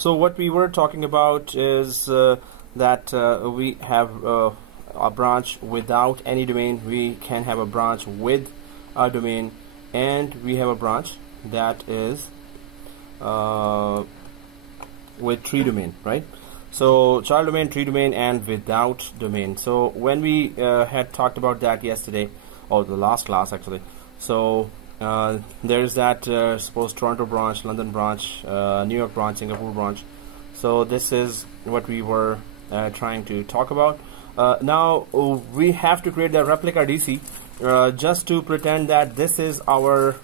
So what we were talking about is that we have a branch without any domain, we can have a branch with a domain, and we have a branch that is with tree domain, right? So child domain, tree domain, and without domain. So when we had talked about that yesterday, or the last class actually, so there's that suppose Toronto branch, London branch, New York branch, Singapore branch. So this is what we were trying to talk about. Now we have to create the ReplicaDc just to pretend that this is our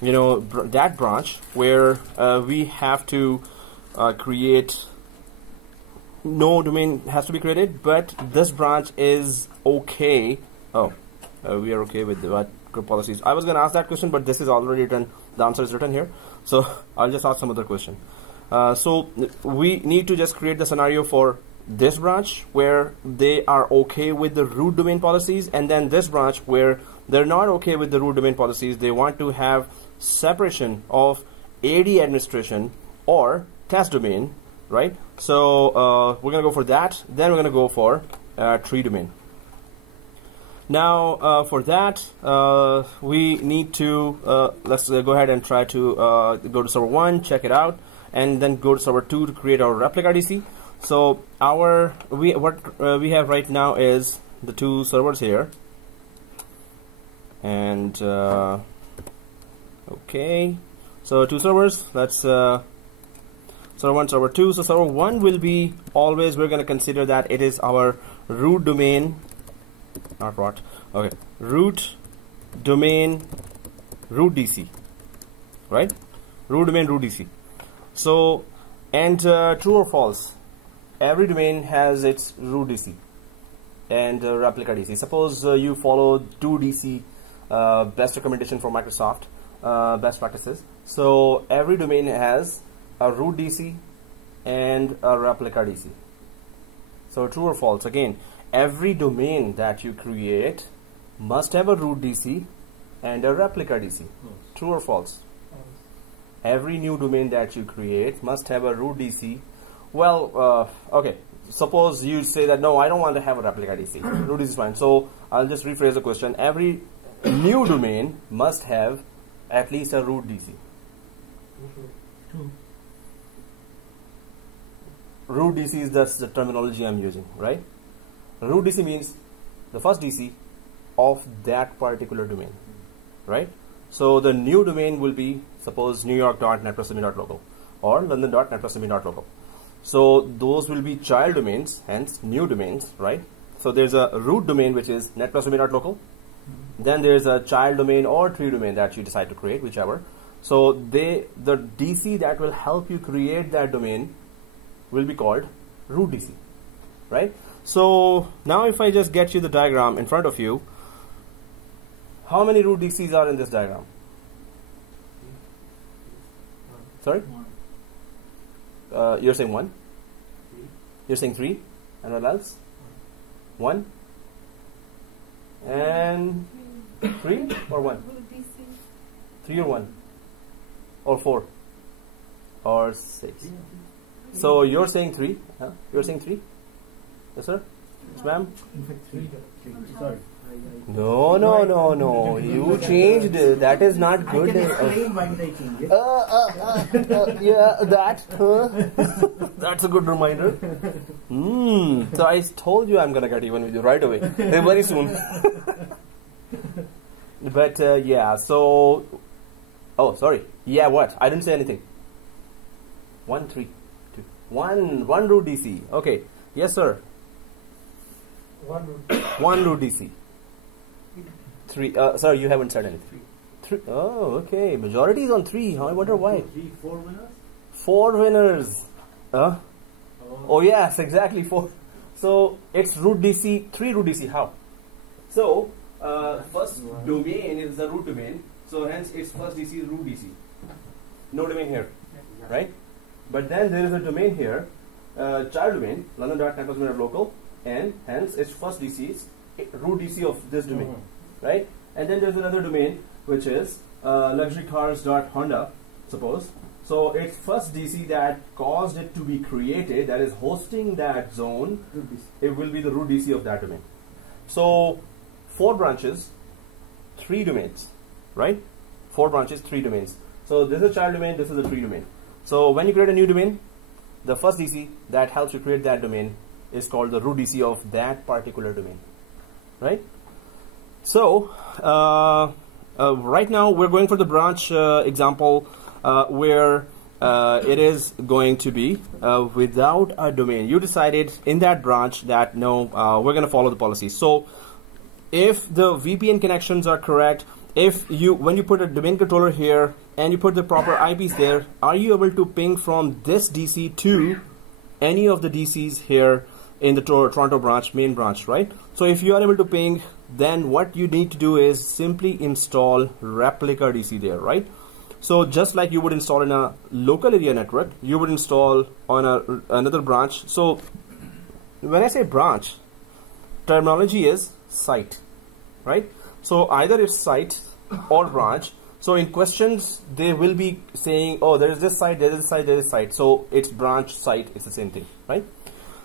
that branch where we have to create, no domain has to be created, but this branch is okay. We are okay with what group policies. I was going to ask that question, but this is already written. The answer is written here, so I'll just ask some other question. So we need to just create the scenario for this branch where they are okay with the root domain policies, and then this branch where they're not okay with the root domain policies. They want to have separation of AD administration or test domain, right? So we're going to go for that. Then we're going to go for tree domain. Now for that we need to let's go ahead and try to go to server 1, check it out, and then go to server 2 to create our ReplicaDc. So what we have right now is the two servers here, and okay, so two servers. That's server 1, server 2. So server 1 will be always, we're going to consider that it is our root domain, not what, okay, root domain root DC, right? Root domain root DC. So, and true or false, every domain has its root DC and ReplicaDc. Suppose you follow 2DC best recommendation for Microsoft best practices. So every domain has a root DC and a ReplicaDc. So true or false, again, every domain that you create must have a root DC and a ReplicaDc. True or false? Every new domain that you create must have a root DC. Well, okay, suppose you say that no, I don't want to have a ReplicaDc. Root DC is fine. So I'll just rephrase the question. Every new domain must have at least a root DC. True. Root DC is the terminology I'm using, right? Root DC means the first DC of that particular domain, right? So the new domain will be, suppose newyork.netplus.me.local or london.netplus.me.local. So those will be child domains, hence new domains, right? So there's a root domain which is netplus.me.local. Then there's a child domain or tree domain that you decide to create, whichever. So the DC that will help you create that domain will be called root DC, right? So now if I just get you the diagram in front of you, how many root DCs are in this diagram? Sorry? You're saying 1? You're saying 3? And what else? 1? And 3 or 1? 3 or 1? Or 4? Or 6? So you're saying 3? Huh? You're saying 3? Yes, sir? Yes, ma'am? In fact, 3. Sorry. No. You changed it. That is not good. I can explain why did I change it. Yeah, that's a good reminder. So I told you I'm gonna get even with you right away, very soon. But yeah, so oh, sorry. Yeah, what? I didn't say anything. 1, 3, 2, 1 root DC. Okay. Yes, sir. 1 root DC. 3. Sir, you haven't said anything. 3. Oh, okay. Majority is on 3. I wonder why. 4 winners. 4 winners. Oh yes, exactly 4. So it's root DC. 3 root DC. How? So first domain is the root domain. So hence its first DC is root DC. No domain here, right? But then there is a domain here, child domain, london.netplus.me.local, and hence its first DC is root DC of this domain, right? And then there's another domain which is luxurycars.honda, suppose, So it's first DC that caused it to be created, that is hosting that zone. It will be the root DC of that domain. So 4 branches, 3 domains, right? 4 branches, 3 domains. So this is a child domain, this is a tree domain. So when you create a new domain, the first DC that helps you create that domain is called the root DC of that particular domain, right? So right now we're going for the branch example where it is going to be without a domain. You decided in that branch that no, we're going to follow the policy. So if the VPN connections are correct, if you, when you put a domain controller here and you put the proper IPs there, are you able to ping from this DC to any of the DCs here in the Toronto branch, main branch, right? So if you are able to ping, then what you need to do is simply install ReplicaDc there, right? So just like you would install in a local area network, you would install on another branch. So when I say branch, terminology is site, right? So either it's site or branch. So in questions, they will be saying, oh, there is this site, there is this site, there is this site. So it's branch, site, it's the same thing, right?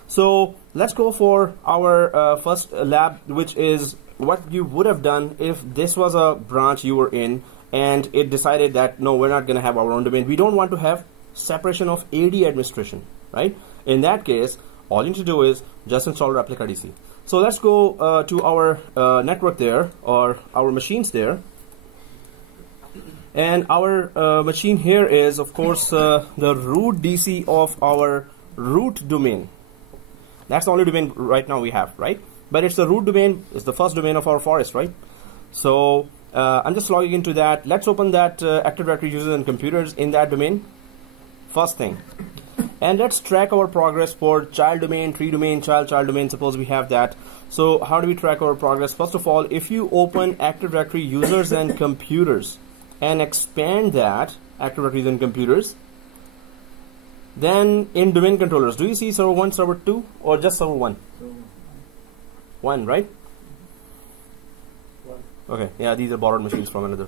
So let's go for our first lab, which is what you would have done if this was a branch you were in and it decided that, no, we're not going to have our own domain. We don't want to have separation of AD administration, right? In that case, all you need to do is just install ReplicaDc. So let's go to our network there, or our machines there. And our machine here is, of course, the root DC of our root domain. That's the only domain right now we have, right? But it's the root domain, it's the first domain of our forest, right? So I'm just logging into that. Let's open that Active Directory users and computers in that domain. First thing. And let's track our progress for child domain, tree domain, child domain. Suppose we have that. So how do we track our progress? First of all, if you open Active Directory users and computers and expand that Active Directories and computers, then in domain controllers, do you see server 1, server 2, or just server 1? 1, right? Okay, yeah, these are borrowed machines from another.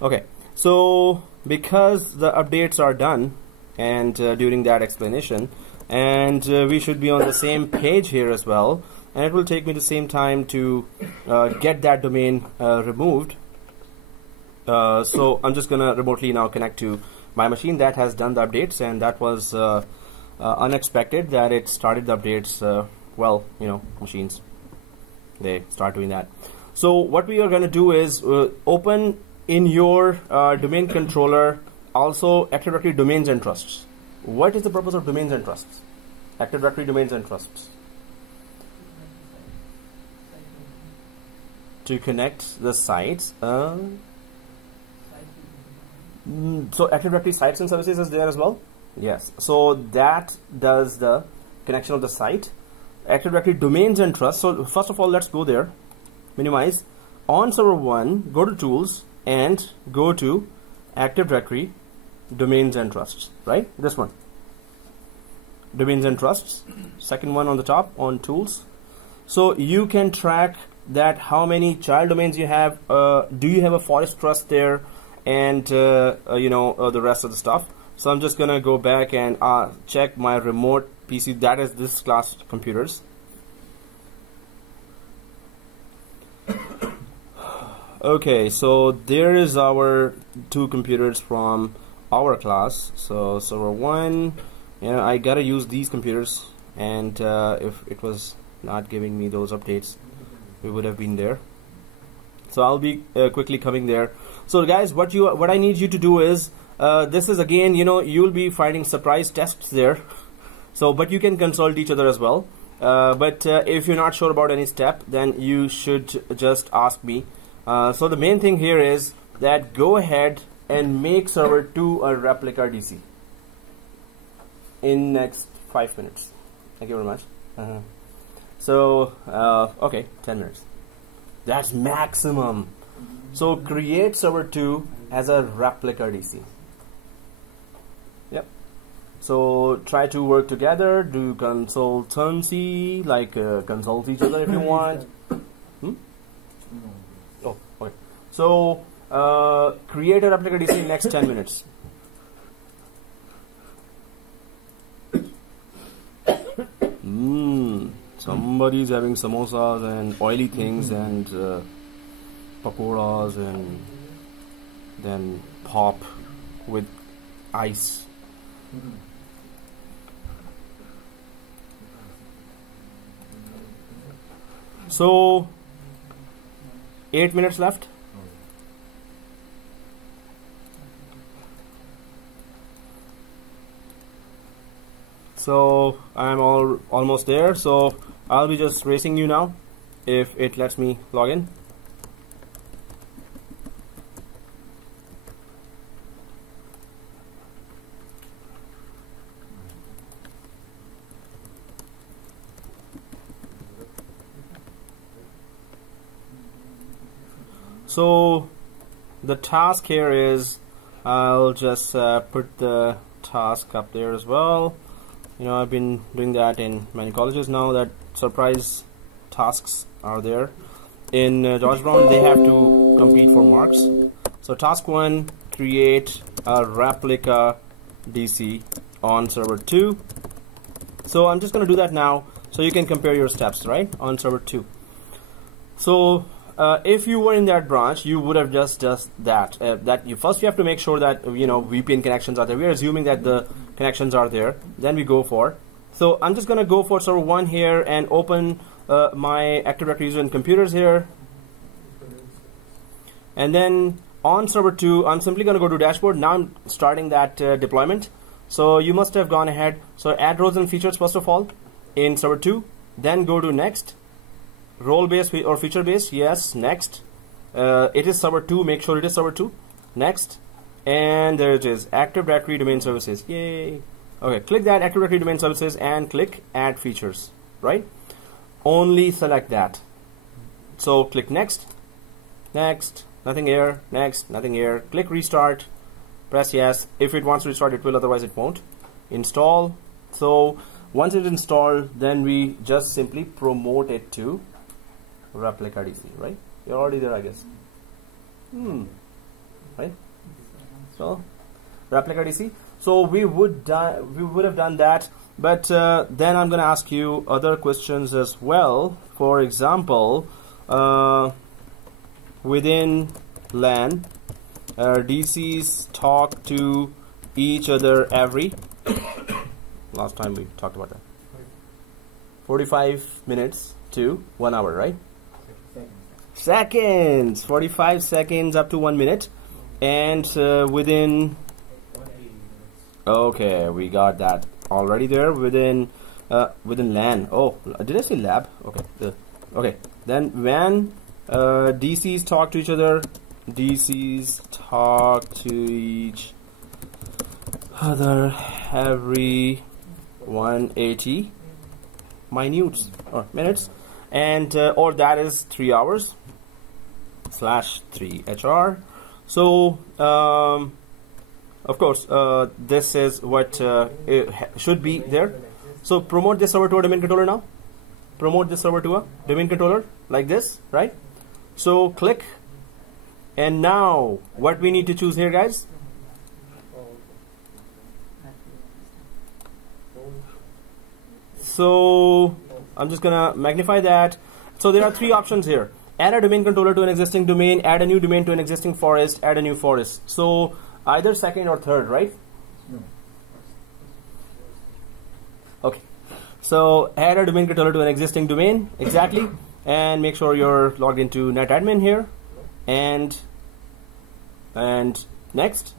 Okay, so because the updates are done, and during that explanation, and we should be on the same page here as well, and it will take me the same time to get that domain removed. So I'm just gonna remotely now connect to my machine that has done the updates, and that was unexpected that it started the updates. Well, you know, machines, they start doing that. So what we are going to do is open in your domain controller also Active Directory domains and trusts. What is the purpose of domains and trusts? Active Directory domains and trusts. To connect the sites. So Active Directory sites and services is there as well? Yes. So that does the connection of the site. Active Directory domains and trusts. So first of all, let's go there. Minimize. On server 1, go to tools and go to Active Directory domains and trusts, right? This one. Domains and trusts. Second one on the top on tools. So you can track that how many child domains you have. Do you have a forest trust there? And you know, the rest of the stuff. So I'm just gonna go back and check my remote PC, that is this class computers. Okay, so there is our 2 computers from our class. So server 1, yeah, I gotta use these computers, and if it was not giving me those updates, we would have been there. So I'll be quickly coming there. So guys, what I need you to do is this is again, you know, you'll be finding surprise tests there. So, but you can consult each other as well. But if you're not sure about any step, then you should just ask me. So the main thing here is that go ahead and make server 2 a ReplicaDc in next 5 minutes. Thank you very much. So okay, 10 minutes. That's maximum. So create server 2 as a ReplicaDc. Yep. So try to work together, do consultancy, like consult each other if you want. Oh, okay. So create a ReplicaDc in next 10 minutes. Somebody's having samosas and oily things and pakoras and then pop with ice. So 8 minutes left. So I'm almost there. So I'll be just racing you now if it lets me log in. So the task here is, I'll just put the task up there as well. You know, I've been doing that in many colleges now, that surprise tasks are there. In George Brown, they have to compete for marks. So task 1, create a replica DC on server 2. So I'm just going to do that now so you can compare your steps, right, on server 2. So if you were in that branch, you would have just that. First you have to make sure that, you know, VPN connections are there. We are assuming that the connections are there. Then we go for. So I'm just going to go for server 1 here and open my Active Directory user and computers here. And then on server 2, I'm simply going to go to dashboard. Now I'm starting that deployment. So you must have gone ahead. So add roles and features first of all in server 2. Then go to next. Role based or feature based, yes, next. It is server 2, make sure it is server 2. Next. And there it is, Active Directory Domain Services. Yay. Okay, click that Active Directory Domain Services and click Add Features, right? Only select that. So click Next. Next, nothing here. Next, nothing here. Click Restart. Press yes. If it wants to restart, it will, otherwise it won't. Install. So once it's installed, then we just simply promote it to ReplicaDc, right? You're already there, I guess. Right? So ReplicaDc. So we would have done that, but then I'm going to ask you other questions as well. For example, within LAN, DCs talk to each other every. Last time we talked about that. 45 minutes to 1 hour, right? Seconds. 45 seconds up to 1 minute. And within, okay, we got that already there. Within LAN. Oh, did I say lab? Okay. Okay. Then when DCs talk to each other, DCs talk to each other every 180 minutes or minutes, and or that is 3 hours /3 HR. So of course this is what it should be there. So promote this server to a domain controller now. Promote this server to a domain controller like this, right? So click, and now what we need to choose here, guys? So I'm just gonna magnify that. So there are 3 options here. Add a domain controller to an existing domain, add a new domain to an existing forest, add a new forest. So either second or third, right? Okay. So add a domain controller to an existing domain, exactly, and make sure you're logged into netadmin here, and next.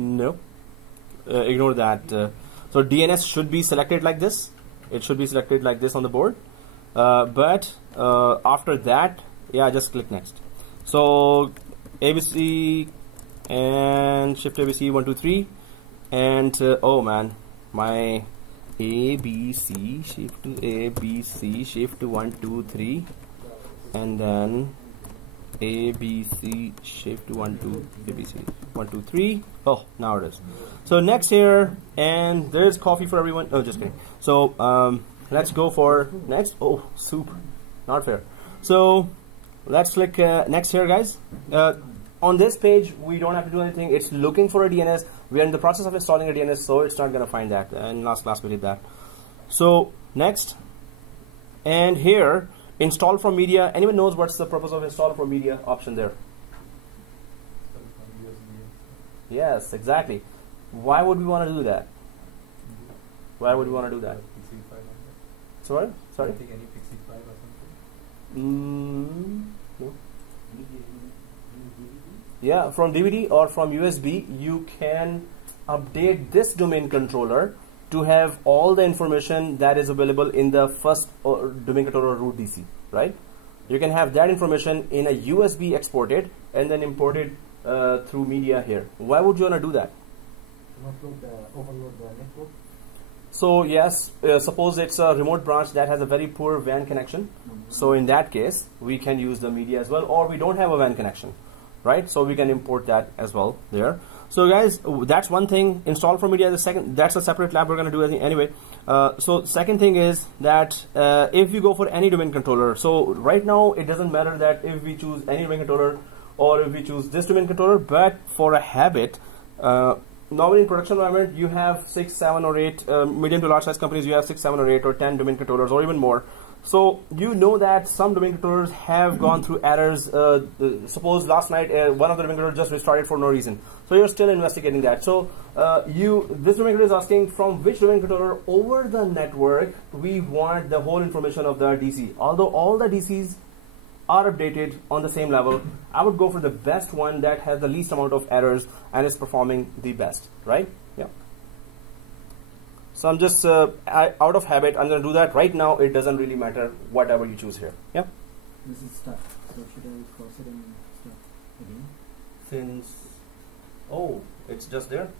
No, ignore that. So DNS should be selected like this. It should be selected like this on the board. But after that, yeah, just click next. So ABC and shift ABC 1 2 3, and oh man, my ABC shift to ABC shift to 1 2 3, and then ABC shift to 1 2 ABC 1 2 3. Oh, now it is. So next here, and there's coffee for everyone. Oh, just kidding. So let's go for next. Oh, soup, not fair. So let's click next here, guys. On this page, we don't have to do anything. It's looking for a DNS. We are in the process of installing a DNS, so it's not going to find that. In last class, we did that. So next, and here, install from media. Anyone knows what's the purpose of install from media option there? Yes, exactly. Why would we want to do that? Why would we want to do that? Sorry? Sorry? No. Yeah, from DVD or from USB, you can update this domain controller to have all the information that is available in the first domain controller root DC, right? You can have that information in a USB exported and then imported through media here. Why would you want to do that? Overload the network. So yes, suppose it's a remote branch that has a very poor WAN connection. So in that case, we can use the media as well, or we don't have a WAN connection, right? So we can import that as well there. So guys, that's one thing. Install from media. The second, that's a separate lab we're going to do anyway. So second thing is that if you go for any domain controller, so right now it doesn't matter that if we choose any domain controller or if we choose this domain controller, but for a habit, normally in production environment, you have 6, 7, or 8 medium to large size companies. You have 6, 7, or 8, or 10 domain controllers, or even more. So you know that some domain controllers have gone through errors. Suppose last night one of the domain controllers just restarted for no reason. So you're still investigating that. So this domain controller is asking from which domain controller over the network we want the whole information of the DC. Although all the DCs are updated on the same level, I would go for the best one that has the least amount of errors and is performing the best, right? Yeah. So I'm just out of habit, I'm going to do that right now. It doesn't really matter whatever you choose here. Yeah. This is stuff. So should I cross it and stuff again? Since it's just there.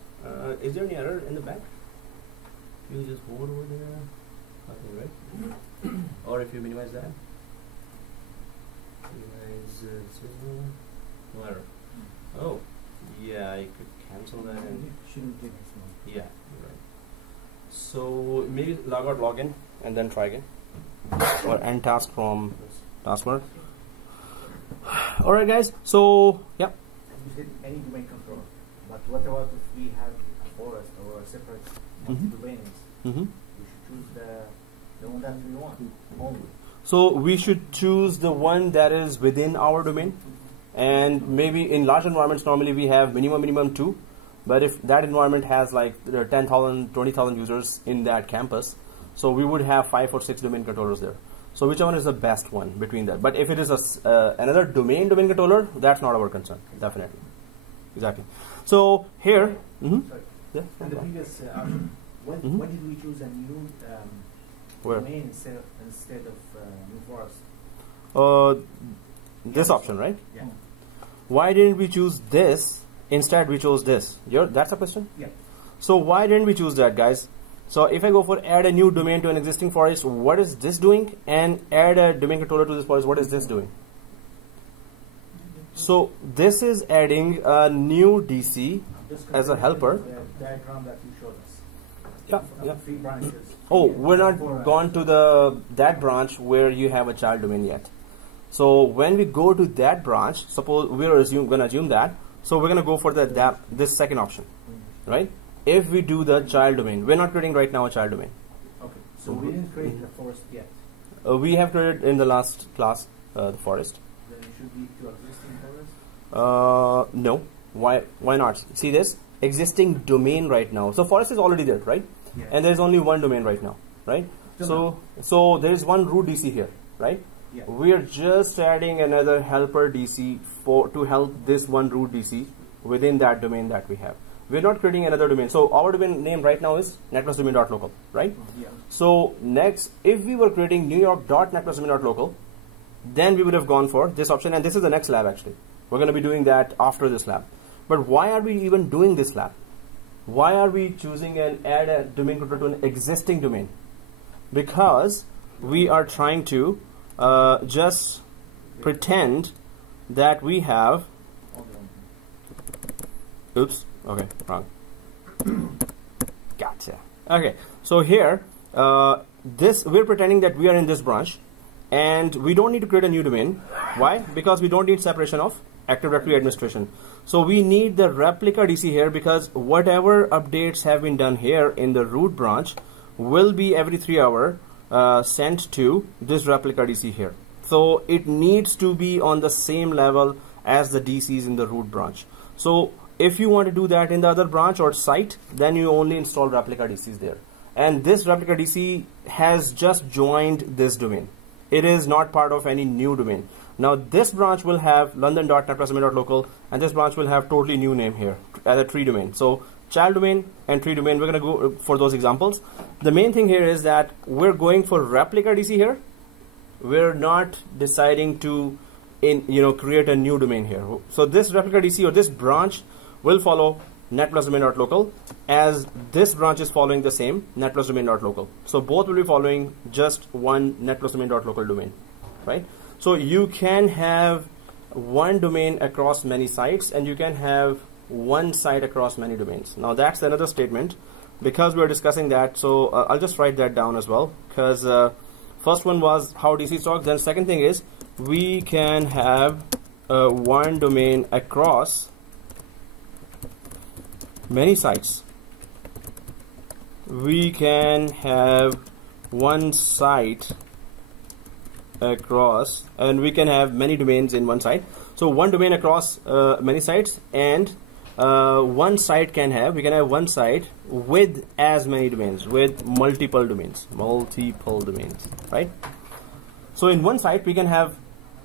Is there any error in the back? You just hold over there. Nothing, right? Or if you minimize that. No error. Oh, yeah, I could cancel that and It shouldn't take this long. yeah, you're right. So maybe log out, log in, and then try again. Or end task from taskbar. All right, guys. So yeah. You said any domain controller, but what about if we have a forest or a separate domains? We should choose the one that we want only. So we should choose the one that is within our domain, and maybe in large environments normally we have minimum 2, but if that environment has like 10,000, 20,000 users in that campus, so we would have 5 or 6 domain controllers there. So which one is the best one between that? But if it is another domain controller, that's not our concern, definitely. Exactly. So here, Sorry. Yeah. In the previous when did we choose a new domain instead of New Forest? This option, right? Yeah. Why didn't we choose this? Instead, we chose this. That's a question? Yeah. So why didn't we choose that, guys? So if I go for add a new domain to an existing forest, what is this doing? And add a domain controller to this forest, what is this doing? So this is adding a new DC as a helper. The diagram that you showed us. Yeah. 3 branches. Oh, we're not gone to that branch where you have a child domain yet. So when we go to that branch, suppose we're going to assume that. So we're going to go for this second option, right? If we do the child domain, we're not creating right now a child domain. Okay. So we didn't create the forest yet. We have created in the last class the forest. Then it should be to existing forest. No. Why not? See this existing domain right now. So forest is already there, right? Yeah. And there is only one domain right now, right? So there is one root DC here, right? Yeah. We are just adding another helper DC to help this one root DC within that domain that we have. We're not creating another domain. So our domain name right now is netplusdomain.local, right? Yeah. So next, if we were creating newyork.netplusdomain.local, then we would have gone for this option, and this is the next lab actually. We're going to be doing that after this lab. But why are we even doing this lab? Why are we choosing and add a domain controller to an existing domain? Because we are trying to just pretend that we have. Oops. Okay, wrong. Gotcha. Okay, so here this, we're pretending that we are in this branch, and we don't need to create a new domain. Why? Because we don't need separation of Active Directory administration. So we need the ReplicaDc here, because whatever updates have been done here in the root branch will be every 3 hours sent to this ReplicaDc here. So it needs to be on the same level as the DCs in the root branch. So if you want to do that in the other branch or site, then you only install ReplicaDCs there. And this ReplicaDC has just joined this domain. It is not part of any new domain. Now this branch will have london.netplusdomain.local, and this branch will have totally new name here as a tree domain. So child domain and tree domain, we're going to go for those examples. The main thing here is that we're going for ReplicaDC here. We're not deciding to create a new domain here. So this ReplicaDC or this branch will follow netplusdomain.local, as this branch is following the same netplusdomain.local. So both will be following just one netplusdomain.local domain, right? So you can have one domain across many sites, and you can have one site across many domains. Now that's another statement, because we are discussing that. So I'll just write that down as well, because first one was how DC talks. Then second thing is we can have one domain across many sites. We can have one site across, and we can have many domains in one site. So one domain across many sites, and one site we can have one site with as many domains, with multiple domains, right? So in one site we can have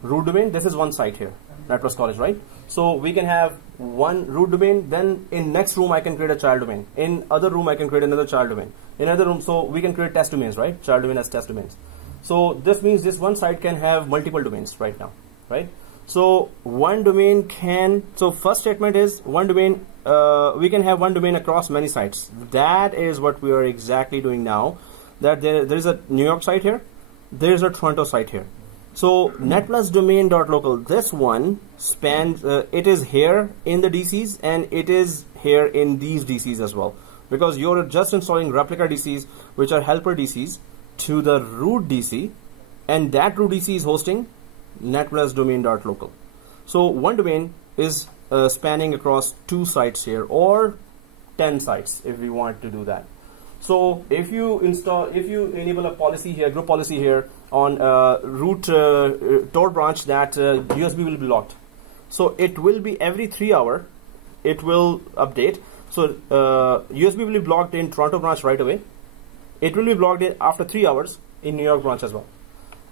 root domain. This is one site here, Netplus College, right? So we can have one root domain, then in next room I can create a child domain, in other room I can create another child domain, in other room, so we can create test domains, right? Child domain as test domains. So this means this one site can have multiple domains right now, right? So one domain can, so first statement is one domain, we can have one domain across many sites. That is what we are exactly doing now, that there is a New York site here, there is a Toronto site here. So netplusdomain.local, this one spans, it is here in the DCs, and it is here in these DCs as well, because you're just installing replica DCs, which are helper DCs, to the root DC, and that root DC is hosting netplusdomain.local. So one domain is spanning across 2 sites here, or 10 sites if we want to do that. So if you enable a policy here, group policy here on root Tor branch, that USB will be locked. So it will be every 3 hours, it will update. So USB will be blocked in Toronto branch right away. It will be blocked after 3 hours in New York branch as well.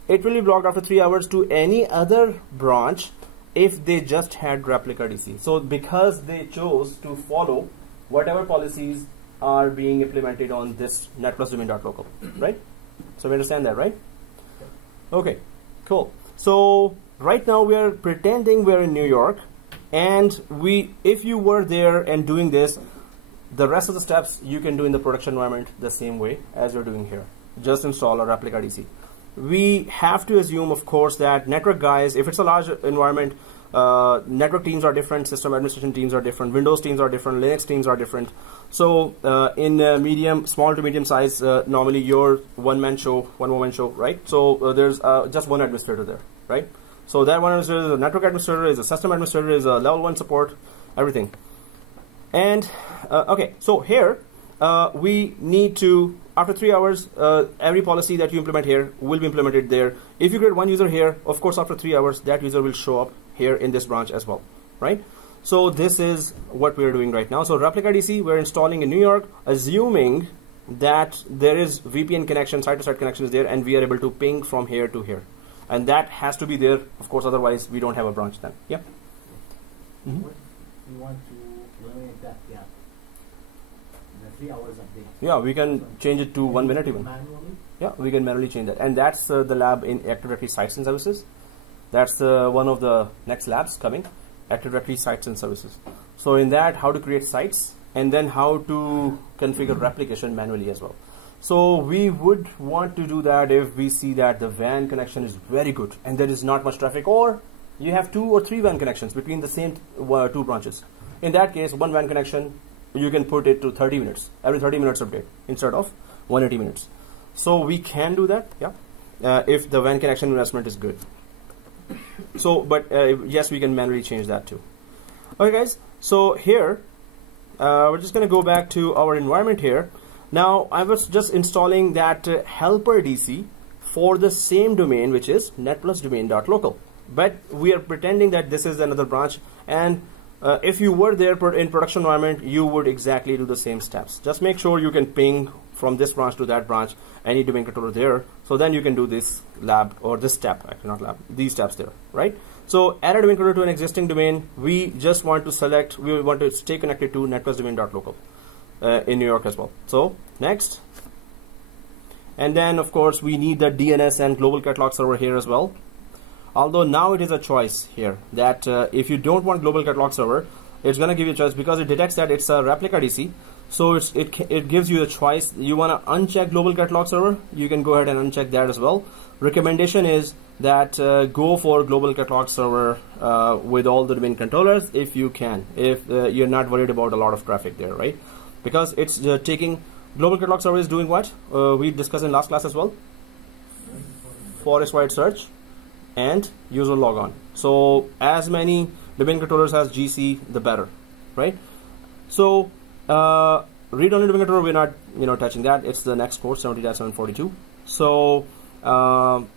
It will be blocked after 3 hours to any other branch if they just had ReplicaDC. So because they chose to follow whatever policies are being implemented on this netplusdomain.local, right? So we understand that, right? Okay, cool. So right now we are pretending we're in New York, and if you were there and doing this, the rest of the steps you can do in the production environment the same way as you're doing here. Just install a ReplicaDC. We have to assume, of course, that network guys, if it's a large environment, network teams are different, system administration teams are different, Windows teams are different, Linux teams are different. So in small to medium size, normally your one-man show, one-woman show, right? So there's just one administrator there, right? So that one administrator is a network administrator, is a system administrator, is a level 1 support, everything. And okay, so here we need to, after 3 hours, every policy that you implement here will be implemented there. If you create one user here, of course, after 3 hours, that user will show up here in this branch as well, right? So this is what we're doing right now. So ReplicaDC, we're installing in New York, assuming that there is VPN connection, site-to-site connection is there, and we are able to ping from here to here. And that has to be there, of course, otherwise we don't have a branch then. Yeah? Mm-hmm. We want to eliminate that gap. The 3 hours update. Yeah, we can change it to 1 minute even. Manually? Yeah, we can manually change that. And that's the lab in Active Directory Sites and Services. That's one of the next labs coming, Active Directory Sites and Services. So in that, how to create sites, and then how to configure replication manually as well. So we would want to do that if we see that the WAN connection is very good and there is not much traffic, or you have 2 or 3 WAN connections between the same 2 branches. In that case, one WAN connection, you can put it to 30 minutes, every 30 minutes update instead of 180 minutes. So we can do that, yeah, if the WAN connection investment is good. So, but yes, we can manually change that too. Okay, guys. So here, we're just going to go back to our environment here. Now, I was just installing that helper DC for the same domain, which is netplusdomain.local. But we are pretending that this is another branch, and if you were there in production environment, you would exactly do the same steps. Just make sure you can ping from this branch to that branch any domain controller there, so then you can do this lab, or this step, actually not lab, these steps there, right? So add a domain controller to an existing domain. We just want to select, we want to stay connected to netplusdomain.local in New York as well. So next, and then of course we need the DNS and global catalog server here as well. Although now it is a choice here that if you don't want global catalog server, it's going to give you a choice because it detects that it's a ReplicaDc. So it gives you a choice. You want to uncheck global catalog server, you can go ahead and uncheck that as well. Recommendation is that go for global catalog server with all the domain controllers if you can, if you're not worried about a lot of traffic there, right? Because it's taking global catalog server is doing what we discussed in last class as well, forest wide search and user logon. So as many domain controllers as GC, the better, right? So read-only domain controller, we're not touching that. It's the next course, 70-742. So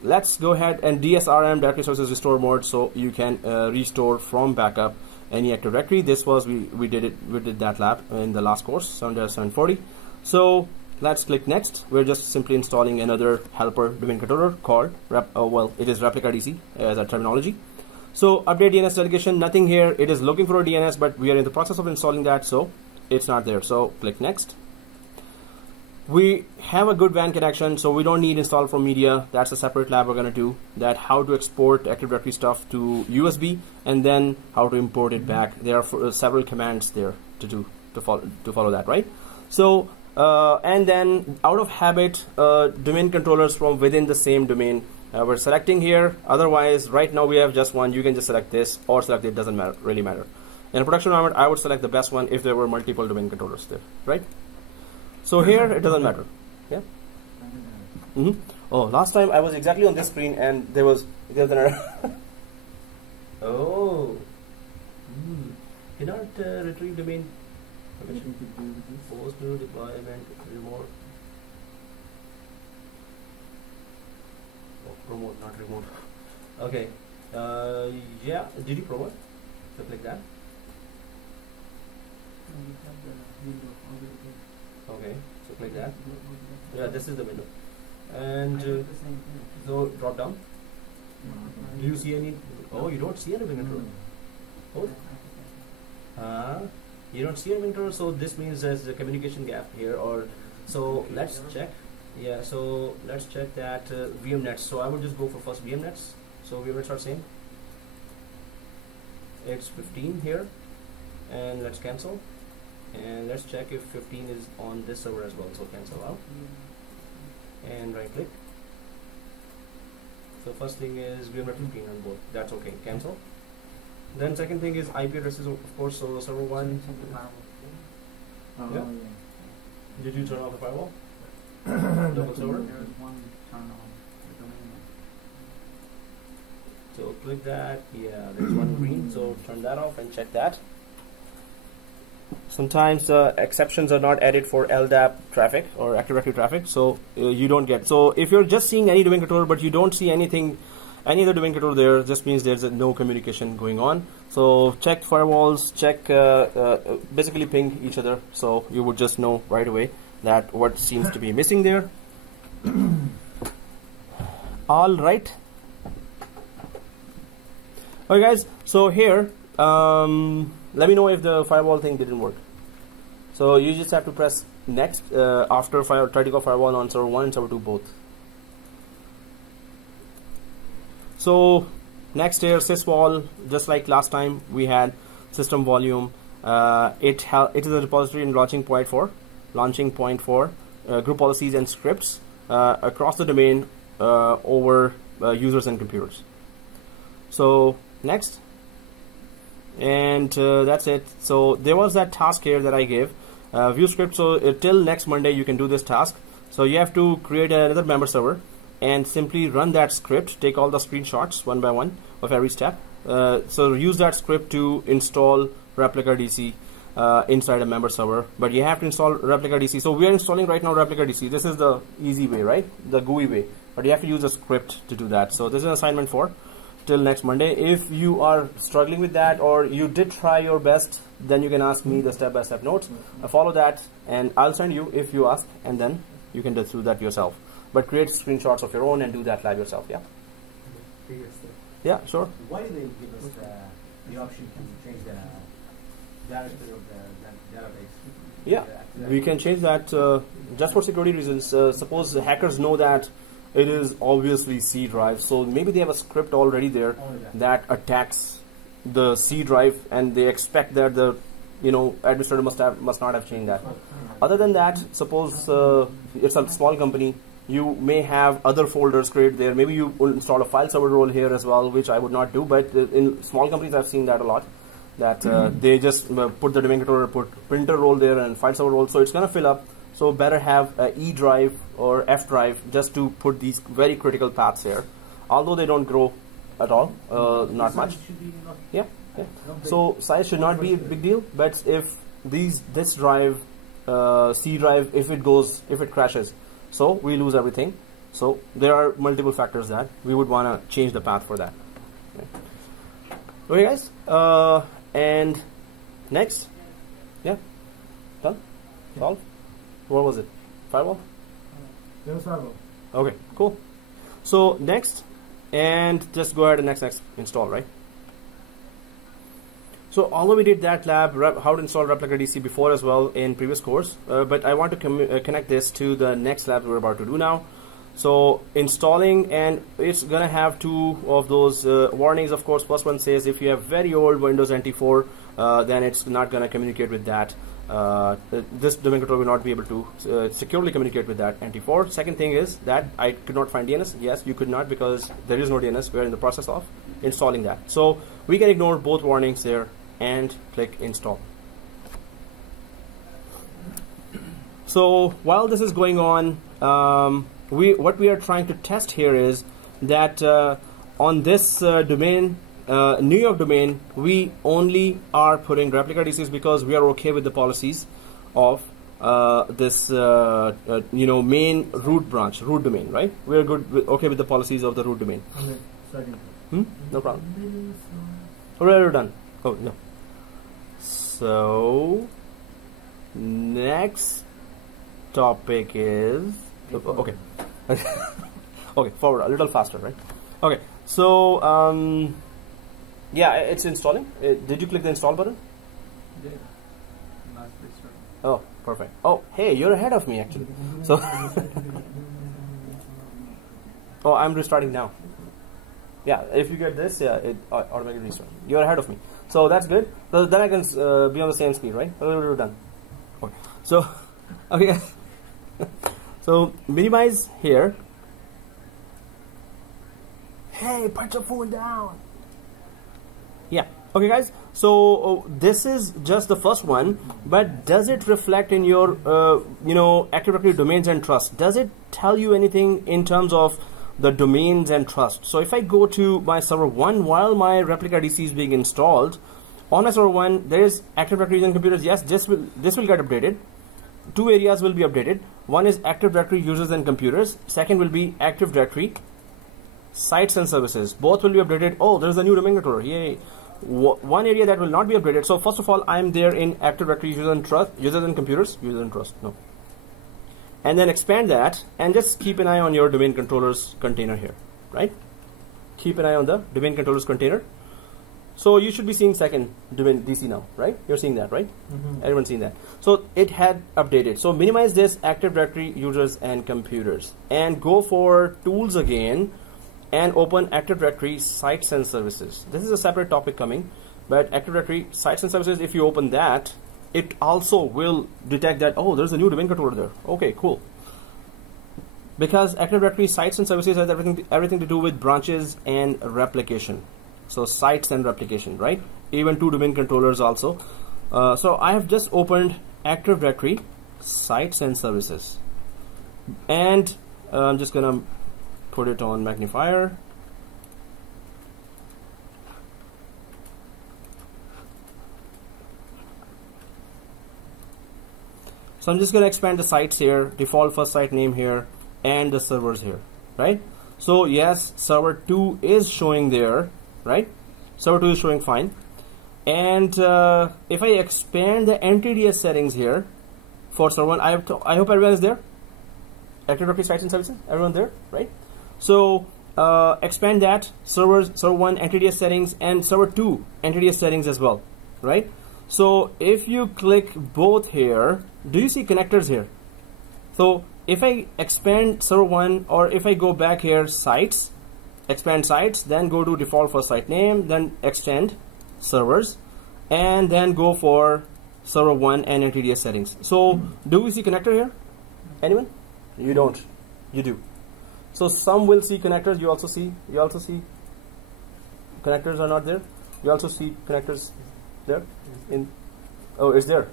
let's go ahead and DSRM, directory services restore mode, so you can restore from backup any active directory. This was we did that lab in the last course, 70-740. So let's click next. We're just simply installing another helper domain controller called it is ReplicaDc as a terminology. So update DNS delegation, nothing here. It is looking for a DNS, but we are in the process of installing that, so it's not there. So click next. We have a good WAN connection, so we don't need install from media. That's a separate lab we're going to do. That how to export Active Directory stuff to USB and then how to import it back. There are several commands there to follow that, right? So and then out of habit, domain controllers from within the same domain we're selecting here. Otherwise, right now we have just one. You can just select this or select it. Doesn't matter, really matter. In a production environment, I would select the best one if there were multiple domain controllers there, right? So here it doesn't matter. Yeah. Oh, last time I was exactly on this screen and there was an error. Oh. Cannot retrieve domain. Post new deployment remote. Oh, promote, not remote. Okay. Yeah. Did you promote? Stuff like that. Okay, so click that. Yeah, this is the window. And so drop down. Do you see any? Oh, you don't see any window. Oh. You don't see a window, so this means there's a communication gap here. Or so let's check. Yeah, so let's check that VMnets. So I would just go for first VMnets. So VMnets are same. It's 15 here, and let's cancel. And let's check if 15 is on this server as well. So cancel out and right click. So first thing is we have 15 on both. That's okay. Cancel. Then second thing is IP addresses, of course. So server 1. Yeah. Did you turn off the firewall? Local server. So click that. Yeah, there's one green. So turn that off and check that. Sometimes exceptions are not added for LDAP traffic or Active Directory traffic, so you don't get. So if you're just seeing any domain controller but you don't see anything, any other domain controller there, just means there's no communication going on. So check firewalls, check basically ping each other, so you would just know right away that what seems to be missing there. All right. Okay, guys. So here. Let me know if the firewall thing didn't work. So you just have to press next after turning off firewall on server 1 and server 2 both. So next here, sysvol, just like last time we had system volume. It is a repository and launching point for group policies and scripts across the domain over users and computers. So next. And that's it. So there was that task here that I gave, view script. So till next Monday you can do this task. So you have to create another member server and simply run that script, take all the screenshots one by one of every step. So use that script to install ReplicaDc inside a member server, but you have to install ReplicaDc. So we are installing right now ReplicaDc. This is the easy way, right? The GUI way, but you have to use a script to do that. So this is an assignment for till next Monday. If you are struggling with that or you did try your best, then you can ask me the step-by-step notes. Follow that and I'll send you if you ask, and then you can do that yourself. But create screenshots of your own and do that lab yourself. Yeah. Yeah, sure. Why do they give us the option to change the directory of the database? Yeah, we can change that just for security reasons. Suppose the hackers know that it is obviously C drive, so maybe they have a script already there that attacks the C drive, and they expect that the administrator must not have changed that. Other than that, suppose it's a small company, you may have other folders created there. Maybe you will install a file server role here as well, which I would not do, but in small companies I've seen that a lot, that they just put the domain controller, put printer role there and file server role, so it's going to fill up. So better have a E drive or F drive just to put these very critical paths here, although they don't grow at all, not much. Yeah. So size should not be a big deal, but if this drive, C drive, if it crashes, so we lose everything. So there are multiple factors that we would want to change the path for that. Okay guys, and next, yeah, done, solved. What was it? Firewall? There was firewall. Okay, cool. So next, and just go ahead and next install, right? So although we did that lab, how to install ReplicaDc before as well in previous course, but I want to connect this to the next lab we're about to do now. So installing, and it's gonna have two of those warnings. Of course, first one says if you have very old Windows NT 4, then it's not gonna communicate with that. This domain controller will not be able to securely communicate with that NT 4. Second thing is that I could not find DNS. Yes, you could not, because there is no DNS. We're in the process of installing that. So we can ignore both warnings there and click install. So while this is going on, what we are trying to test here is that on this domain, New York domain, we only are putting ReplicaDCs because we are okay with the policies of this main root branch, root domain, right? We are okay with the policies of the root domain. No problem. We're done. Oh no. So next topic is okay. Okay, forward a little faster, right? Okay, so yeah, it's installing. Did you click the install button? Yeah. Oh, perfect. Oh, hey, you're ahead of me actually. So oh, I'm restarting now. Yeah, if you get this, yeah, it automatically restarts. You're ahead of me, so that's good. So then I can be on the same speed, right? We're done. Okay. So okay. So minimize here. Hey, put your phone down. Yeah. Okay, guys. So this is just the first one, but does it reflect in your Active Directory domains and trust? Does it tell you anything in terms of the domains and trust? So if I go to my server 1 while my ReplicaDC is being installed, on my server 1 there is Active Directory and computers. Yes, this will get updated. Two areas will be updated. One is Active Directory users and computers. Second will be Active Directory sites and services. Both will be updated. Oh, there's a new domain controller. Yay. One area that will not be updated. So first of all, I'm there in Active Directory users and trust, users and computers, users and trust. No. And then expand that and just keep an eye on your domain controllers container here, right? Keep an eye on the domain controllers container. So you should be seeing second domain DC now, right? You're seeing that, right? Everyone's seeing that. So it had updated. So minimize this Active Directory users and computers and go for tools again and open Active Directory sites and services. This is a separate topic coming, but Active Directory sites and services, if you open that, it also will detect that, oh, there's a new domain controller there. Okay, cool. Because Active Directory sites and services has everything to do with branches and replication. So sites and replication, right? Even two domain controllers also. So I have just opened Active Directory sites and services. and I'm just gonna put it on magnifier. So I'm just going to expand the sites here, default first site name here, and the servers here, right? So yes, server 2 is showing there, right? Server 2 is showing fine. And if I expand the NTDS settings here for server 1, I hope everyone is there. Active Directory sites and services, everyone there, right? So expand that server 1 NTDS settings and server 2 NTDS settings as well, right? So if you click both here, do you see connectors here? So if I expand server 1, or if I go back here, sites, expand sites, then go to default first site name, then extend servers, and then go for server 1 and NTDS settings. So do we see connector here? Anyone? You don't. You do. So some will see connectors. You also see connectors are not there. You also see connectors there. Oh, it's there.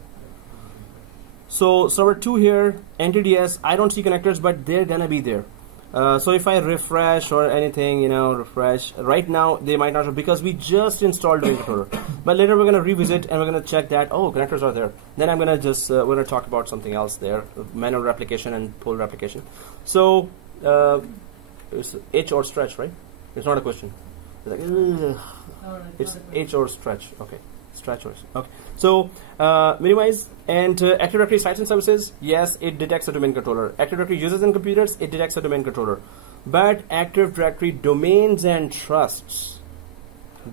So server 2 here, NTDS, I don't see connectors, but they're gonna be there. So if I refresh or anything, refresh, right now they might not, because we just installed domain controller. But later we're gonna revisit and we're gonna check that, oh, connectors are there. Then I'm gonna just, we're gonna talk about something else there, manual replication and pull replication. So it's H or stretch, right? It's not a question. It's like, No, it's H or stretch, okay. Stretch or, okay. So minimize and Active Directory sites and services, yes, it detects a domain controller. Active Directory users and computers, it detects a domain controller. But Active Directory domains and trusts,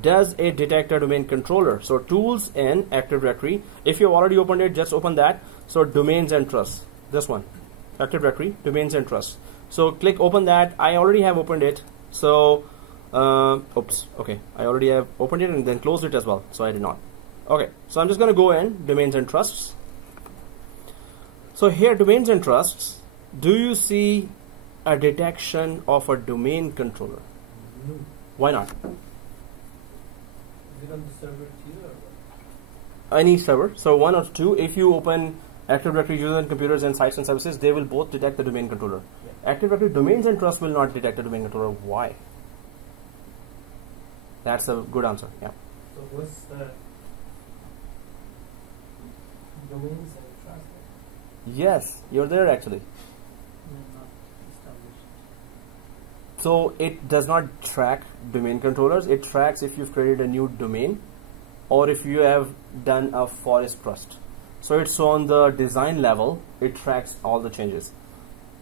does it detect a domain controller? So tools and Active Directory, if you've already opened it, just open that. So domains and trusts, this one, Active Directory domains and trusts. So click open that. I already have opened it. So oops, okay, I already have opened it and then closed it as well, so I did not. Okay, so I'm just going to go in domains and trusts. So here, domains and trusts, do you see a detection of a domain controller? No. Why not? Is it on the server 2 or what? Any server, so 1 or 2, if you open Active Directory users and computers and sites and services, they will both detect the domain controller. Yeah. Active Directory domains and trusts will not detect the domain controller. Why? That's a good answer, yeah. So what's the domains and trust? Yes, you're there actually. Not established. So it does not track domain controllers. It tracks if you've created a new domain or if you have done a forest trust. So it's on the design level, it tracks all the changes.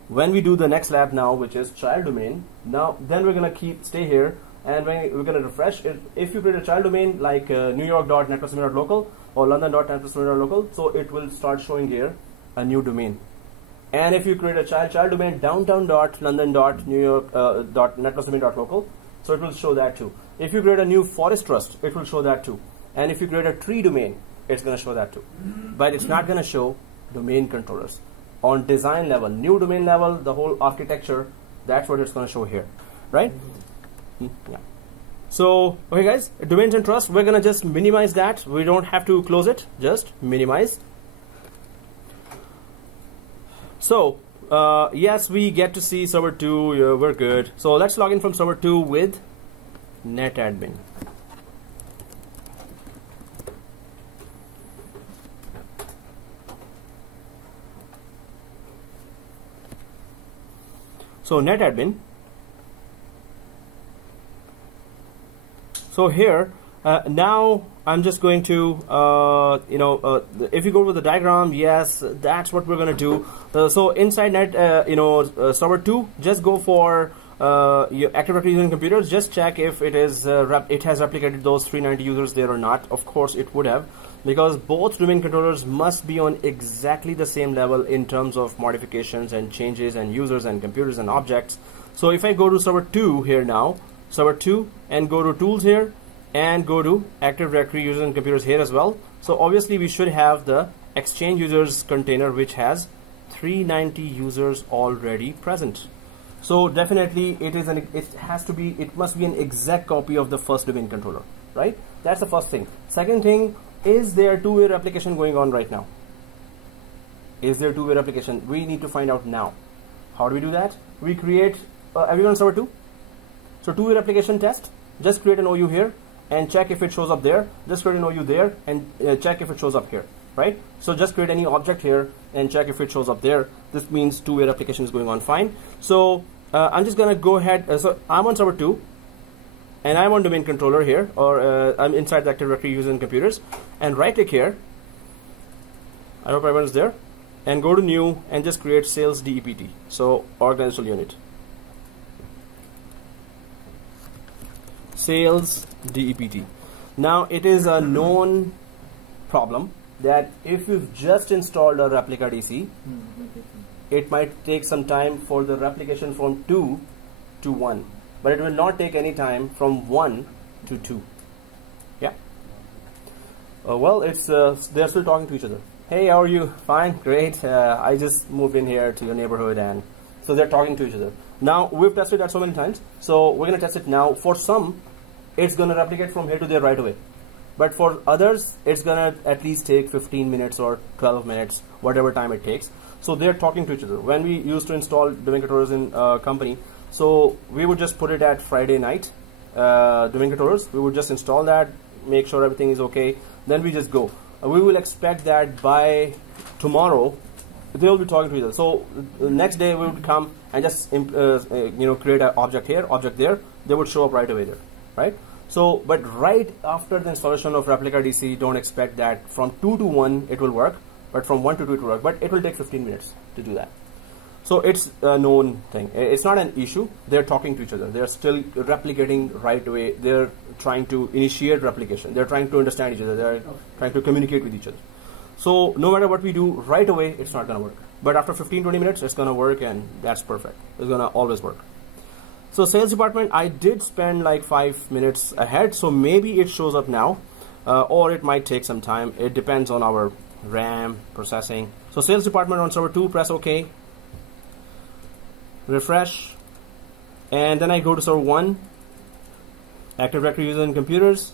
When we do the next lab now, which is child domain, now then we're gonna stay here, and when we're gonna refresh it. If you create a child domain like newyork.netplus.local or london.netplus.local, so it will start showing here a new domain. And if you create a child domain downtown.london.newyork.netplus.local, so it will show that too. If you create a new forest trust, it will show that too. And if you create a tree domain, it's going to show that too. But it's not going to show domain controllers. On design level, new domain level, the whole architecture, that's what it's going to show here, right? Yeah. So, okay guys, domains and trust, we're going to just minimize that. We don't have to close it, just minimize. So, yes, we get to see server 2, yeah, we're good. So let's log in from server 2 with netadmin. So netadmin. So here, now I'm just going to, if you go to the diagram, yes, that's what we're going to do. So inside server 2, just go for your Active Directory using computers. Just check if it is it has replicated those 390 users there or not. Of course, it would have, because both domain controllers must be on exactly the same level in terms of modifications and changes and users and computers and objects. So if I go to server 2 here now, server 2, and go to tools here, and go to Active Directory users and computers here as well. So obviously we should have the Exchange users container, which has 390 users already present. So definitely it must be an exact copy of the first domain controller, right? That's the first thing. Second thing, is there two-way replication going on right now? Is there two-way replication? We need to find out now. How do we do that? We create everyone on server 2. So two-way replication test. Just create an OU here and check if it shows up there. Just create an OU there and check if it shows up here, right? So just create any object here and check if it shows up there. This means two-way replication is going on fine. So I'm just gonna go ahead. So I'm on server 2 and I'm on domain controller here, or I'm inside the Active Directory using computers, and right click here. I hope everyone's there. And go to new and just create sales DEPT. So organizational unit. Sales DEPT. Now it is a known problem that if you've just installed a ReplicaDc, it might take some time for the replication from 2 to 1, but it will not take any time from 1 to 2. Yeah. Well, it's they're still talking to each other. Hey, how are you? Fine, great. I just moved in here to your neighborhood, and so they're talking to each other. Now we've tested that so many times, so we're gonna test it now. For some, it's gonna replicate from here to there right away, but for others, it's gonna at least take 15 minutes or 12 minutes, whatever time it takes. So they're talking to each other. When we used to install domain controllers in company, so we would just put it at Friday night. Domain controllers, we would just install that, make sure everything is okay, then we just go. We will expect that by tomorrow they will be talking to each other. So the next day we would come and just create an object here, object there. They would show up right away there, right? So, but right after the installation of ReplicaDc, don't expect that from 2 to 1 it will work, but from 1 to 2 it will work. But it will take 15 minutes to do that. So it's a known thing. It's not an issue. They're talking to each other. They're still replicating right away. They're trying to initiate replication. They're trying to understand each other. They're trying to communicate with each other. So no matter what we do right away, it's not going to work. But after 15-20 minutes, it's going to work, and that's perfect. It's going to always work. So sales department, I did spend like 5 minutes ahead, so maybe it shows up now, or it might take some time. It depends on our RAM processing. So sales department on server 2, press OK. Refresh, and then I go to server 1, Active Directory user and computers,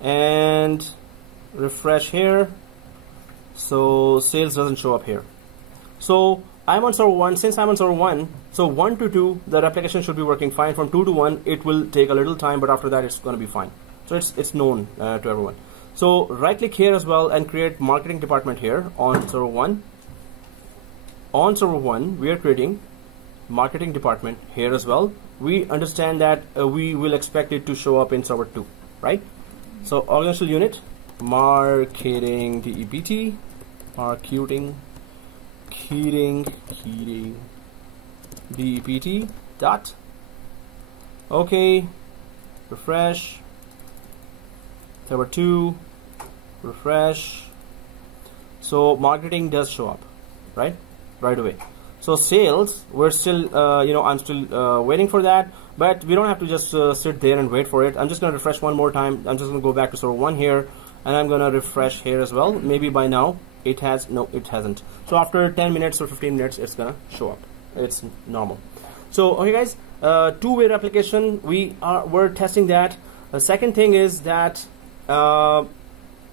and refresh here. So sales doesn't show up here. So I'm on server 1. Since I'm on server 1, so 1 to 2 the replication should be working fine. From 2 to 1 it will take a little time, but after that it's going to be fine. So it's known to everyone. So right click here as well and create marketing department here on server 1. On server 1, we are creating marketing department here as well. We understand that we will expect it to show up in server 2, right? So organizational unit, marketing DEPT, marketing DEPT dot. Okay, refresh. Server 2, refresh. So marketing does show up, right? Right away. So sales, we're still, I'm still waiting for that, but we don't have to just sit there and wait for it. I'm just going to refresh one more time. I'm just going to go back to server 1 here, and I'm going to refresh here as well. Maybe by now it has, no, it hasn't. So after 10 minutes or 15 minutes, it's going to show up. It's normal. So, okay guys, two-way replication, we're testing that. The second thing is that,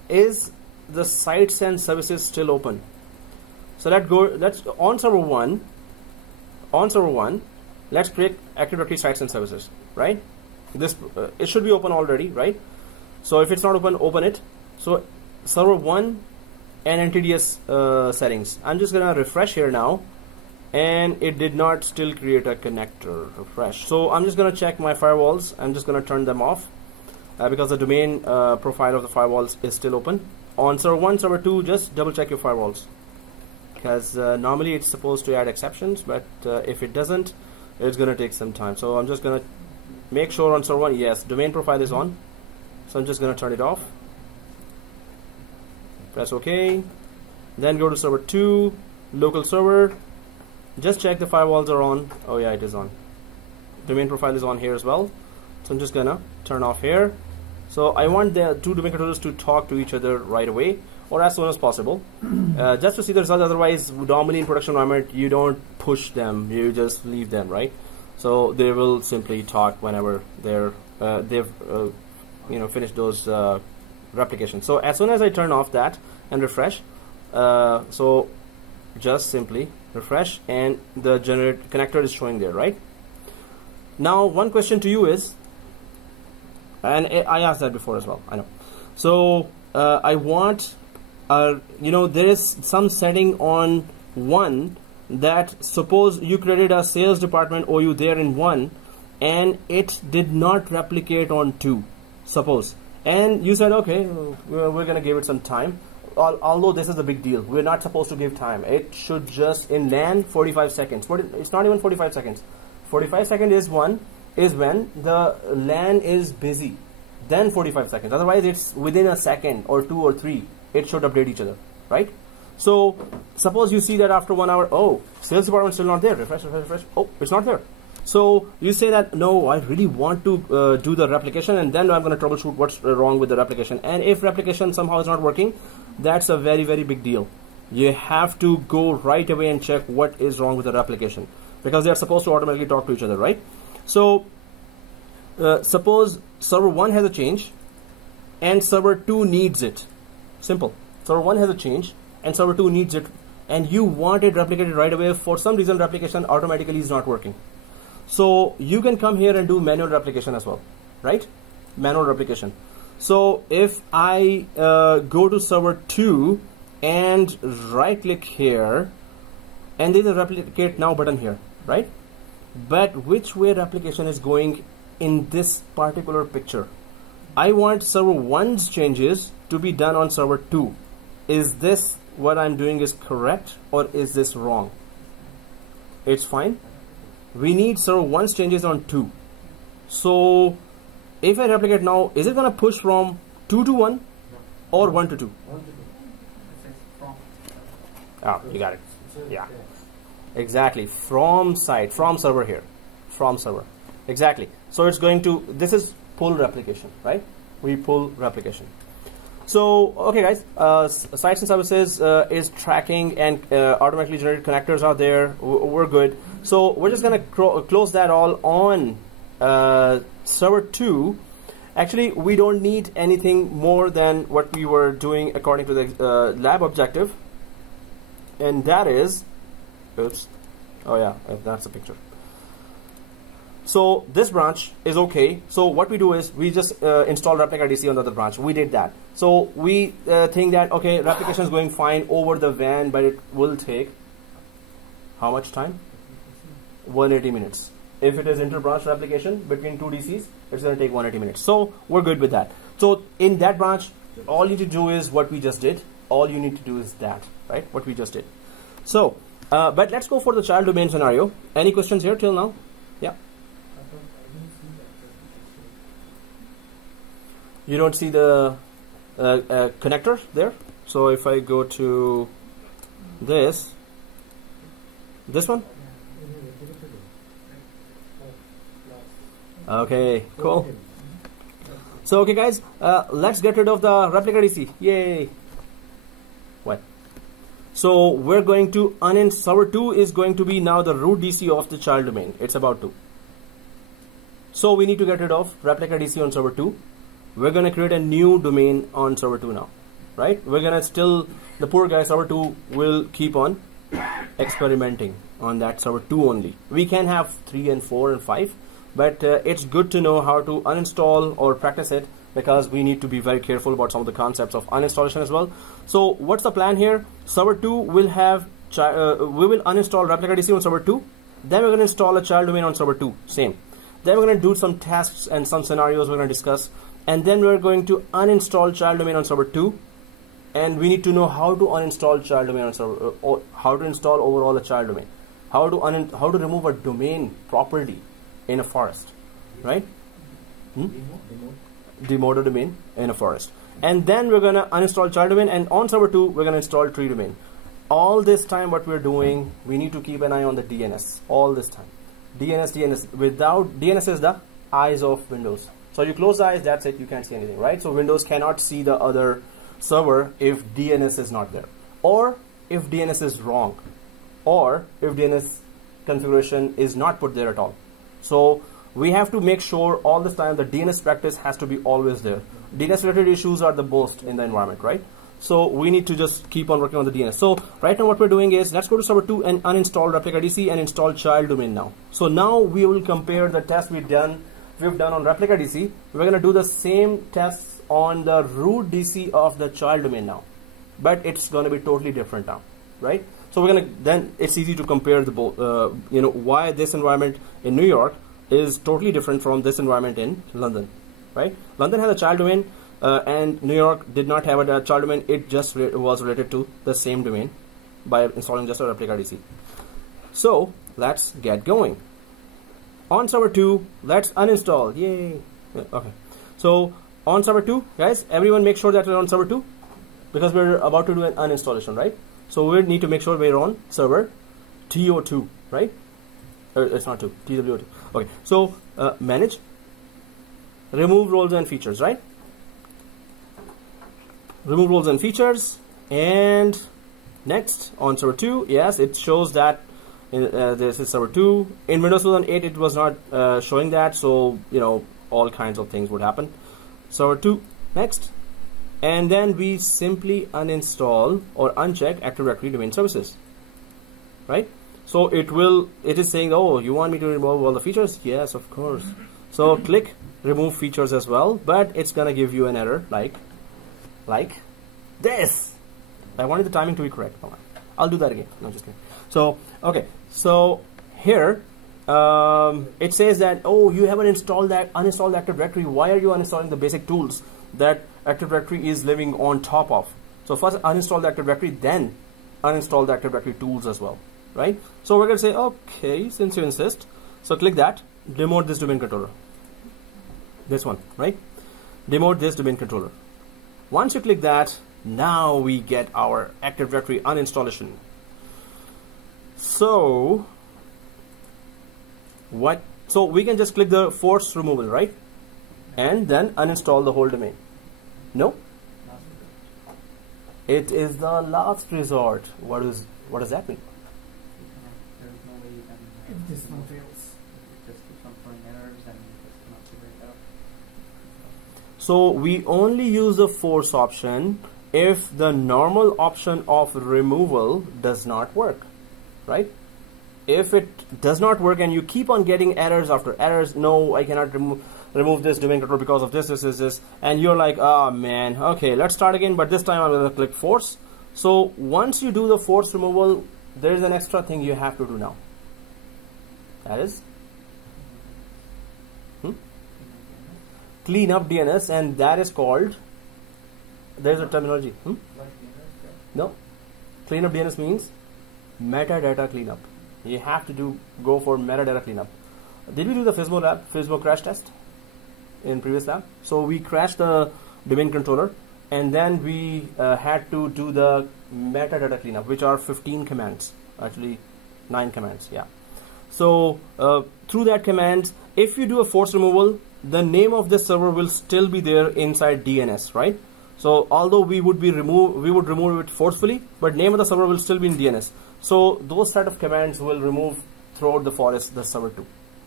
is the sites and services still open? So let's on server 1. On server 1, let's create Active Directory sites and services, right? This it should be open already, right? So if it's not open, open it. So server 1 and NTDS settings. I'm just gonna refresh here now, and it did not still create a connector. Refresh. So I'm just gonna check my firewalls. I'm just gonna turn them off because the domain profile of the firewalls is still open. On server 1, server 2, just double check your firewalls, because normally it's supposed to add exceptions, but if it doesn't, it's going to take some time. So I'm just going to make sure on server 1, yes, domain profile is on. So I'm just going to turn it off. Press OK. Then go to server 2, local server. Just check the firewalls are on. Oh yeah, it is on. Domain profile is on here as well. So I'm just going to turn off here. So I want the two domain controllers to talk to each other right away, or as soon as possible, just to see the results. Otherwise, normally in production environment, you don't push them, you just leave them, right? So they will simply talk whenever they've finished those replications. So as soon as I turn off that and refresh, so just simply refresh and the generate connector is showing there, right? Now one question to you is, and I asked that before as well, I know. So I want, you know, there is some setting on 1 that suppose you created a sales department OU there in 1 and it did not replicate on 2, suppose, and you said, okay, we're gonna give it some time. Although this is a big deal, we're not supposed to give time. It should just in LAN 45 seconds, but it's not even 45 seconds. 45 seconds is when the LAN is busy, then 45 seconds. Otherwise it's within a second or 2 or 3 it should update each other, right? So suppose you see that after 1 hour, oh, sales department still not there, refresh, oh, it's not there. So you say that, no, I really want to do the replication, and then I'm going to troubleshoot what's wrong with the replication. And if replication somehow is not working, that's a very, very big deal. You have to go right away and check what is wrong with the replication, because they're supposed to automatically talk to each other, right? So suppose server 1 has a change and server 2 needs it. Simple. Server 1 has a change and server 2 needs it, and you want it replicated right away. For some reason replication automatically is not working. So you can come here and do manual replication as well, right? Manual replication. So if I go to server 2 and right click here, and there's a replicate now button here, right? But which way replication is going in this particular picture? I want server 1's changes to be done on server 2. Is this what I'm doing is correct, or is this wrong? It's fine. We need server 1's changes on 2. So if I replicate now, is it going to push from 2 to 1 or 1 to 2? Ah, you got it. Yeah, exactly. From side, from server here, from server. Exactly. So it's going to, this is pull replication, right? We pull replication. So, okay guys, sites and services is tracking and automatically generated connectors are there. We're good. So we're just going to close that all on server 2. Actually, we don't need anything more than what we were doing according to the lab objective. And that is, oops, oh yeah, that's a picture. So this branch is okay. So what we do is we just install ReplicaDc on the other branch. We did that. So we think that, okay, replication is going fine over the WAN, but it will take how much time? 180 minutes. If it is inter-branch replication between 2 DCs, it's going to take 180 minutes. So we're good with that. So in that branch, all you need to do is what we just did. All you need to do is that, right? What we just did. So, but let's go for the child domain scenario. Any questions here till now? Yeah. You don't see the connector there? So if I go to this one? Okay, cool. So okay guys, let's get rid of the ReplicaDc. Yay! What? So we're going to uninstall. Server 2 is going to be now the root DC of the child domain. It's about to. So we need to get rid of ReplicaDc on server 2. We're going to create a new domain on server 2 now, right? We're going to still, the poor guy server 2 will keep on experimenting on that server 2 only. We can have 3 and 4 and 5, but it's good to know how to uninstall or practice it, because we need to be very careful about some of the concepts of uninstallation as well. So what's the plan here? Server 2 will have, we will uninstall ReplicaDc on server 2. Then we're going to install a child domain on server 2, same. Then we're going to do some tests and some scenarios we're going to discuss. And then we're going to uninstall child domain on server 2. And we need to know how to uninstall child domain on server, or how to install overall a child domain. How to remove a domain property in a forest, right? Demote a domain in a forest. And then we're going to uninstall child domain, and on server 2 we're going to install tree domain. All this time what we're doing, we need to keep an eye on the DNS all this time. DNS. Without DNS is the eyes of Windows. So you close the eyes, that's it, you can't see anything, right? So Windows cannot see the other server if DNS is not there, or if DNS is wrong, or if DNS configuration is not put there at all. So we have to make sure all this time the DNS practice has to be always there. DNS related issues are the most in the environment, right? So we need to just keep on working on the DNS. So right now what we're doing is, let's go to server 2 and uninstall ReplicaDc and install child domain now. So now we will compare the test we've done on ReplicaDc. We're going to do the same tests on the root DC of the child domain now, but it's going to be totally different now, right? So we're going to, then it's easy to compare the both, why this environment in New York is totally different from this environment in London, right? London has a child domain, and New York did not have a child domain. It just was related to the same domain by installing just a ReplicaDc. So let's get going. On server 2, let's uninstall. Yay! Okay. So on server 2, guys, everyone make sure that we're on server 2 because we're about to do an uninstallation, right? So we need to make sure we're on server TO2, right? It's not 2, TWO2. Okay. So manage, remove roles and features, right? Remove roles and features, and next on server 2, yes, it shows that this is server 2. In Windows 2008 it was not showing that, so all kinds of things would happen. Server 2, next, and then we simply uninstall or uncheck Active Directory domain services, right? So it is saying, oh, you want me to remove all the features? Yes, of course. So click remove features as well, but it's gonna give you an error like this. I wanted the timing to be correct. I'll do that again. No, just kidding. So okay, so here it says that, oh, you haven't uninstalled Active Directory. Why are you uninstalling the basic tools that Active Directory is living on top of? So first uninstall the Active Directory, then uninstall the Active Directory tools as well, right? So we're going to say, okay, since you insist, so click that, demote this domain controller, this one, right? Demote this domain controller. Once you click that, now we get our Active Directory uninstallation. So we can just click the force removal, right? And then uninstall the whole domain. No? It is the last resort. What does that mean? There's no way you can. If this one fails, It just keeps on throwing errors and just not figure it out. So we only use the force option if the normal option of removal does not work, right? If it does not work and you keep on getting errors after errors, no, I cannot remove this domain controller because of this, and you're like, oh man, okay, let's start again, but this time I'm going to click force. So once you do the force removal, there's an extra thing you have to do now. That is clean up DNS, and that is called, there's a terminology. No, clean up DNS means metadata cleanup. You have to go for metadata cleanup. Did we do the FSMO crash test in previous lab? So we crashed the domain controller, and then we had to do the metadata cleanup, which are 15 commands, actually 9 commands, yeah. So through that command, if you do a force removal, the name of this server will still be there inside DNS, right? So although we would remove it forcefully, but name of the server will still be in DNS. So those set of commands will remove throughout the forest the server 2.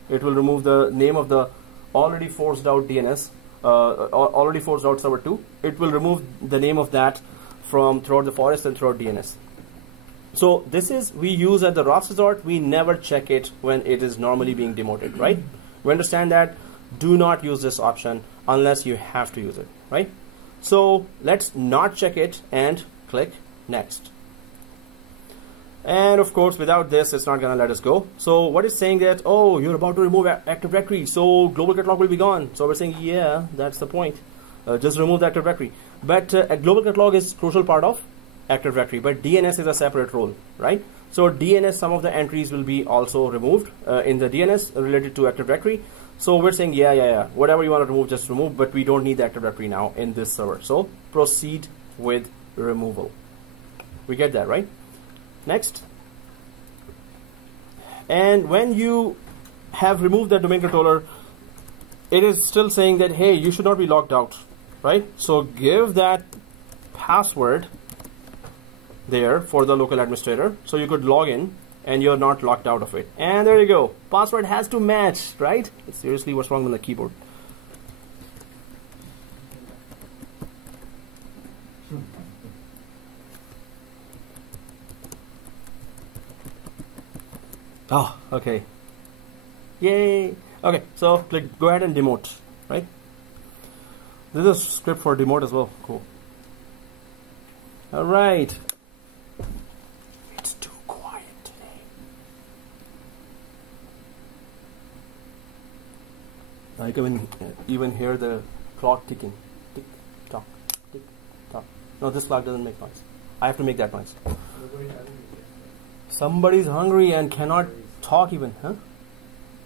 It will remove the name of the already forced out DNS, already forced out server 2. It will remove the name of that from throughout the forest and throughout DNS. So this is, we use at the last resort. We never check it when it is normally being demoted, right? We understand that. Do not use this option unless you have to use it, right? So let's not check it and click next. And of course, without this, it's not going to let us go. So what is saying that, oh, you're about to remove Active Directory, so global catalog will be gone. So we're saying, yeah, that's the point. Just remove the Active Directory. But a global catalog is crucial part of Active Directory, but DNS is a separate role, right? So DNS, some of the entries will be also removed in the DNS related to Active Directory. So we're saying, yeah, whatever you want to remove, just remove, but we don't need the Active Directory now in this server. So proceed with removal. We get that, right? Next. And when you have removed that domain controller, it is still saying that, hey, you should not be logged out, right? So give that password there for the local administrator so you could log in and you're not locked out of it. And there you go. Password has to match, right? Seriously, what's wrong with the keyboard? Oh, okay. Yay. Okay, so click, go ahead and demote, right? This is a script for demote as well. Cool. All right. It's too quiet today. I can even hear the clock ticking. Tick tock, tick tock. No, this clock doesn't make noise. I have to make that noise. Somebody's hungry and cannot talk even, huh?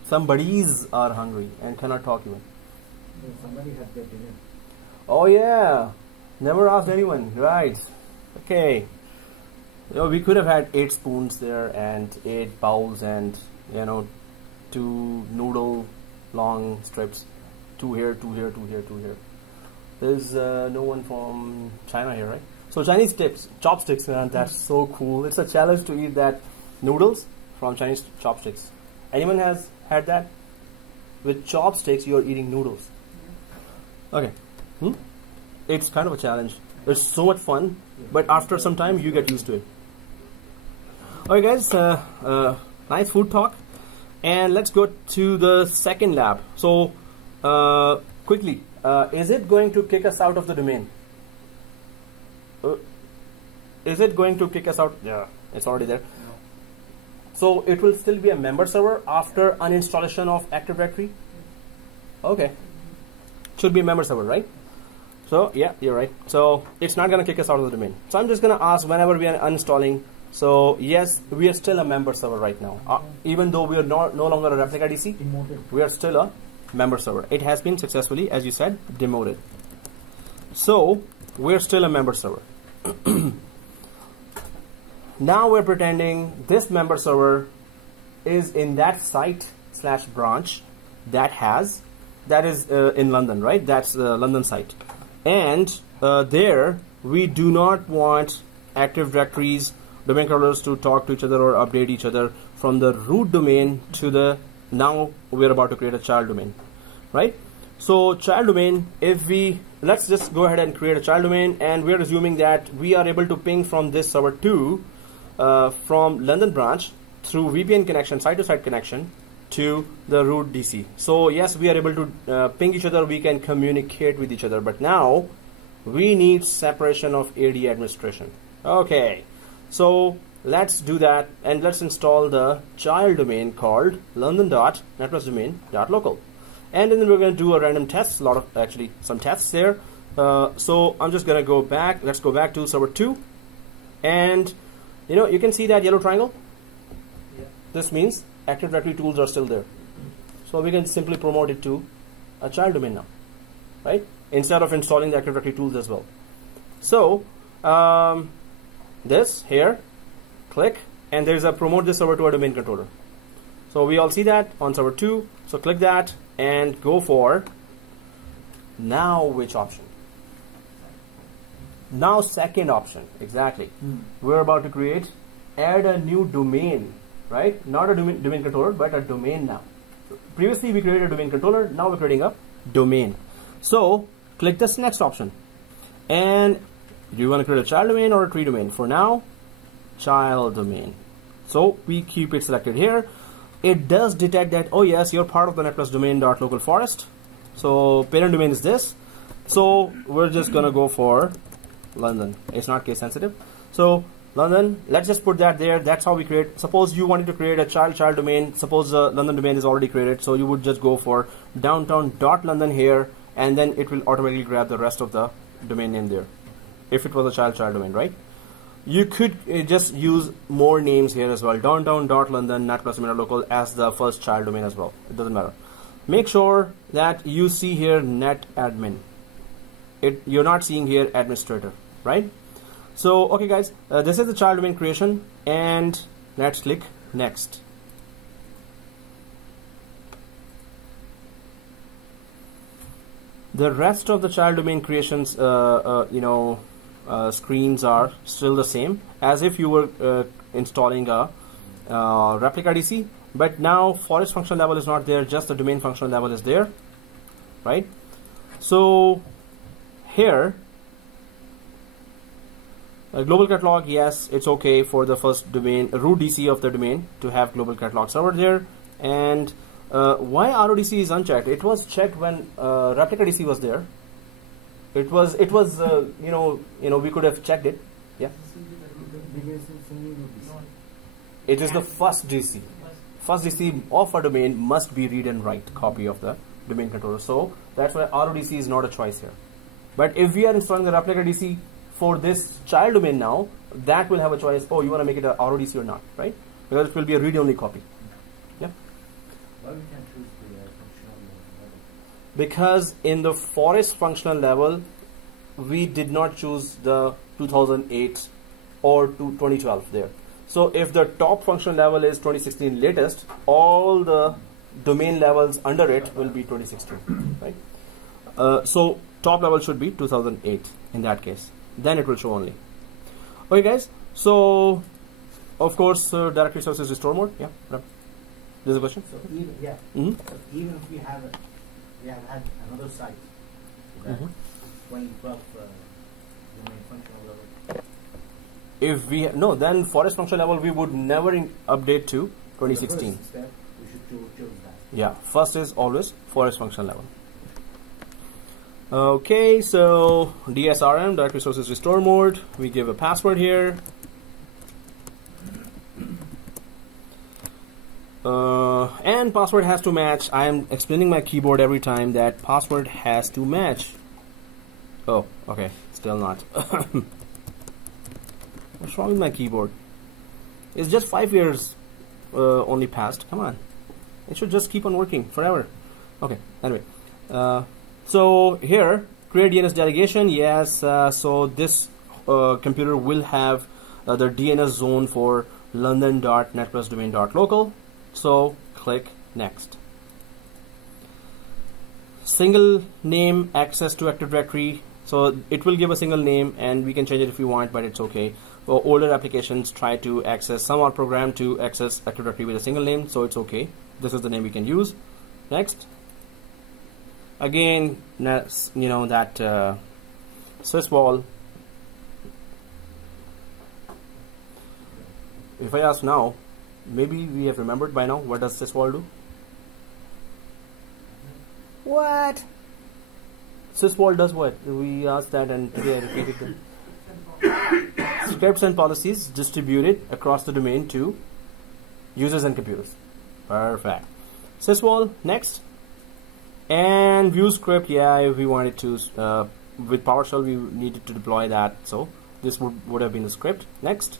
Somebody's are hungry and cannot talk even. Somebody had their dinner. Oh yeah, never asked anyone, right? Okay. You know, we could have had 8 spoons there and 8 bowls and, you know, 2 noodle long strips. 2 here, 2 here, 2 here, 2 here. There's no one from China here, right? So Chinese chopsticks, man, that's so cool. It's a challenge to eat that noodles from Chinese chopsticks. Anyone has had that? With chopsticks, you're eating noodles. Okay. It's kind of a challenge. It's so much fun, but after some time, you get used to it. Okay, guys, nice food talk. And let's go to the second lab. So, quickly, is it going to kick us out of the domain? Is it going to kick us out? Yeah, it's already there. No. So it will still be a member server after uninstallation of Active Directory? Okay. Should be a member server, right? So yeah, you're right. So it's not going to kick us out of the domain. So I'm just going to ask whenever we are uninstalling. So yes, we are still a member server right now. Even though we are no longer a ReplicaDc, we are still a member server. It has been successfully, as you said, demoted. So we're still a member server. Now we're pretending this member server is in that site/branch that is in London, right? That's the London site. And there we do not want Active Directories, domain controllers to talk to each other or update each other from the root domain to the, now we're about to create a child domain, right? So child domain, let's just go ahead and create a child domain, and we're assuming that we are able to ping from this server to from London branch through VPN connection, site-to-site connection to the root DC. So yes, we are able to ping each other, we can communicate with each other, but now we need separation of AD administration. Okay, so let's do that, and let's install the child domain called london.netplusdomain.local. And then we're going to do a random test, some tests there. So I'm just going to go back. Let's go back to server 2. And, you know, you can see that yellow triangle. Yeah. This means Active Directory tools are still there. So we can simply promote it to a child domain now, right? Instead of installing the Active Directory tools as well. So, this here, click, and there's a promote this server to a domain controller. So we all see that on server 2. So click that and go for now which option? Now second option, exactly. We're about to create, add a new domain, right? Not a domain controller, but a domain now. So previously we created a domain controller, now we're creating a domain. So click this next option. And do you want to create a child domain or a tree domain? For now, child domain. So we keep it selected here. It does detect that, oh yes, you're part of the Netplus domain.local forest. So parent domain is this. So we're just gonna go for London. It's not case sensitive. So London, let's just put that there. That's how we create. Suppose you wanted to create a child domain. Suppose the London domain is already created. So you would just go for downtown.london here, and then it will automatically grab the rest of the domain name there. If it was a child domain, right? You could just use more names here as well. Downtown.london, netplusdomain.local as the first child domain as well. It doesn't matter. Make sure that you see here net admin. You're not seeing here administrator, right? So, okay guys, this is the child domain creation, and let's click next. The rest of the child domain creations, screens are still the same as if you were installing a ReplicaDc, but now forest function level is not there, just the domain function level is there, right? So here Global catalog, yes, it's okay for the first domain, root DC of the domain, to have global catalog server there. And why RODC is unchecked? It was checked when ReplicaDc was there. It was we could have checked it. Yeah. It is the first DC. First DC of a domain must be read and write copy of the domain controller. So that's why RODC is not a choice here. But if we are installing the ReplicaDc for this child domain now, that will have a choice. Oh, you want to make it a RODC or not, right? Because it will be a read-only copy. Yeah. Why we can't choose the functional level? Because in the forest functional level, we did not choose the 2008 or 2012 there. So if the top functional level is 2016 latest, all the domain levels under it will be 2016, right? So top level should be 2008 in that case. Then it will show only. Okay, guys. So, of course, directory sources restore mode. Yeah. There's a question. So even so even if we have had another site, that 2012 domain functional level. If we then forest functional level, we would never update to 2016. The first step, we should choose that. Yeah. First is always forest functional level. Okay, so DSRM, directory sources restore mode. We give a password here. And password has to match. I am explaining my keyboard every time that password has to match. Oh, okay, still not. What's wrong with my keyboard? It's just 5 years only passed. Come on, it should just keep on working forever. Okay, anyway. So here, create DNS delegation. Yes, so this computer will have the DNS zone for london.netplusdomain.local. So click next. Single name access to Active Directory. So it will give a single name, and we can change it if we want, but it's okay. For older applications, try to access some are programmed to access Active Directory with a single name, so it's okay. This is the name we can use. Next. Again, that sysvol. If I ask now, maybe we have remembered by now. What does sysvol do? What? Sysvol does what? We asked that, and today I repeated it. Scripts and policies distributed across the domain to users and computers. Perfect. Sysvol. Next. And view script, yeah, if we wanted to, with PowerShell, we needed to deploy that. So this would have been the script. Next.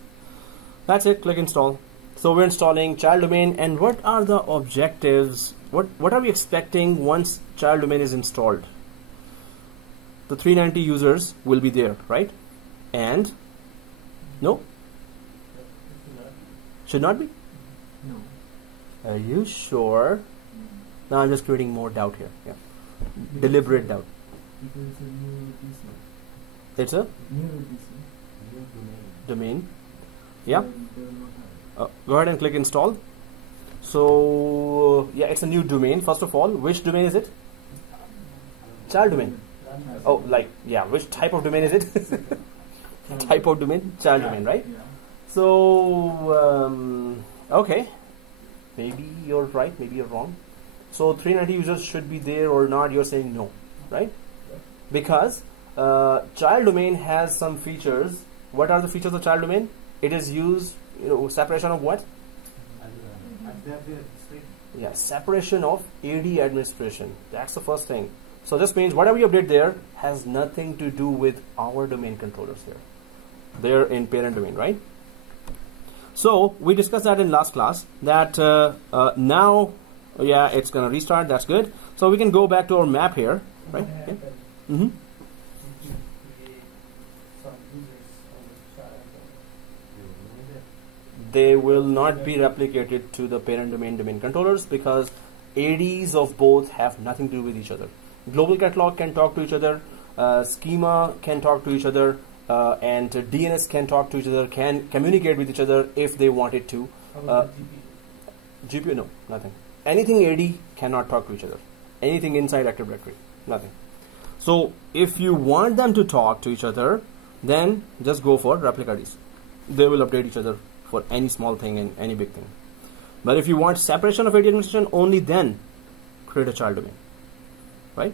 That's it. Click install. So we're installing child domain. And what are the objectives? What are we expecting once child domain is installed? The 390 users will be there, right? And no? Should not be? No. Are you sure? No, I'm just creating more doubt here. Yeah, deliberate doubt. It's a new domain. Yeah. Go ahead and click install. So yeah, it's a new domain. First of all, which domain is it? Child domain. Oh, which type of domain is it? Type of domain, child domain, right? So okay, maybe you're right, maybe you're wrong. So 390 users should be there or not? You're saying no, right? Because child domain has some features. What are the features of child domain? It is used, separation of what? Yeah, separation of AD administration. That's the first thing. So this means whatever you update there has nothing to do with our domain controllers here. They're in parent domain, right? So we discussed that in last class that now. Yeah, it's gonna restart. That's good. So we can go back to our map here, right? Yeah. They will not be replicated to the parent domain controllers because ADs of both have nothing to do with each other. Global catalog can talk to each other, schema can talk to each other, and DNS can talk to each other, can communicate with each other if they wanted to. GPU, no, nothing. Anything AD cannot talk to each other. Anything inside Active Directory, nothing. So if you want them to talk to each other, then just go for ReplicaDc. They will update each other for any small thing and any big thing. But if you want separation of AD administration, only then create a child domain, right?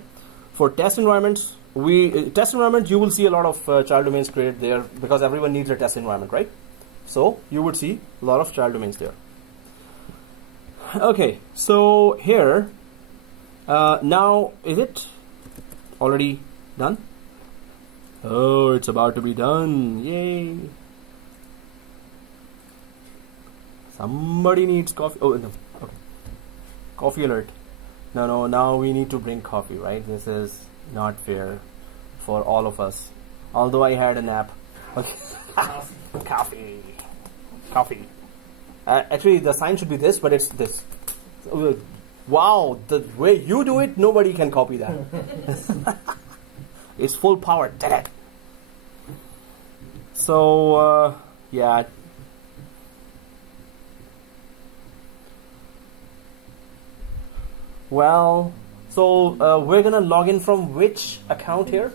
For test environments, you will see a lot of child domains created there because everyone needs a test environment, right? So you would see a lot of child domains there. Okay, so here, now is it already done? Oh, it's about to be done. Yay. Somebody needs coffee. Oh, no. Okay. Coffee alert. No, now we need to bring coffee, right? This is not fair for all of us. Although I had a nap. Okay. Coffee. Actually, the sign should be this, but it's this. Wow, the way you do it, nobody can copy that. It's full power. So, yeah. Well, so we're gonna log in from which account here?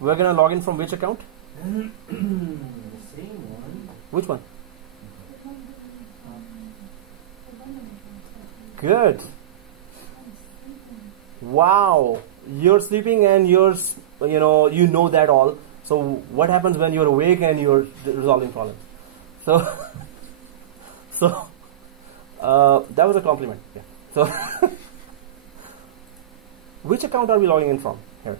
We're gonna log in from which account? The same one. Which one? Good. Wow, you're sleeping and you know that all. So what happens when you're awake and you're resolving problems? So that was a compliment. Yeah. So which account are we logging in from here?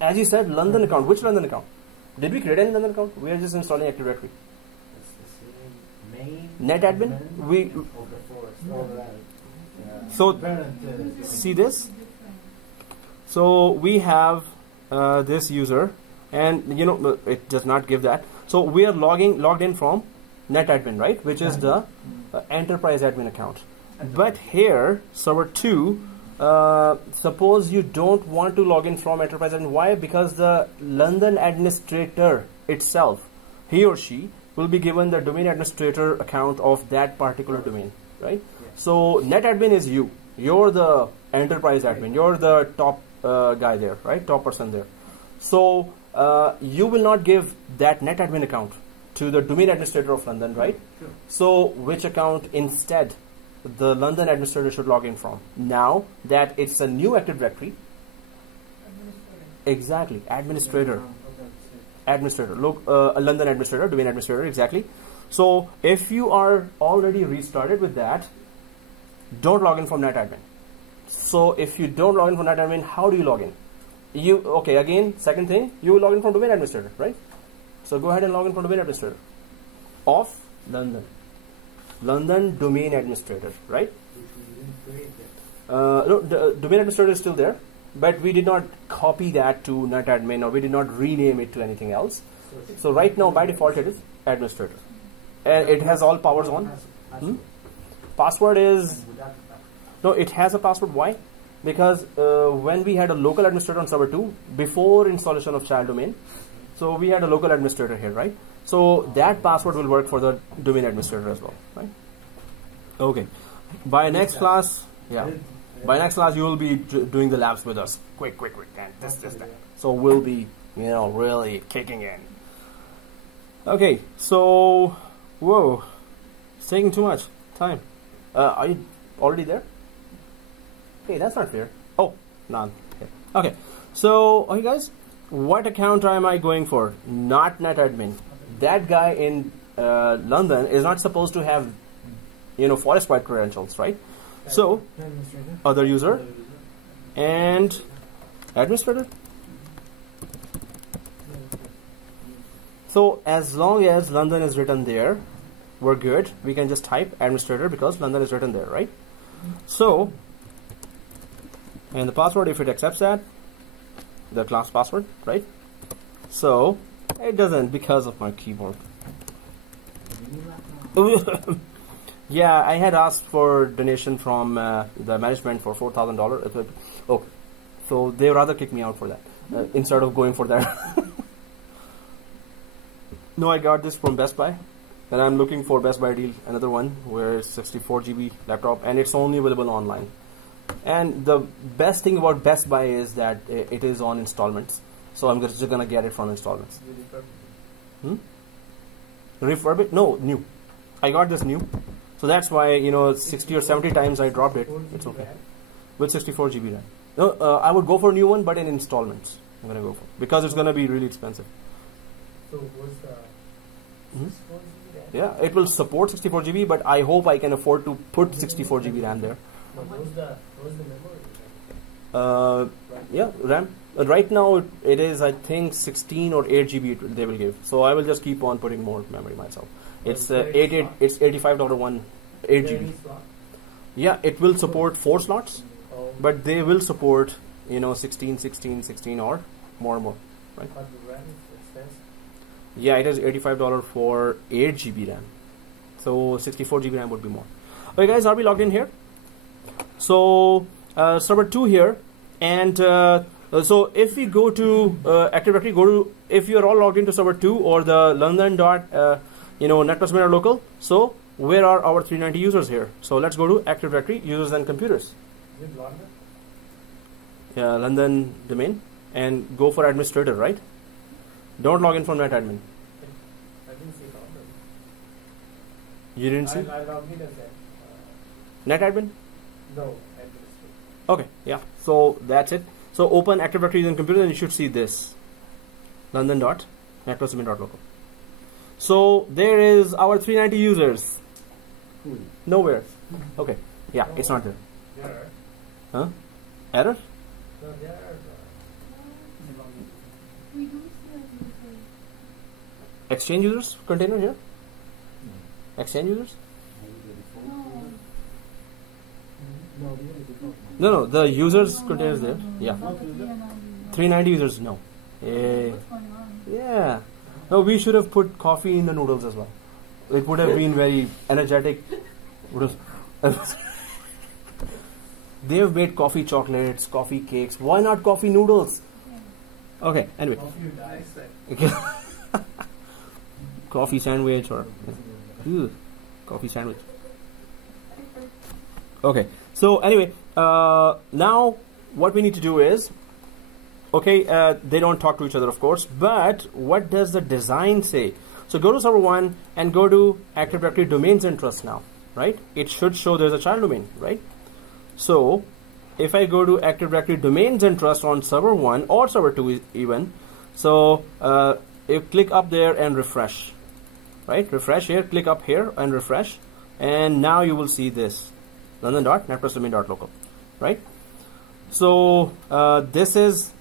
As you said, London account. Which London account? Did we create any London account? We are just installing Active Directory. It's the same main NetAdmin. We of the forest. so see this. So we have this user, and it does not give that. So we are logged in from NetAdmin, right? Which is the enterprise admin account. But here, server 2, suppose you don't want to log in from enterprise admin. Why? Because the London administrator itself, he or she, will be given the domain administrator account of that particular domain, right? So NetAdmin is you. You're the enterprise admin. You're the top guy there, right? Top person there. So you will not give that NetAdmin account to the domain administrator of London, right? Sure. So which account instead the London administrator should log in from? Now that it's a new Active Directory. Exactly, administrator. London administrator, domain administrator, exactly. So if you are already restarted with that, don't log in from NetAdmin. So if you don't log in from NetAdmin, how do you log in? Again, second thing, you will log in from domain administrator, right? So go ahead and log in from domain administrator of London. London domain administrator, right? No, the domain administrator is still there, but we did not copy that to NetAdmin, or we did not rename it to anything else. So right now, by default, it is administrator, and it has all powers on. Password is no, it has a password. Why? Because when we had a local administrator on server 2 before installation of child domain, so we had a local administrator here, right? So that password will work for the domain administrator as well, right? Okay. By next class, by next class you will be doing the labs with us. Quick, and this, that. So we'll be, really kicking in. Okay. So, whoa, it's taking too much time. Are you already there? Hey, that's not fair. Oh, none. Okay. So, okay, guys. What account am I going for? Not NetAdmin. That guy in London is not supposed to have, forest-wide credentials, right? So, other user and administrator. So, as long as London is written there, we're good. We can just type administrator because London is written there, right? So, and the password, if it accepts that, the class password, right? So it doesn't because of my keyboard. Yeah, I had asked for donation from the management for $4,000. Oh, so they rather kick me out for that instead of going for that. No, I got this from Best Buy, and I'm looking for Best Buy deal, another one where it's 64 GB laptop, and it's only available online. And the best thing about Best Buy is that it is on installments. So I'm just gonna get it from installments. Refurb it? No, new. I got this new. So that's why, 60 or 70 times I dropped it. It's okay. With 64 GB RAM. No, I would go for a new one, but in installments. I'm gonna go for, because it's gonna be really expensive. So what's the 64 GB RAM? Yeah, it will support 64 GB, but I hope I can afford to put 64 GB RAM there. What's the memory? Yeah, RAM. Right now it is, I think, 16 or 8 GB they will give. So I will just keep on putting more memory myself. It's it's $85 8 GB. Yeah, it will support 4 slots, but they will support 16, 16, 16 or more and more, right? But the RAM is expensive. Yeah, it is $85 for 8 GB RAM. So 64 GB RAM would be more. Okay, guys, are we logged in here? So server 2 here, and so if we go to Active Directory, if you are all logged into server 2 or the London Netplus local. So where are our 390 users here? So let's go to Active Directory, users and computers. Is it London? Yeah, London domain, and go for administrator, right? Don't log in from NetAdmin. I didn't see London. You didn't see? I logged in as NetAdmin? no, administrator. Okay, yeah. So that's it. So open Active Directory and computer, and you should see this london.netplusdomain.local. So there is our 390 users. Nowhere. Okay. Yeah, it's not there. There. Huh? Error? No, there. We don't see a user. Exchange users container here? Exchange users? No. No, the users container is there. Yeah. Not the 390. 390 users, no. What's going on? Yeah. No, we should have put coffee in the noodles as well. It would have been very energetic. They have made coffee chocolates, coffee cakes. Why not coffee noodles? Okay, anyway. Coffee sandwich or coffee sandwich. Okay, so anyway, now what we need to do is, okay, they don't talk to each other, of course, but what does the design say? So go to server 1 and go to Active Directory domains and trust now, right? It should show there's a child domain, right? So if I go to Active Directory domains and trust on server 1 or server 2 even, so you click up there and refresh, right? Refresh here, click up here and refresh, and now you will see this london.netplusdomain.local, right? So this is,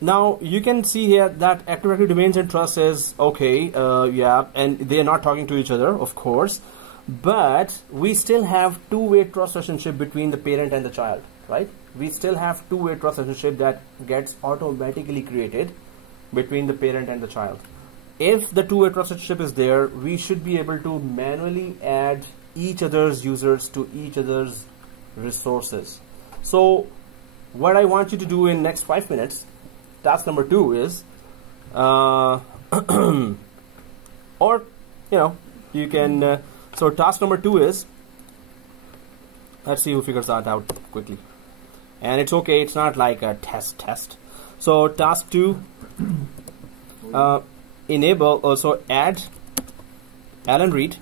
now you can see here that Active Directory domains and trust is okay, yeah, and they are not talking to each other, of course, but we still have two-way trust relationship between the parent and the child, right? We still have two-way trust relationship that gets automatically created between the parent and the child. If the two-way trust relationship is there, we should be able to manually add each other's users to each other's resources. So what I want you to do in next 5 minutes, task number 2 is, or you can, so task number 2 is, let's see who figures that out quickly. And it's okay, it's not like a test. So task 2, enable, also add Alan Reed.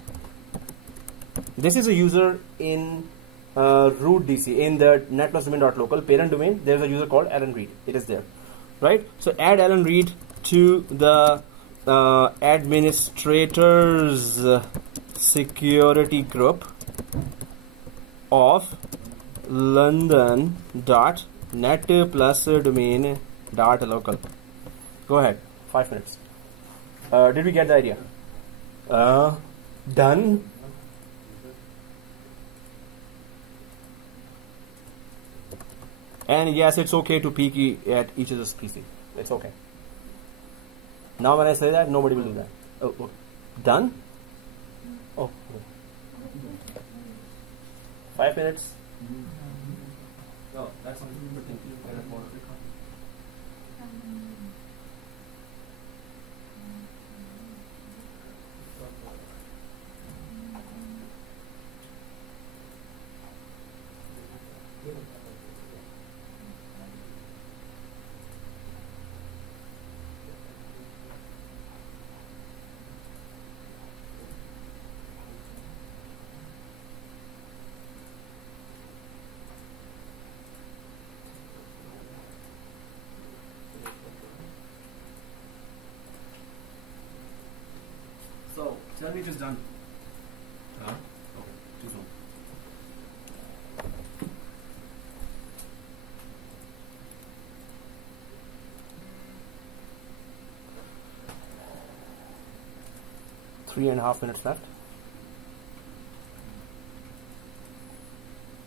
This is a user in root DC, in the netplusdomain.local parent domain. There's a user called Alan Reed. It is there, right? So add Alan Reed to the administrators security group of london.netplusdomain.local. Go ahead, 5 minutes. Did we get the idea? Done. And yes, it's okay to peek at each other's PC. It's okay. Now when I say that, nobody will do that. Oh, okay. Done? Oh, okay. 5 minutes. Oh, that's something for thinking. page is done. Okay, too slow. Three and a half minutes left.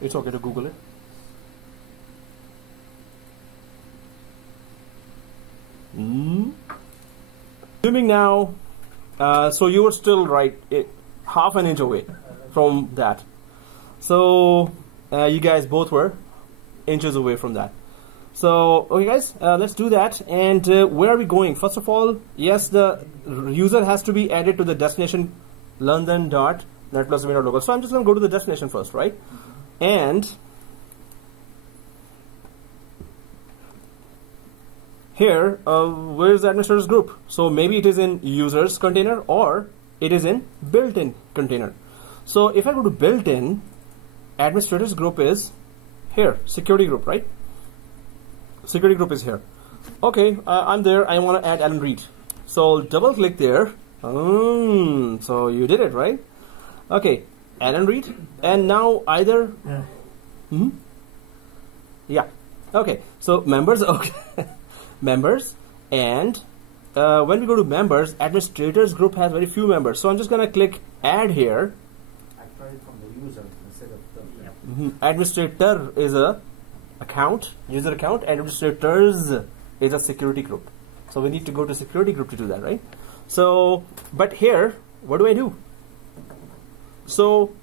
It's okay to Google it. Zooming now. So you were still right, half an inch away from that. So you guys both were inches away from that. So okay guys, let's do that. And where are we going? First of all, yes, the user has to be added to the destination london.netplusdomain.local. So I'm just going to go to the destination first, right? And here, where's the administrators group? So maybe it is in users container or it is in built-in container. So if I go to built-in, administrators group is here, security group, right? Security group is here. Okay, I'm there. I want to add Alan Reed. So double click there. So you did it, right? Okay, Alan Reed. And now either... Yeah. Okay, so members, okay. Members, and when we go to members, administrators group has very few members. So I'm just going to click add here. I tried from the user instead of the Administrator is a account, user account. Administrators is a security group. So we need to go to security group to do that, right? So, but here, what do? So,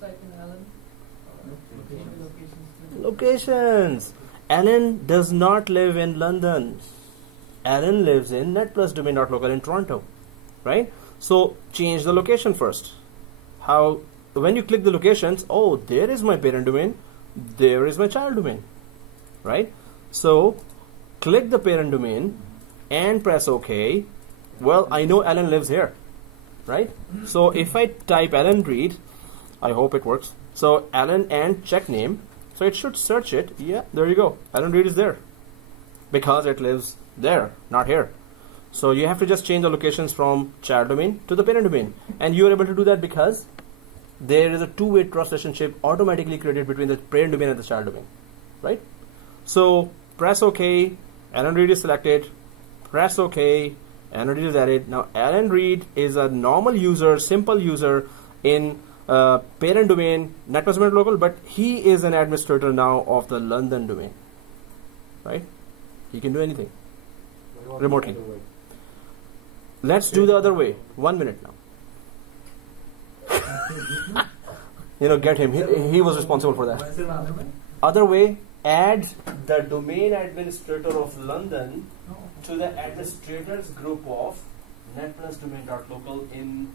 Type in Alan. locations. Alan does not live in London. Alan lives in netplusdomain.local in Toronto, right? So change the location first. How? When you click the locations, oh, there is my parent domain, there is my child domain, right? So click the parent domain and press OK. Well, I know Alan lives here, right? So if I type Alan Reed, I hope it works. So Alan and check name. So it should search it. Yeah, there you go. Alan Reed is there because it lives there, not here. So you have to just change the locations from child domain to the parent domain. And you are able to do that because there is a two-way trust relationship automatically created between the parent domain and the child domain, right? So press OK. Alan Reed is selected. Press OK. Alan Reed is added. Now Alan Reed is a normal user, simple user in parent domain, Netplus domain local, but he is an administrator now of the London domain, right? He can do anything remotely. Let's do the other way. 1 minute now. Get him. He was responsible for that. Other way, add the domain administrator of London to the administrators group of netplusdomain.local in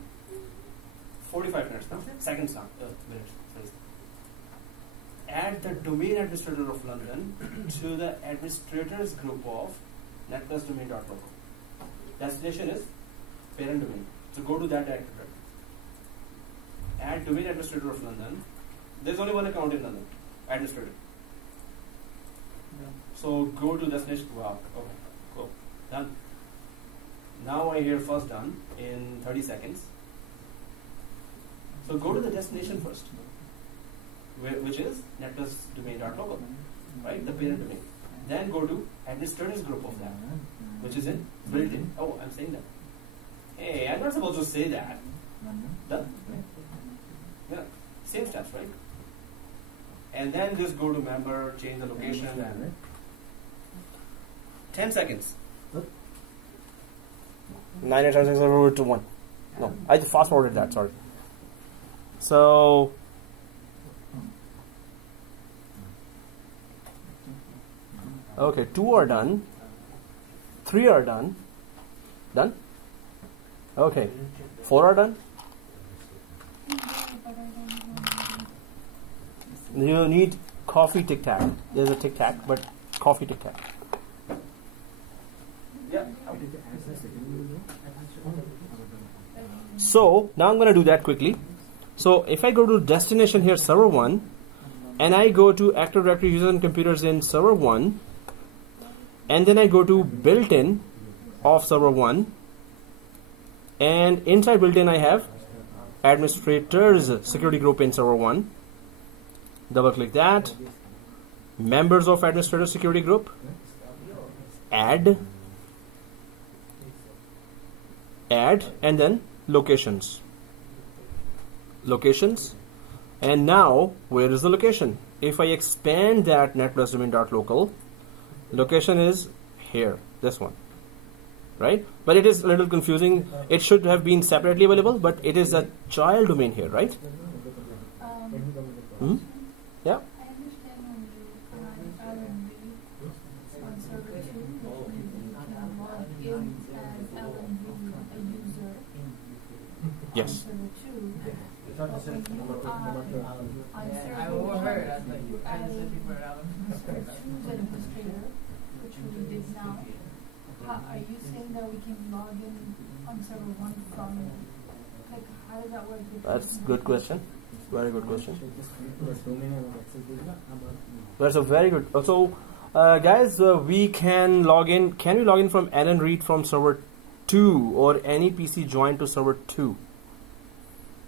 45 minutes now. Seconds now. Minutes. Sorry. Add the domain administrator of London to the administrators group of netplusdomain.local. Destination is parent domain. So go to that directory. Add domain administrator of London. There's only one account in London. Administrator. So go to destination. Wow. Okay. Cool. Done. Now I hear first done in 30 seconds. So go to the destination first, which is netplusdomain.local, right? The parent domain. Then go to administrators group of that, which is in built-in. Oh, I'm saying that. Hey, I'm not supposed to say that. Done. Yeah, same steps, right? And then just go to member, change the location, and 10 seconds. 9 8 7 6 5 to 1. No, I just fast forwarded that. Sorry. So okay, 2 are done, 3 are done. Done? Okay, 4 are done. You need coffee tic tac. There's a tic tac, but coffee tic tac. Yeah. So now I'm going to do that quickly. So if I go to destination here, server 1, and I go to Active Directory users and computers in server 1, and then I go to built-in of server 1, and inside built-in I have administrators security group in server 1. Double click that. Members of administrator security group. Add, and then locations. And now where is the location? If I expand that Netplus domain.local, location is here, this one, right? But it is a little confusing. It should have been separately available, but it is a child domain here, right? Yeah. I understand when you find LNV on server 2, which means you can log in as LNV, a user Yes. on server 2. But when you are on server 1, you added server 2's administrator, which we did now. Are you saying that we can log in on server 1 from, like, how does that work? That's a good question. Very good question. That's a very good. So, guys, we can log in. Can we log in from Alan Reed from server 2 or any PC joined to server 2?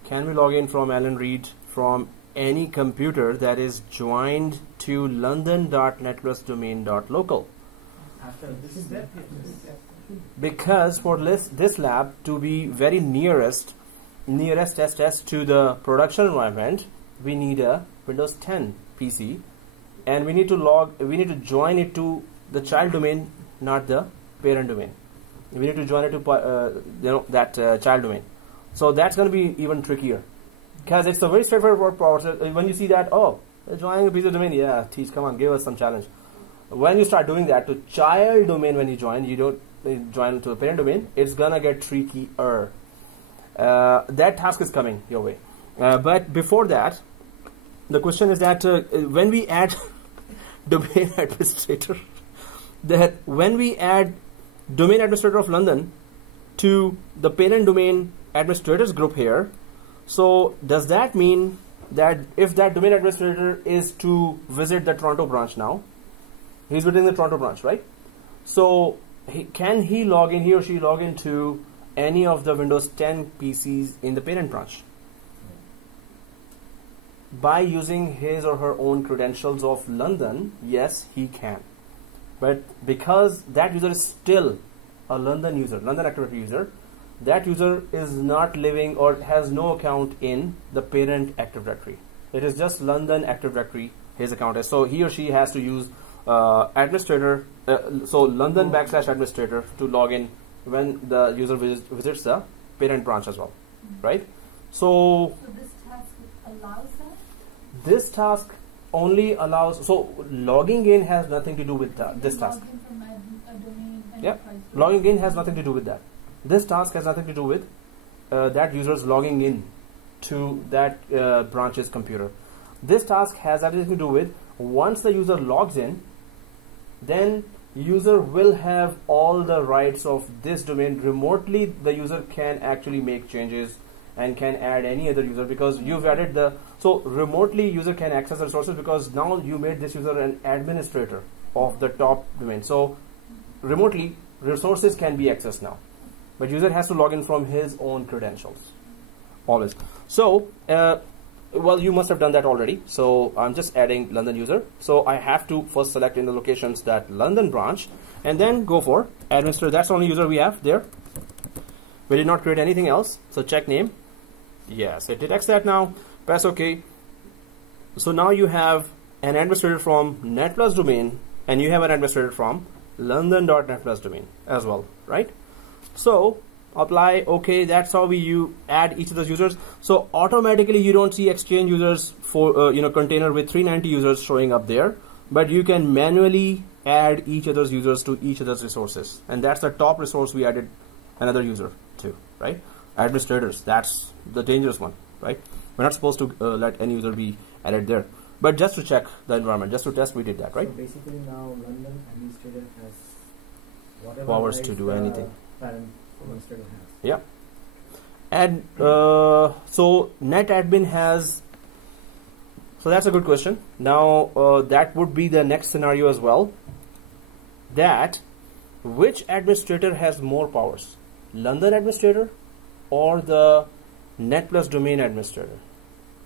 Can we log in from Alan Reed from any computer that is joined to london.netplusdomain.local? Because for this lab to be very nearest test to the production environment, we need a Windows 10 PC, and we need to join it to the child domain, not the parent domain. We need to join it to that child domain. So that's going to be even trickier, because it's a very straightforward process. When you see that, oh, joining a piece of domain, yeah, teach, come on, give us some challenge. When you start doing that to child domain, when you don't join to the parent domain, it's gonna get trickier. That task is coming your way. But before that, the question is that when we add domain administrator, when we add domain administrator of London to the parent domain administrators group here, so does that mean that if that domain administrator is to visit the Toronto branch now, he's visiting the Toronto branch, right? So can he or she log into any of the Windows 10 PCs in the parent branch by using his or her own credentials of London? Yes, he can. But because that user is still a London user, London Active Directory user, that user is not living or has no account in the parent Active Directory. It is just London Active Directory his account is. So he or she has to use administrator, so London /administrator to log in when the user visits the parent branch as well, right? So this task allows that? This task only allows, so logging in has nothing to do with this task. Log in from a domain Yeah, enterprise. logging in has nothing to do with that. This task has nothing to do with that user's logging in to that branch's computer. This task has everything to do with once the user logs in, then user will have all the rights of this domain remotely. The user can actually make changes and can add any other user, because you've added so remotely user can access the resources because now you made this user an administrator of the top domain. So remotely resources can be accessed now, but user has to log in from his own credentials always. So well, you must have done that already. So I'm just adding London user. So I have to first select in the locations that London branch and then go for administrator. That's the only user we have there. We did not create anything else. So check name. Yes, it detects that now. Press OK. So now you have an administrator from Netplus domain and you have an administrator from London.netplus domain as well, right? So apply, OK. That's how you add each of those users. So automatically you don't see Exchange users for container with 390 users showing up there, but you can manually add each of those users to each of those resources, and that's the top resource we added another user to, right? Administrators, that's the dangerous one, right? We're not supposed to let any user be added there, but just to check the environment, just to test, we did that, right? So basically now London administrator has whatever powers to do anything. Parent administrator has. Yeah. And so NetAdmin has, so that's a good question. Now that would be the next scenario as well, that which administrator has more powers, London administrator or the Netplus domain administrator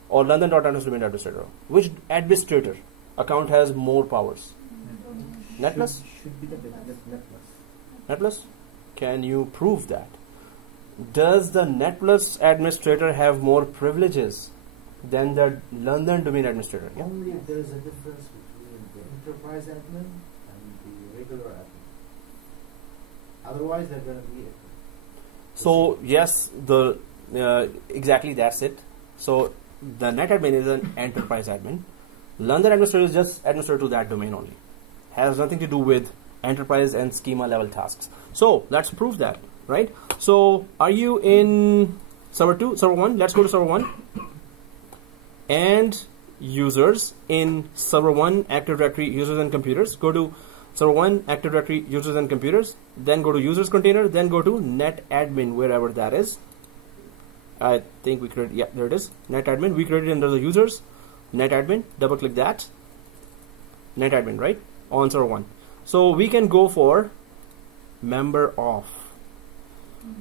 or London.NS domain administrator? Which administrator account has more powers? Netplus? Should be the Netplus. Netplus? Can you prove that? Does the Netplus administrator have more privileges than the London domain administrator? Yeah? Only if there is a difference between the enterprise admin and the regular admin. Otherwise, they're going to be equal. So yes, the exactly that's it. So the net admin is an enterprise admin. London administrator is just administrator to that domain only. Has nothing to do with enterprise and schema level tasks. So let's prove that, right? So are you in server 2, server 1? Let's go to server 1 and users in server 1 Active Directory users and computers. Go to server 1 Active Directory users and computers, then go to users container, then go to net admin, wherever that is. I think we created, yeah, there it is, net admin. We created under the users, net admin, double click that, net admin, right, on server 1. So we can go for member of.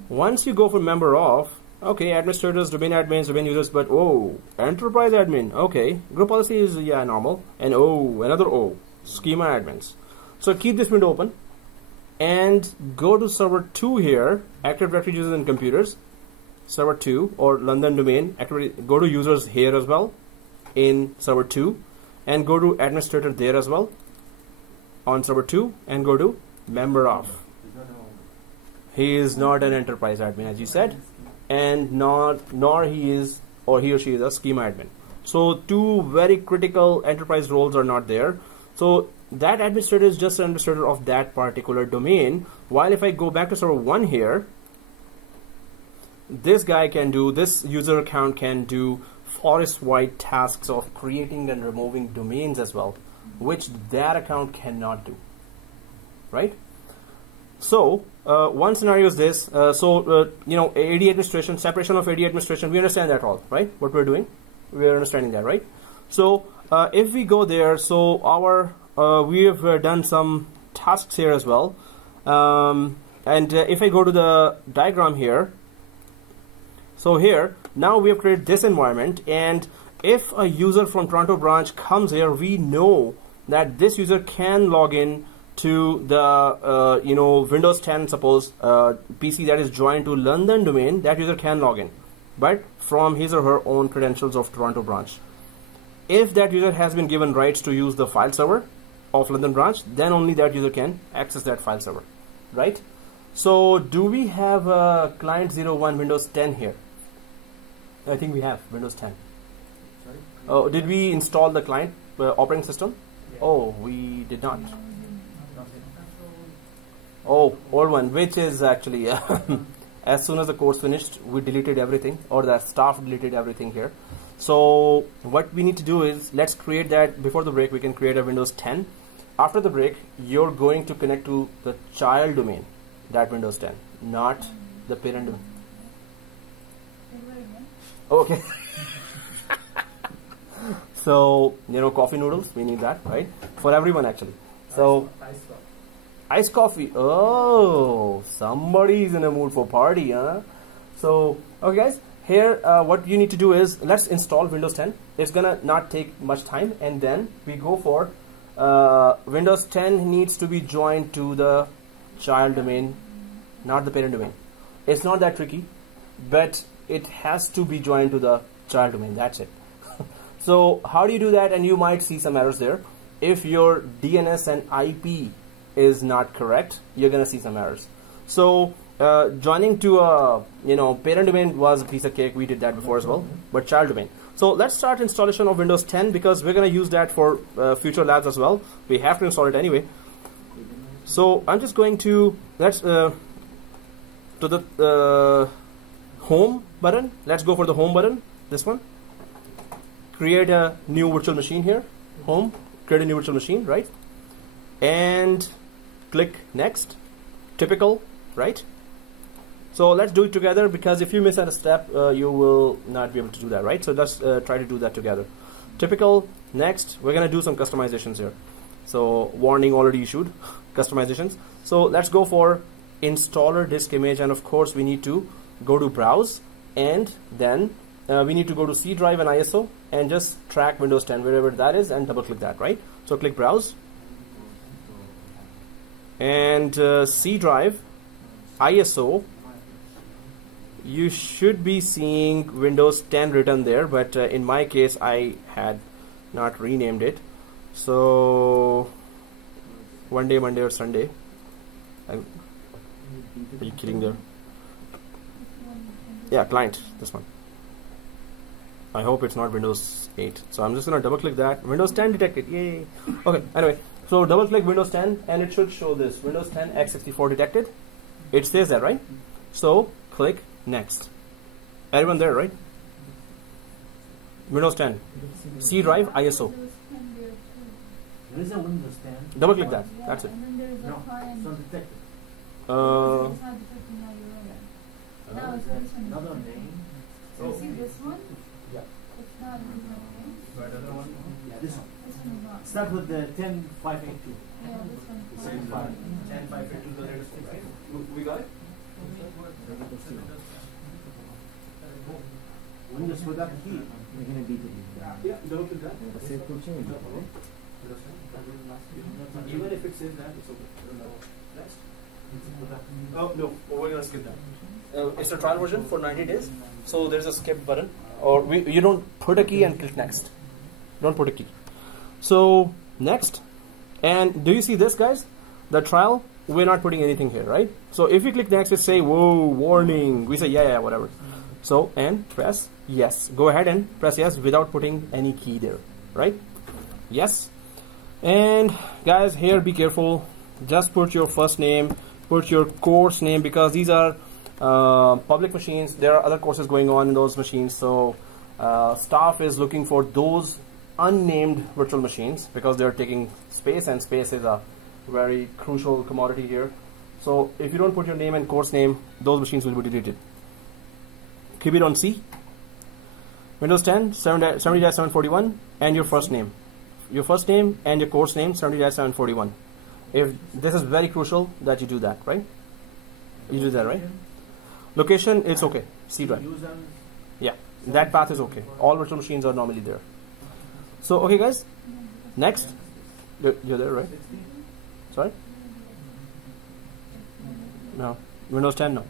Once you go for member of, okay, administrators, domain admins, domain users, but oh, enterprise admin, okay, group policy is, yeah, normal, and oh, another O, schema admins. So keep this window open and go to server 2 here, Active Directory users and computers, server 2 or London domain, go to users here as well in server 2 and go to administrator there as well on server 2 and go to member of. He is not an enterprise admin, as you said, and nor he is or he or she is a schema admin. So two very critical enterprise roles are not there. So that administrator is just an administrator of that particular domain. While if I go back to server 1 here, this guy can do, this user account can do forest-wide tasks of creating and removing domains as well, which that account cannot do, right? So one scenario is this. You know, AD administration, separation of AD administration, we understand that all, right? What we're doing, we are understanding that, right? So if we go there, so our we have done some tasks here as well, and if I go to the diagram here, so here now we have created this environment, and if a user from Toronto branch comes here, we know that this user can log in to the you know, Windows 10 suppose PC that is joined to London domain. That user can log in, but from his or her own credentials of Toronto branch. If that user has been given rights to use the file server of London branch, then only that user can access that file server, right? So do we have client 01 Windows 10 here? I think we have Windows 10. Sorry? Oh, did we install the client operating system? Yeah. Oh, we did not. Oh, old one, which is actually as soon as the course finished, we deleted everything, or the staff deleted everything here. So what we need to do is, let's create that before the break. We can create a Windows 10. After the break, you're going to connect to the child domain, that Windows 10, not the parent domain. Okay. So, you know, coffee noodles, we need that, right? For everyone actually. So iced coffee. Oh, somebody's in a mood for party, huh? So, okay guys, here what you need to do is, let's install Windows 10. It's gonna not take much time, and then we go for Windows 10 needs to be joined to the child domain, not the parent domain. It's not that tricky, but it has to be joined to the child domain. That's it. So how do you do that? And you might see some errors there. If your DNS and IP is not correct, you're gonna see some errors. So joining to a, you know, parent domain was a piece of cake. We did that before as well, but child domain. So let's start installation of Windows 10, because we're gonna use that for future labs as well. We have to install it anyway. So I'm just going to, let's to the home button. Let's go for the home button, this one. Create a new virtual machine here, home, create a new virtual machine, right? And click next, typical, right? So let's do it together, because if you miss at a step, you will not be able to do that, right? So let's try to do that together. Typical, next, we're gonna do some customizations here. So warning already issued, customizations. So let's go for installer disk image, and of course we need to go to browse and then we need to go to C drive and ISO and just track Windows 10 wherever that is and double click that, right? So click browse and C drive, ISO. You should be seeing Windows 10 written there, but in my case I had not renamed it. So Monday or Sunday. Are you kidding there? Yeah, client, this one. I hope it's not Windows 8. So I'm just gonna double click that. Windows 10 detected, yay. Okay, anyway, so double click Windows 10 and it should show this, Windows 10 x64 detected. It says that, right? So click next. Everyone there, right? Windows 10, C drive, ISO. There is a Windows 10. Double click that, Yeah, that's it. and then there's a No, client. it's not detected. It's not detecting how you run it. Now it's There's this one. another name. So you see this one? Yeah. It's not this one, okay? Another one? Yeah, this one. This one is not. Start with the 10582. Yeah, this one. is Same fine. file. 10.5.2, the latest one, right? We got it? Windows product key. Yeah, double click that. Even if it says that, it's okay. Next. Oh no, we're gonna skip that. It's a trial version for 90 days, so there's a skip button, or you don't put a key and click next. Don't put a key. So next, and do you see this, guys? The trial, we're not putting anything here, right? So if you click next, it say, whoa, warning. We say yeah, whatever. So and press yes. Go ahead and press yes without putting any key there, right? Yes. And guys, here be careful. Just put your first name, put your course name, because these are public machines. There are other courses going on in those machines, so staff is looking for those unnamed virtual machines because they're taking space, and space is a very crucial commodity here. So if you don't put your name and course name, those machines will be deleted. Keep it on C. Windows 10 70-741 and your first name. Your first name and your course name 70-741. If this is very crucial that you do that, right? You do that, right? Location, it's okay. C drive. Yeah, that path is okay. All virtual machines are normally there. So, okay, guys. Next, you're there, right? Sorry? No. Windows 10, no.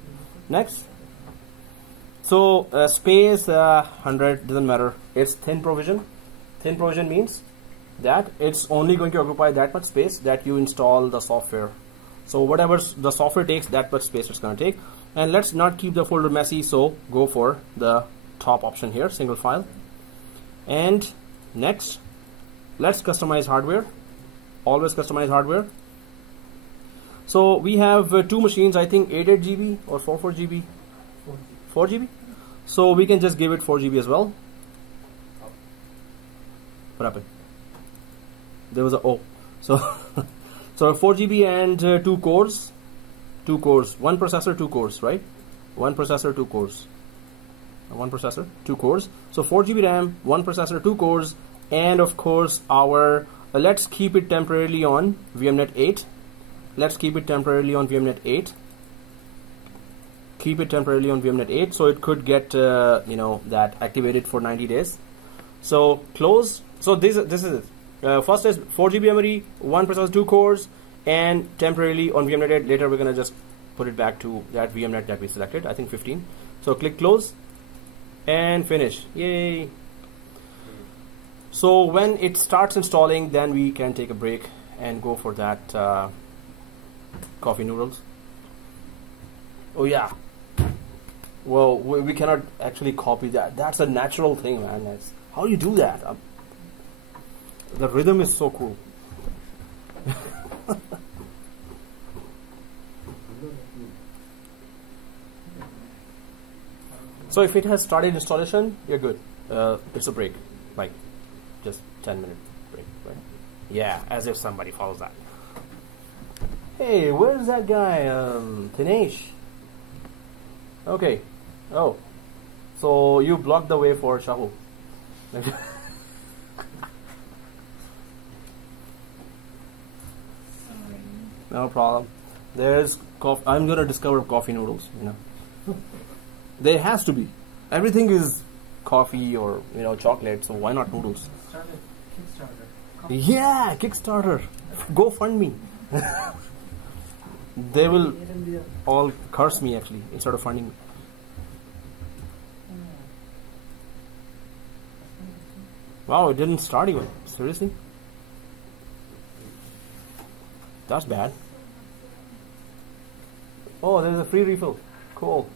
Next. So, space 100 doesn't matter. It's thin provision. Thin provision means that it's only going to occupy that much space that you install the software. So whatever the software takes, that much space it's going to take. And let's not keep the folder messy, so go for the top option here, single file. And next, let's customize hardware. Always customize hardware. So we have two machines, I think 88 GB or 44 GB? 4 GB? So we can just give it 4 GB as well. What happened? There was a O. So so 4 GB and 2 cores. 2 cores. 1 processor, 2 cores, right? 1 processor, 2 cores. 1 processor, 2 cores. So 4 GB RAM, 1 processor, 2 cores, and of course our let's keep it temporarily on VMnet 8. Let's keep it temporarily on VMnet 8. Keep it temporarily on VMnet 8, so it could get you know, that activated for 90 days. So close. So this is it. First is 4 GB memory, 1 processor, 2 cores, and temporarily on VMnet 8. Later we're gonna just put it back to that VMnet that we selected, I think 15. So click close and finish. Yay! So when it starts installing, then we can take a break and go for that coffee noodles. Oh yeah. Well, we cannot actually copy that. That's a natural thing, man. That's, how do you do that? The rhythm is so cool. So if it has started installation, you're good. It's a break, like just 10-minute break, right? Yeah, as if somebody follows that. Hey, where's that guy? Dinesh. Okay. Oh, so you blocked the way for Shahul. No problem. There's coffee. I'm gonna discover coffee noodles. You know, there has to be. Everything is coffee or chocolate, so why not noodles? Start a Kickstarter. Yeah, Kickstarter. Go fund me. They will all curse me actually instead of funding me. Wow, it didn't start even. Seriously? That's bad. Oh, there's a free refill. Cool.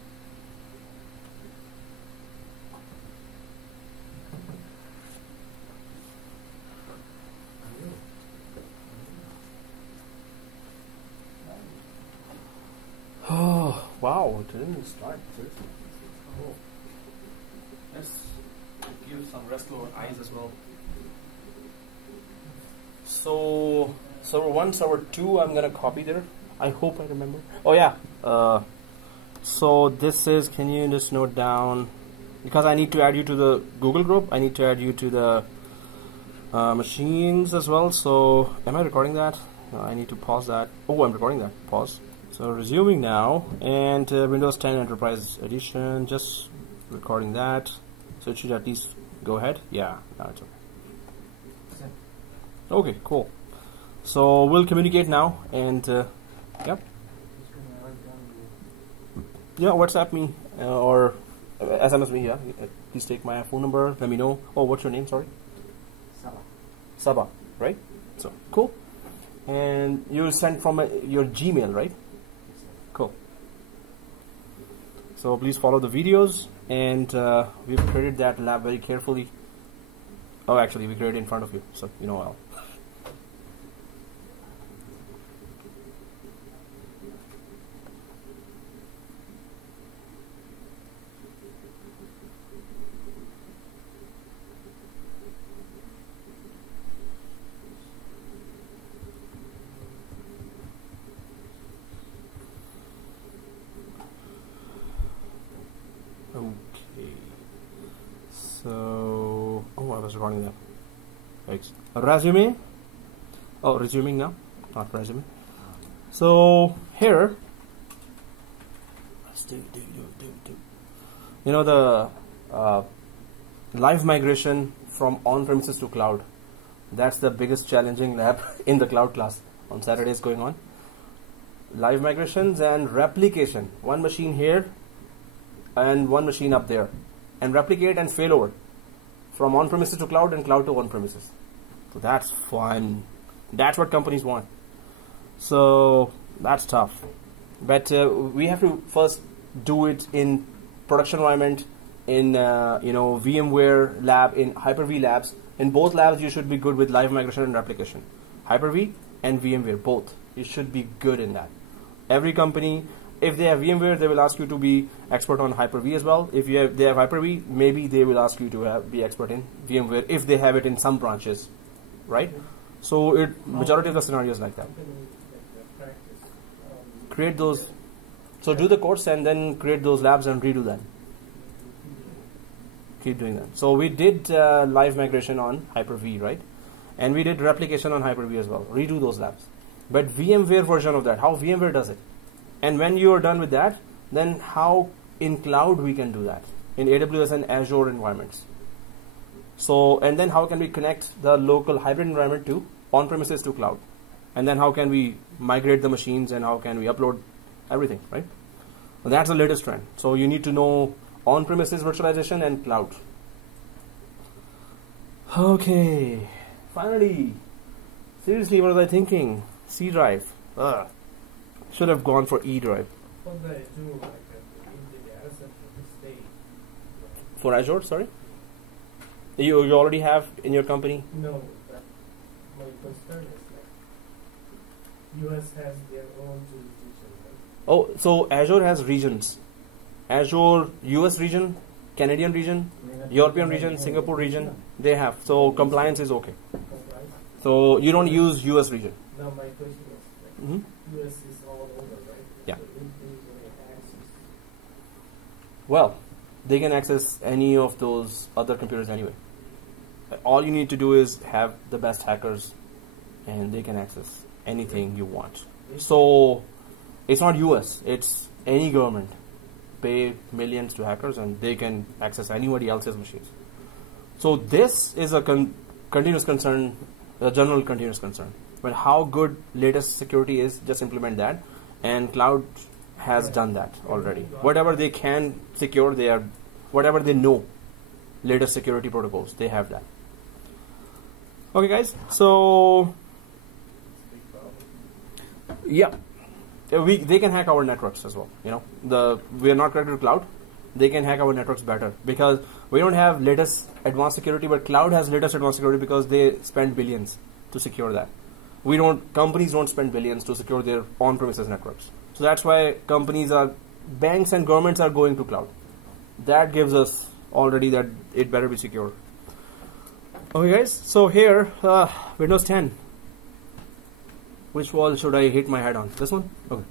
Oh, wow, it didn't start. Seriously. Oh. Let's give some rest to our eyes as well. So, server 1, server 2, I'm gonna copy there. I hope I remember. Oh yeah. So this is, can you just note down, because I need to add you to the Google group, I need to add you to the machines as well. So am I recording that? No, I need to pause that. Oh, I'm recording that. Pause. So resuming now, and Windows 10 Enterprise Edition, just recording that. So it should at least go ahead. Yeah, now it's okay. Okay, cool. So we'll communicate now, and yep. Yeah, WhatsApp me or SMS me. Yeah, please take my phone number. Let me know. Oh, what's your name? Sorry. Saba, right? So cool. And you send from your Gmail, right? Cool. So please follow the videos, and we've created that lab very carefully. Oh, actually, we created it in front of you, so you know well. Okay, so I was recording that. Thanks. Resume. Oh, resuming now, not resume. So here, let's do. You know the live migration from on-premises to cloud. That's the biggest challenging lab in the cloud class on Saturdays going on. Live migrations and replication. One machine here and one machine up there, and replicate and failover from on-premises to cloud and cloud to on-premises. So that's fun. That's what companies want. So that's tough. But we have to first do it in production environment, in VMware lab, in Hyper-V labs. In both labs, you should be good with live migration and replication. Hyper-V and VMware, both. You should be good in that. Every company, if they have VMware, they will ask you to be expert on Hyper-V as well. If they have Hyper-V, maybe they will ask you to be expert in VMware if they have it in some branches, right? So majority of the scenarios like that. Create those. So do the course and then create those labs and redo them. Keep doing that. So we did live migration on Hyper-V, right? And we did replication on Hyper-V as well. Redo those labs. But VMware version of that, how VMware does it. And when you are done with that, then how in cloud we can do that in AWS and Azure environments. So, and then how can we connect the local hybrid environment to on-premises to cloud? And then how can we migrate the machines and how can we upload everything, right? Well, that's the latest trend. So you need to know on-premises virtualization and cloud. Okay, finally, seriously, what was I thinking? C drive. Should have gone for E drive. What they do, like in the data center state. For Azure, sorry? You already have in your company? No, but my concern is like US has their own jurisdiction, right? Oh, so Azure has regions. Azure US region, Canadian region, European region, Singapore region, they have. So compliance is okay. Compliance? So you don't use US region. Now my question is, like, US is all over, right? Yeah. So if they get access. Well, they can access any of those other computers anyway. All you need to do is have the best hackers and they can access anything you want. So it's not US, it's any government. pay millions to hackers and they can access anybody else's machines. So this is a continuous concern, a general continuous concern. But how good latest security is, just implement that, and cloud has done that already. Whatever they can secure, whatever they know, latest security protocols, they have that. Okay, guys. So yeah, they can hack our networks as well. You know, we are not connected to cloud. They can hack our networks better because we don't have latest advanced security, but cloud has latest advanced security because they spend billions to secure that. Companies don't spend billions to secure their on-premises networks. So that's why banks and governments are going to cloud. That gives us already that it better be secure. Okay, guys. So here, Windows 10. Which wall should I hit my head on? This one? Okay.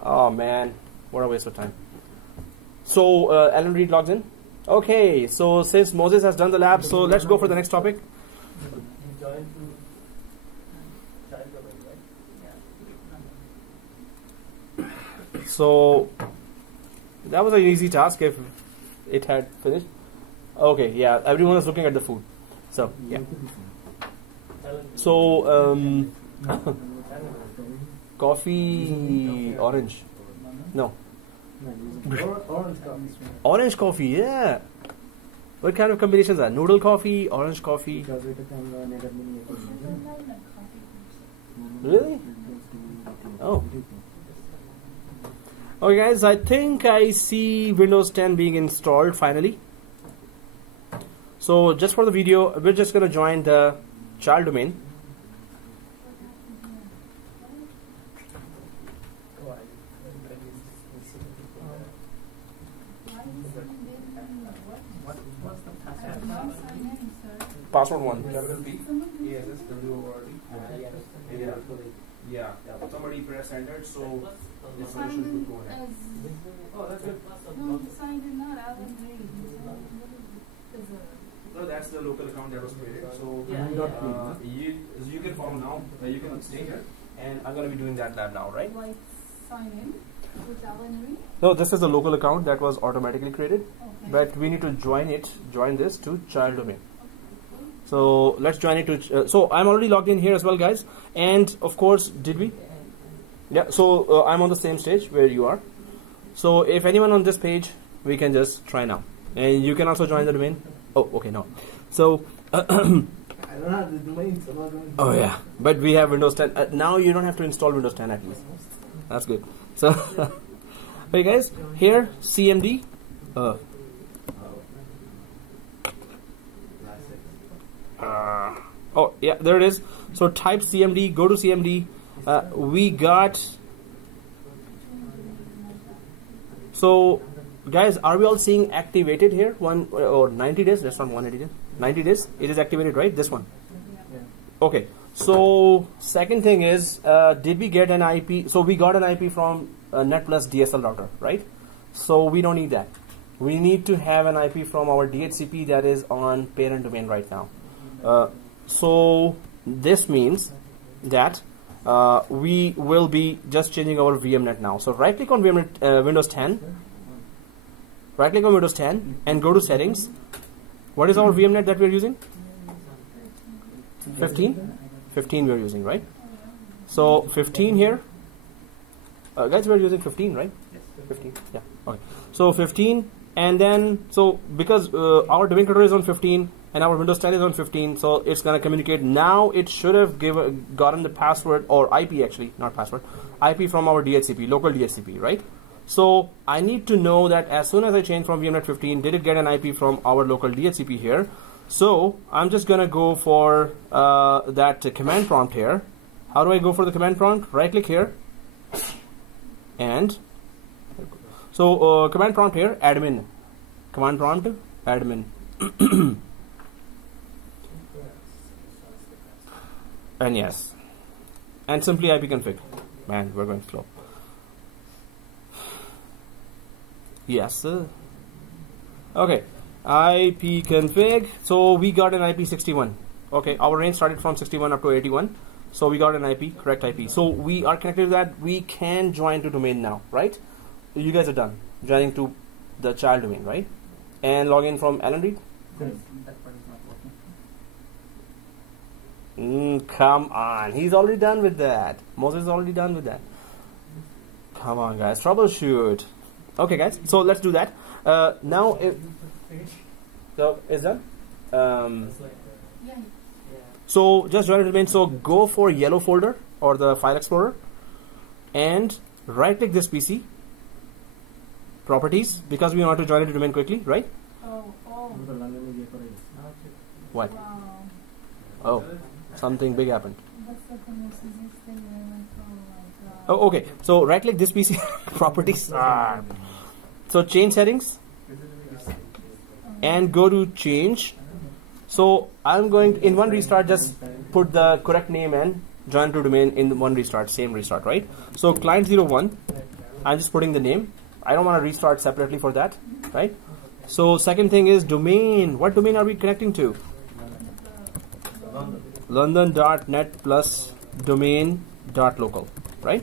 Oh man, what a waste of time. So Alan Reed logs in. Okay, so since Moses has done the lab, so let's go for the next topic. So that was an easy task if it had finished. Okay, yeah, everyone is looking at the food. So yeah. So coffee, orange. No. Orange coffee, yeah. What kind of combinations are noodle coffee, orange coffee? Really? Oh. Okay, guys, I think I see Windows 10 being installed finally. So just for the video, we're just going to join the child domain. Password 1. Yeah. Somebody press enter, so the solution should go ahead. Oh, that's good. No, the sign did not. Alan Reed. No, that's the local account that was created. So you can follow now. You can stay here, and I'm gonna be doing that lab now, right? Like sign in with Alan Reed? No, this is the local account that was automatically created, okay. But we need to join this to child domain. So let's join it to. So I'm already logged in here as well, guys. And of course, did we? Yeah. So I'm on the same stage where you are. So if anyone on this page, we can just try now, and you can also join the domain. Oh, okay, no. So I don't have the domain, so I'm not going to. Oh yeah, but we have Windows 10. Now you don't have to install Windows 10 at least. That's good. So, okay, guys, here CMD. Oh yeah, there it is. So type CMD, go to CMD. We got. So guys, are we all seeing activated here? 1 or 90 days? That's not 180 days. 90 days. It is activated, right? This one. Okay. So second thing is, did we get an IP? So we got an IP from Netplus DSL router, right? So we don't need that. We need to have an IP from our DHCP that is on parent domain right now. So this means that we will be just changing our VMnet now. So right click on VMnet, Windows 10. Right click on Windows 10 and go to settings. What is our VMnet that we are using? 15? 15 we are using, right? So 15 here. Guys, we are using 15, right? 15. Yeah. Okay. So 15, and then so because our domain controller is on 15 and our Windows 10 is on 15, so it's gonna communicate. Now it should have gotten the password or IP, actually, not password, IP from our DHCP, local DHCP, right? So I need to know that as soon as I change from VMnet 15, did it get an IP from our local DHCP here? So I'm just gonna go for that command prompt here. How do I go for the command prompt? Right click here, and so command prompt here, admin. Command prompt, admin. And yes, and simply ipconfig. Man, we're going slow. Yes, sir. Okay, ipconfig. So we got an IP 61. Okay, our range started from 61 up to 81. So we got an IP, correct IP. So we are connected to that. We can join to domain now, right? you guys are done joining to the child domain, right? And log in from Alan Reed. That part is not working. Come on, he's already done with that. Moses is already done with that. Come on, guys, troubleshoot. Okay, guys, so let's do that. Now, so is that? Yeah. So just join the domain. So go for yellow folder or the file explorer, and right click this PC. Properties, because we want to join the domain quickly, right? Oh. What? Wow. Oh, something big happened. That's like the most easiest thing I went through. Oh, okay. So right click this PC, properties. So change settings and go to change. So I'm going in one restart, just put the correct name and join to domain in one restart, same restart, right? So client 01, I'm just putting the name. I don't want to restart separately for that, right? So second thing is domain. What domain are we connecting to? London.netplus domain.local, right?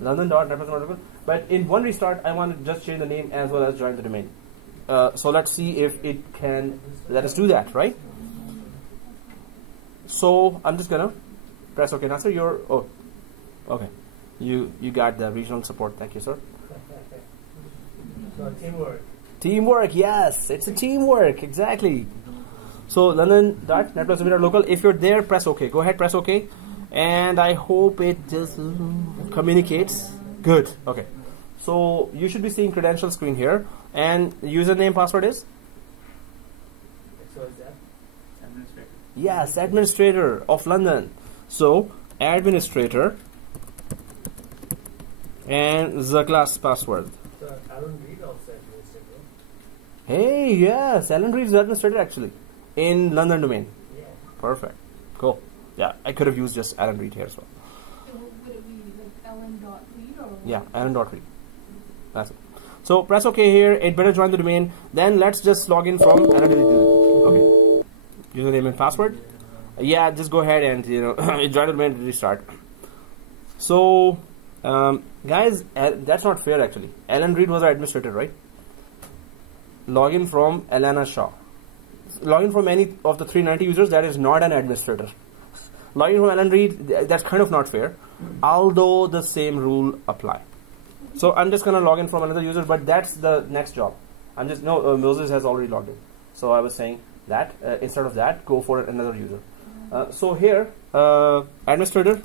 London.netplus.local. But in one restart, I want to just change the name as well as join the domain. So let's see if it can let us do that, right? So I'm just gonna press OK. Now, sir, you're okay. You got the regional support. Thank you, sir. So teamwork. Teamwork, yes, it's a teamwork, exactly. So London.netplus.local. If you're there, press OK. Go ahead, press OK, and I hope it just communicates. Good. Okay. So you should be seeing credential screen here, and username password is. Administrator. Yes, administrator of London. So administrator and the class password. So Alan Reed also administrator. Hey, yes, Alan Reed is the administrator actually in London domain. Yeah. Perfect. Cool. Yeah, I could have used just Alan Reed here as well. Would it be like Ellen.Reed or? Yeah, Alan.Reed. That's it. So press OK here. It better join the domain. Then let's just log in from Alan Reed. Okay. Username and password. Yeah, just go ahead and join the domain and restart. So guys, that's not fair actually. Alan Reed was our administrator, right? Login from Alana Shaw. Login from any of the 390 users, that is not an administrator. Login from Alan Reed, that's kind of not fair, although the same rule apply. So I'm just gonna log in from another user, but that's the next job. Moses has already logged in. So I was saying that instead of that, go for another user. So here, administrator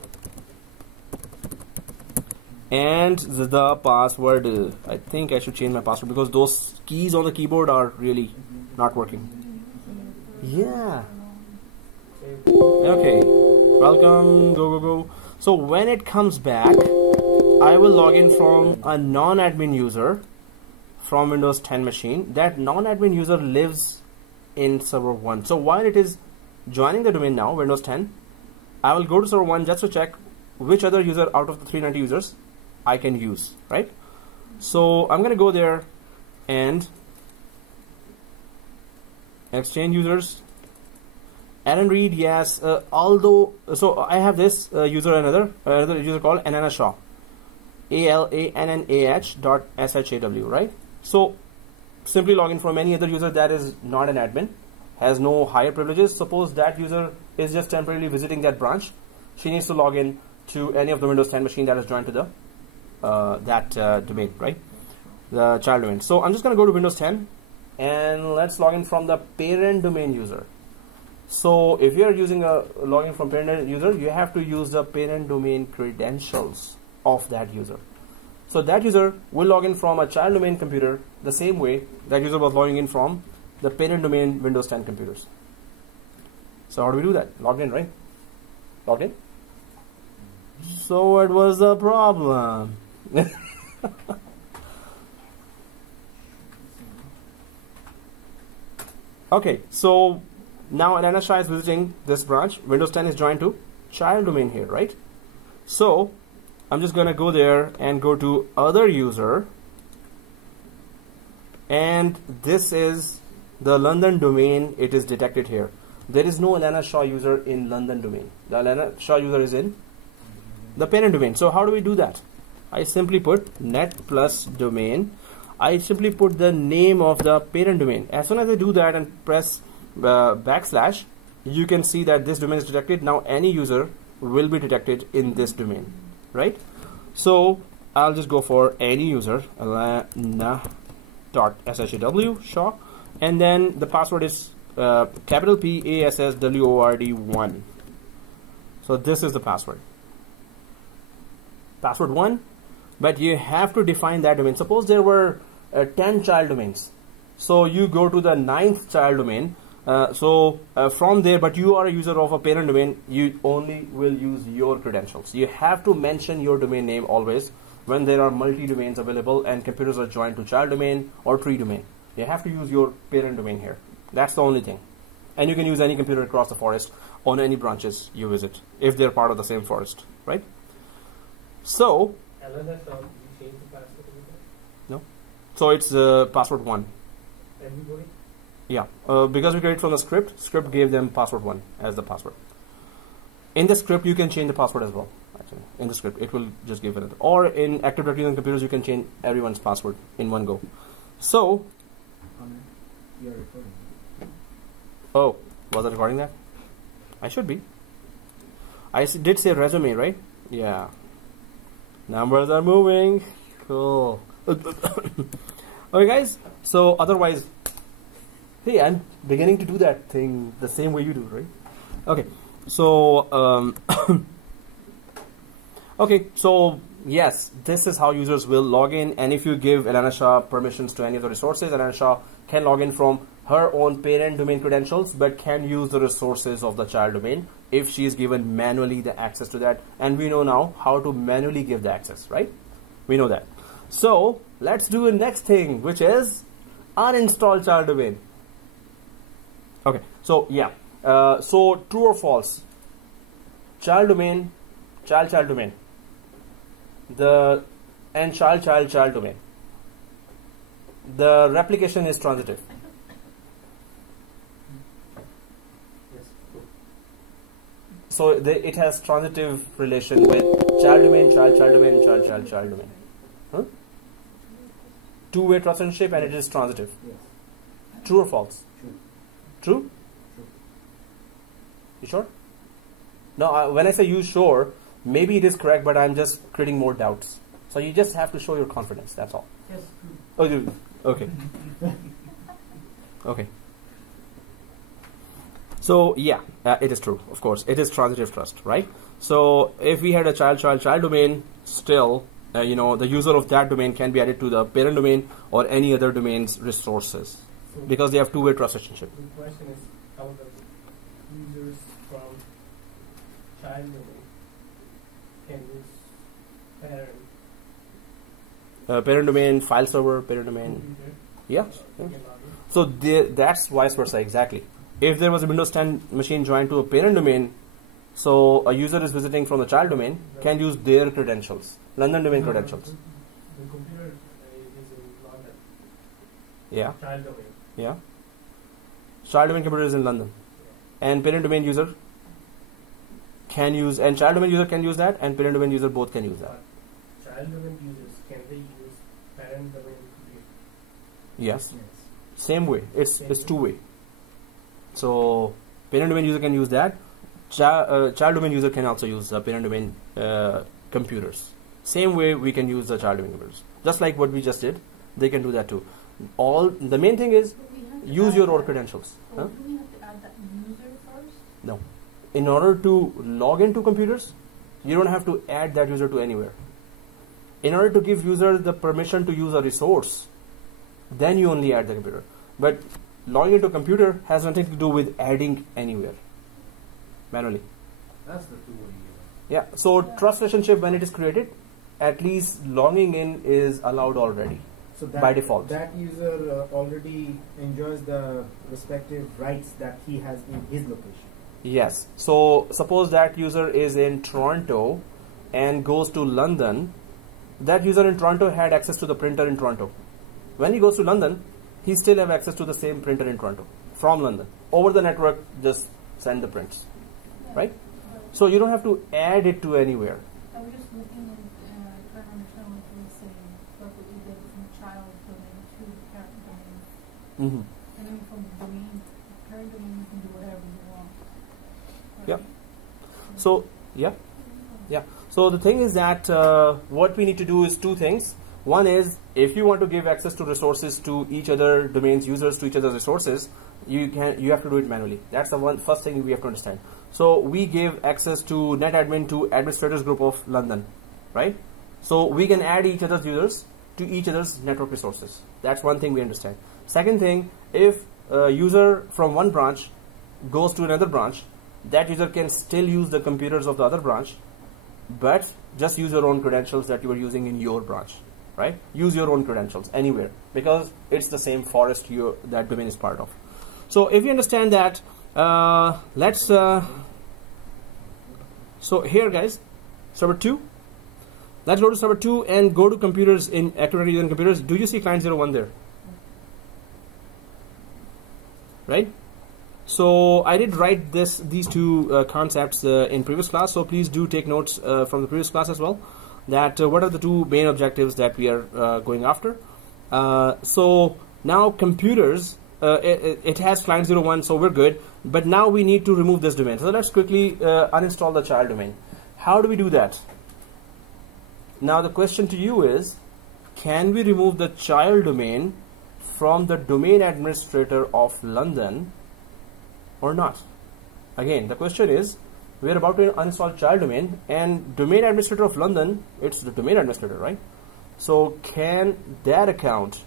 and the password. I think I should change my password because those keys on the keyboard are really not working. Yeah. Okay. Welcome. Go. So when it comes back, I will log in from a non-admin user from Windows 10 machine. That non-admin user lives in server 1. So while it is joining the domain now, Windows 10, I will go to server 1 just to check which other user out of the 390 users I can use, right? So I'm going to go there and exchange users. Alan Reed, yes. So I have this user, another user called Anana Shaw, ALANNAH.SHAW, right? So simply log in from any other user that is not an admin, has no higher privileges. Suppose that user is just temporarily visiting that branch. She needs to log in to any of the Windows 10 machine that is joined to the domain, right? The child domain. So I'm just going to go to Windows 10 and let's log in from the parent domain user. So if you are using a login from parent user, you have to use the parent domain credentials of that user. So that user will log in from a child domain computer the same way that user was logging in from the parent domain Windows 10 computers. So how do we do that? Logged in, right? Logged in? So what was the problem? Okay, so now Anana Shah is visiting this branch. Windows 10 is joined to child domain here, right? So I'm just gonna go there and go to other user, and this is the London domain. It is detected here. There is no Alana Shaw user in London domain. The Alana Shaw user is in the parent domain. So how do we do that? I simply put Netplus domain. I simply put the name of the parent domain. As soon as I do that and press backslash, you can see that this domain is detected. Now any user will be detected in this domain, right? So I'll just go for any user, lana.shw, Shaw, and then the password is capital PASSWORD1. So this is the password. Password 1, but you have to define that domain. Suppose there were 10 child domains. So you go to the 9th child domain. From there, but you are a user of a parent domain, you only will use your credentials. You have to mention your domain name always when there are multi-domains available and computers are joined to child domain or tree domain. You have to use your parent domain here. That's the only thing. And you can use any computer across the forest on any branches you visit if they're part of the same forest, right? So, you change the password? no. So it's password 1. Everybody? Yeah, because we created from the script gave them password 1 as the password. In the script, you can change the password as well. Actually, in the script, it will just give it. Or in Active Directory on computers, you can change everyone's password in one go. So, you're recording. oh, was I recording that? I should be. I did say resume, right? Yeah. Numbers are moving. Cool. Okay, guys. So otherwise, hey, I'm beginning to do that thing the same way you do, right? Okay. So, okay. So yes, this is how users will log in. And if you give Elana Shah permissions to any of the resources, Elana Shah can log in from her own parent domain credentials, but can use the resources of the child domain if she is given manually the access to that. And we know now how to manually give the access, right? We know that. So let's do the next thing, which is uninstall child domain. Okay, so yeah, so true or false? Child domain, child domain, and child domain. The replication is transitive. So it has transitive relation with child domain, child domain, child domain. Huh? Two-way trust relationship, and it is transitive. Yes. True or false? True. True? You sure? No, when I say you sure, maybe it is correct, but I'm just creating more doubts. So you just have to show your confidence. That's all. Yes. Oh, okay. Okay. So yeah, it is true. Of course, it is transitive trust, right? So if we had a child domain, still, you know, the user of that domain can be added to the parent domain or any other domain's resources, so because they have two-way trust relationship. The question is, how does users from child domain can use parent domain, file server, parent domain? Yeah. So that's vice versa, exactly. If there was a Windows 10 machine joined to a parent domain, so a user is visiting from the child domain can use their credentials, London domain credentials. The computer is in London. Yeah. Child domain. Yeah. Child domain computer is in London, and parent domain user can use, and child domain user can use that, and parent domain user both can use that. Child domain users, can they use parent domain computer? Yes. Same way. It's two-way. So parent domain user can use that. Child domain user can also use the parent domain computers. Same way we can use the child domain computers. Just like what we just did, they can do that too. The main thing is use your own credentials. So do we have to add that user first? No. In order to log into computers, you don't have to add that user to anywhere. In order to give user the permission to use a resource, then you only add the computer. But logging into a computer has nothing to do with adding anywhere manually. That's the two-way. Yeah. So trust relationship, when it is created, at least logging in is allowed already. So that, by default. that user already enjoys the respective rights that he has in his location. Yes. So suppose that user is in Toronto and goes to London. That user in Toronto had access to the printer in Toronto. When he goes to London, he still have access to the same printer in Toronto from London. Over the network, just send the prints, right? So you don't have to add it to anywhere. I was just looking at trying to understand Mm-hmm. And then from the domain, current domain, you can do whatever you want. Right? Yeah. So, yeah. Yeah. So the thing is that what we need to do is two things. One is, if you want to give access to resources to each other domains users to each other's resources, you have to do it manually. That's the first thing we have to understand. So we give access to netadmin to administrators group of London, right? So we can add each other's users to each other's network resources. That's one thing we understand. Second thing, if a user from one branch goes to another branch, that user can still use the computers of the other branch, but just use your own credentials that you are using in your branch, right? Use your own credentials anywhere, because it's the same forest that domain is part of. So if you understand that, so here guys, server 2, let's go to server 2 and go to computers in Active Directory using computers. Do you see client 01 there? Right? So I did write these two concepts in previous class, so please do take notes from the previous class as well, that what are the two main objectives that we are going after. So now computers, it has client 01, so we're good, but now we need to remove this domain. So let's quickly uninstall the child domain. How do we do that? Now the question to you is, can we remove the child domain from the domain administrator of London or not? Again, the question is, we're about to uninstall child domain, and domain administrator of London, it's the domain administrator, right? So can that account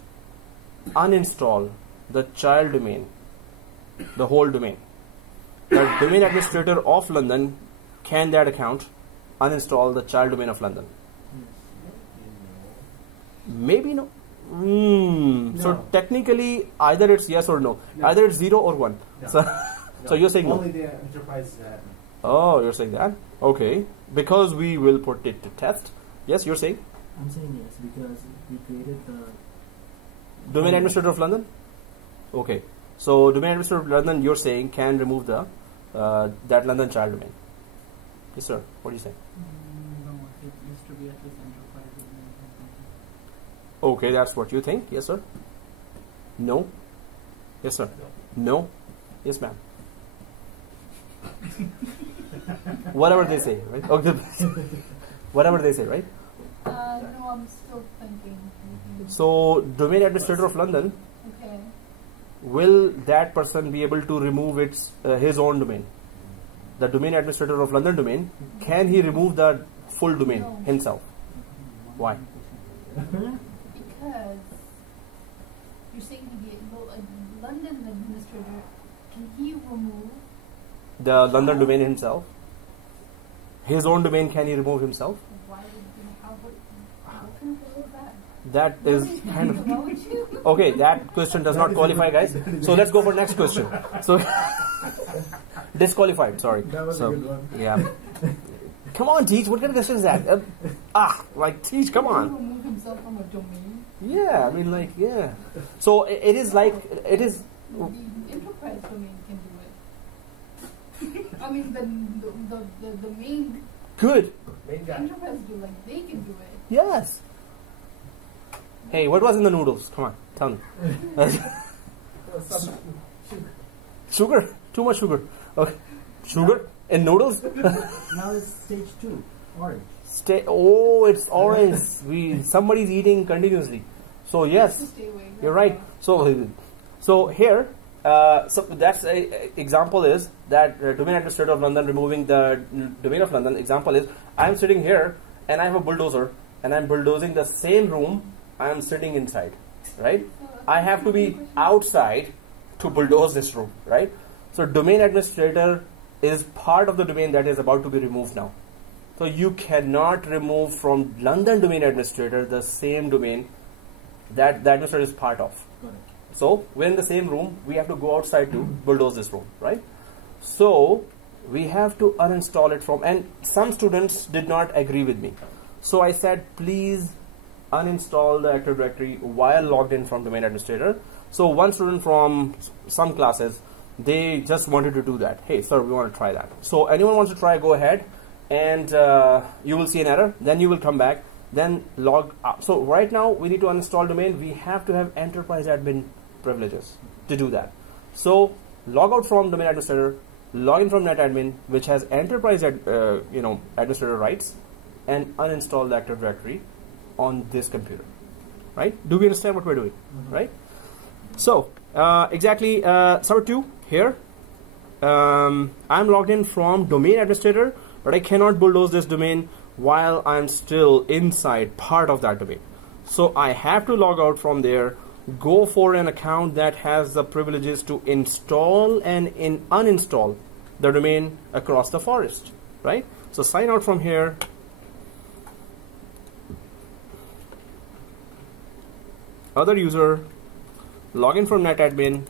uninstall the child domain, the whole domain? The domain administrator of London, can that account uninstall the child domain of London? Maybe no. No. So technically, either it's yes or no. Either it's 0 or 1. No. So you're saying only no. the enterprise. Oh, you're saying that? Okay. Because we will put it to test. Yes, you're saying? I'm saying yes, because we created the Domain administrator of London? Okay. So domain administrator of London, you're saying, can remove the that London child domain. Yes, sir. What do you say? No, it used to be at least enterprise domain or something. Okay, that's what you think. Yes, sir. No. Yes, sir. No. Yes, ma'am. Whatever they say, right? Okay. Whatever they say, right? No, I'm still thinking. So domain administrator of London, Okay. will that person be able to remove his own domain? The domain administrator of London domain, can he remove the full domain No. himself? Why? Because you're saying the London administrator, can he remove? The London domain himself? His own domain, can he remove himself? Why would how can I remove that? That is kind of... Why would you? Okay, that question does not qualify, guys. So let's go for next question. So disqualified, sorry. That was a good one. Yeah. Come on, Teach, what kind of question is that? Teach, come Can he on. remove himself from a domain? Yeah, I mean, like, yeah. So it is like, it is... The enterprise domain can do it. I mean, the main Good. enterprise do, like, they can do it. Yes. Hey, what was in the noodles? Come on, tell me. Sugar? Too much sugar. Okay. Sugar in noodles? Now it's stage 2, orange. Oh, it's orange. Somebody's eating continuously. So yes, Just stay away. you're right. So here, so that's a example is that domain administrator of London removing the domain of London. Example is, I'm sitting here and I have a bulldozer and I'm bulldozing the same room I am sitting inside, right? I have to be outside to bulldoze this room, right? So domain administrator is part of the domain that is about to be removed now. So you cannot remove from London domain administrator the same domain that the administrator is part of. Got it. So we're in the same room, we have to go outside to bulldoze this room, right? So we have to uninstall it from, and some students did not agree with me. So I said, please uninstall the Active Directory while logged in from domain administrator. So one student from some classes, they just wanted to do that. Hey, sir, we want to try that. So anyone wants to try, go ahead, and you will see an error. Then you will come back, then log up. So right now we need to uninstall domain. We have to have enterprise admin privileges to do that. So log out from domain administrator, log in from netadmin, which has enterprise administrator rights, and uninstall the Active Directory on this computer. Right? Do we understand what we're doing? Right? So exactly server 2 here. I'm logged in from domain administrator, but I cannot bulldoze this domain while I'm still inside part of that domain. So I have to log out from there, go for an account that has the privileges to install and uninstall the domain across the forest, right? So sign out from here. Other user, login from netadmin,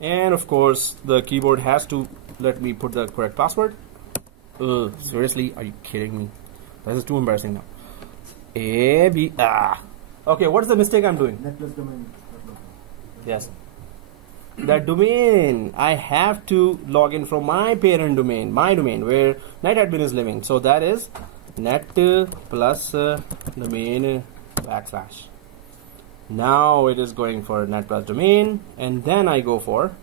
and of course the keyboard has to let me put the correct password. Seriously, are you kidding me? This is too embarrassing now. Okay, what's the mistake I'm doing? Netplus domain. Yes. That domain, I have to log in from my parent domain, my domain where netadmin is living. So that is Netplus domain /. Now it is going for Netplus domain, and then I go for.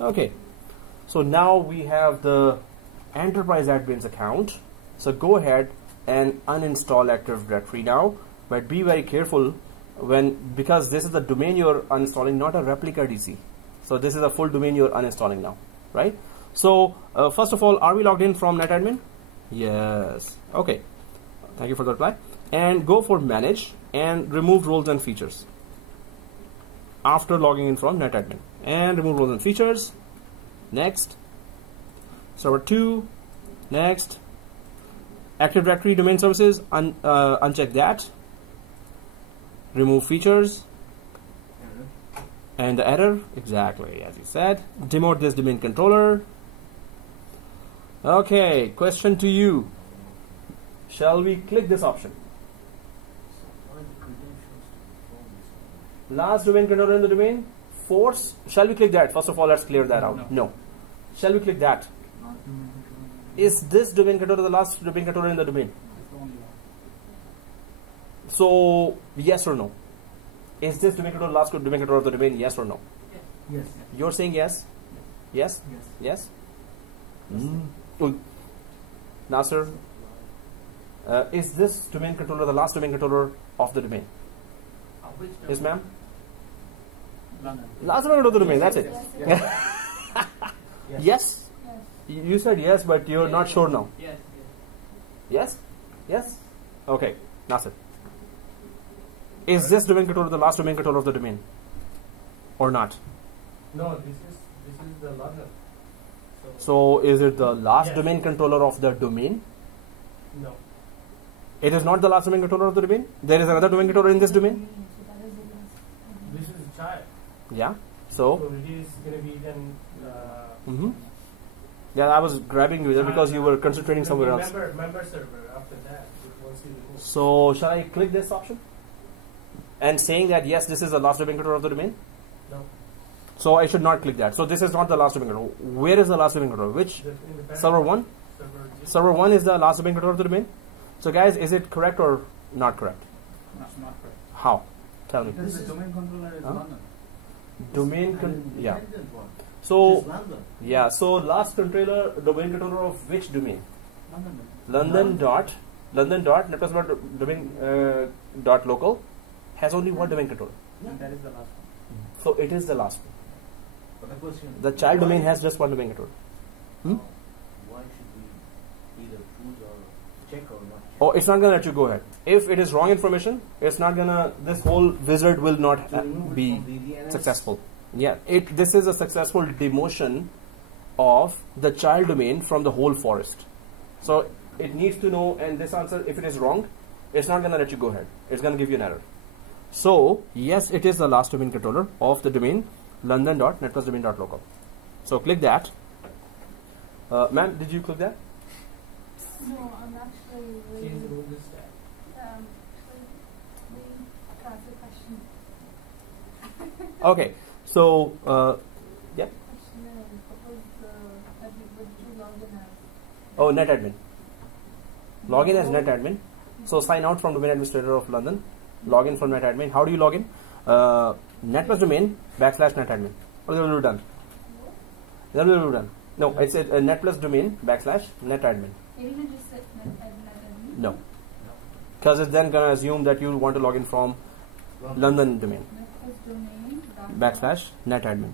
Okay. So now we have the enterprise admins account. So go ahead and uninstall Active Directory now, but be very careful because this is the domain you're uninstalling, not a ReplicaDc. So this is a full domain you're uninstalling now, right? So first of all, are we logged in from netadmin? Yes. Okay. Thank you for the reply. And go for manage and remove roles and features after logging in from netadmin, and remove roles and features. Next. Server 2. Next. Active Directory domain services, uncheck that. Remove features. And the error, exactly as you said. Demote this domain controller. Okay, question to you. Shall we click this option? Last domain controller in the domain. Force. Shall we click that? First of all, let's clear that out. No. Shall we click that? Is this domain controller the last domain controller in the domain? So, yes or no? Is this domain controller the last domain controller of the domain? Yes or no? Yes. You're saying yes? Yes? Yes. Yes? Nasser, is this domain controller the last domain controller of the domain? Yes, ma'am? Last domain controller of the domain, that's it. Yes? You said yes, but you're not sure now. Yes. Yes? Yes? Okay, Nasser. Is this domain controller the last domain controller of the domain? Or not? No, this is the logger. So is it the last domain controller of the domain? No. It is not the last domain controller of the domain? There is another domain controller in this domain? This is a child. Yeah. So it is going to be then. Yeah, I was grabbing you there because you were concentrating somewhere else. Member server after that. So shall I click this option? And saying that yes, this is the last domain controller of the domain? No. So I should not click that. So this is not the last domain controller. Where is the last domain controller? Which? Server 1? Server 1 is the last domain controller of the domain? So guys, is it correct or not correct? That's not correct. How? Tell me. Because the domain controller is London. Yeah. So yeah. So last controller, domain controller of which domain? London dot Netplus domain dot local has only one domain controller. And that is the last one. So it is the last one. But the question, The child domain has just one domain controller. why should we either choose or check or not check? Oh, it's not gonna let you go ahead. If it is wrong information, it's not gonna. This whole wizard will not be successful. Yeah, this is a successful demotion of the child domain from the whole forest. So it needs to know, and this answer, if it is wrong, it's not gonna let you go ahead. It's gonna give you an error. So yes, it is the last domain controller of the domain london.netplusdomain.local. So click that. Ma'am, did you click that? No, I'm actually Change waiting. this tab. Waiting to ask a question. Okay. So yeah. Question is, what did you log in as? Oh, netadmin. Login as NetAdmin. So sign out from domain administrator of London. Login from NetAdmin. How do you log in? Netplus domain /NetAdmin. What will be done? That will be done. No, it's a Netplus domain /NetAdmin. You didn't just set NetAdmin? No. Because it's then going to assume that you want to log in from London domain. Netplus domain /NetAdmin.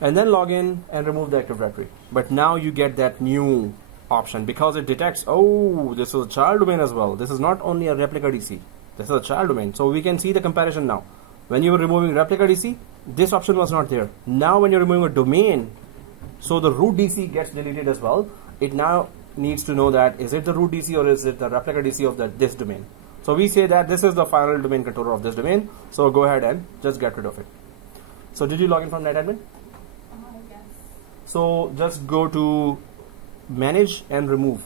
And then log in and remove the Active Directory. But now you get that new option because it detects, oh, this is a child domain as well. This is not only a ReplicaDc. This is a child domain. So we can see the comparison now. When you were removing ReplicaDc, this option was not there. Now when you're removing a domain, so the root DC gets deleted as well. It now needs to know that is it the root DC or is it the ReplicaDc of this domain. So we say that this is the final domain controller of this domain. So go ahead and just get rid of it. So did you log in from NetAdmin? Yes. So just go to manage and remove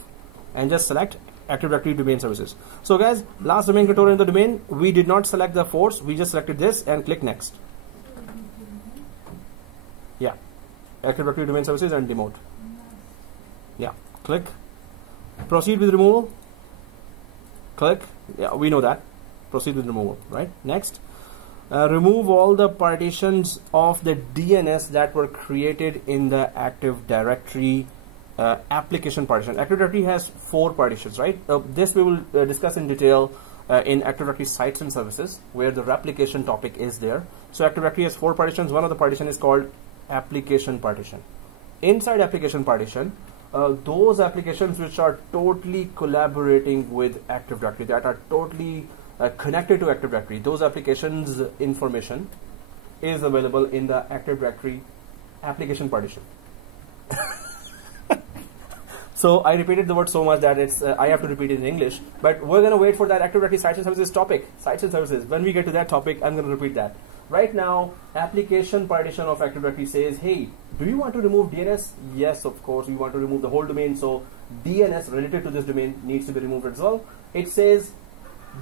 and just select Active Directory domain services. So guys, last domain controller in the domain, we did not select the force, we just selected this and click next. Yeah, Active Directory domain services and demote. Yeah, click. Proceed with removal. Click. Yeah, we know that. Proceed with removal, right? Next. Remove all the partitions of the DNS that were created in the Active Directory application partition. Active Directory has 4 partitions, right? This we will discuss in detail in Active Directory sites and services, where the replication topic is there. So Active Directory has 4 partitions. One of the partition is called application partition. Inside application partition, those applications which are totally collaborating with Active Directory, that are totally connected to Active Directory, those applications information is available in the Active Directory application partition. So I repeated the word so much that it's I have to repeat it in English, but we're going to wait for that Active Directory sites and services topic. Sites and services, when we get to that topic, I'm going to repeat that. Right now, application partition of Active Directory says, hey, do you want to remove DNS? Yes, of course, we want to remove the whole domain, so DNS related to this domain needs to be removed as well. It says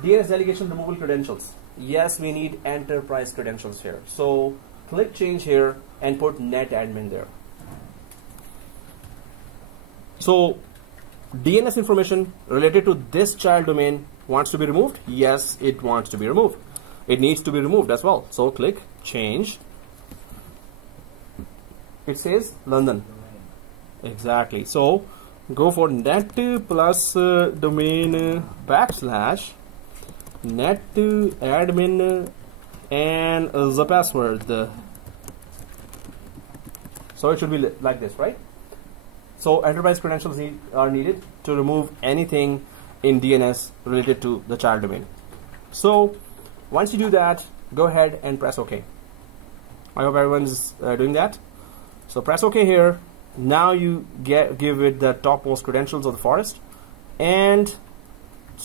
DNS delegation removal credentials. Yes, we need enterprise credentials here. So click change here and put NetAdmin there. So DNS information related to this child domain wants to be removed. Yes, it wants to be removed. It needs to be removed as well. So click change. It says London. Exactly. So go for Netplus domain / NetAdmin and the password. So it should be like this, right? So enterprise credentials are needed to remove anything in DNS related to the child domain. So once you do that, go ahead and press OK. I hope everyone's doing that. So press OK here. Now you give it the topmost credentials of the forest and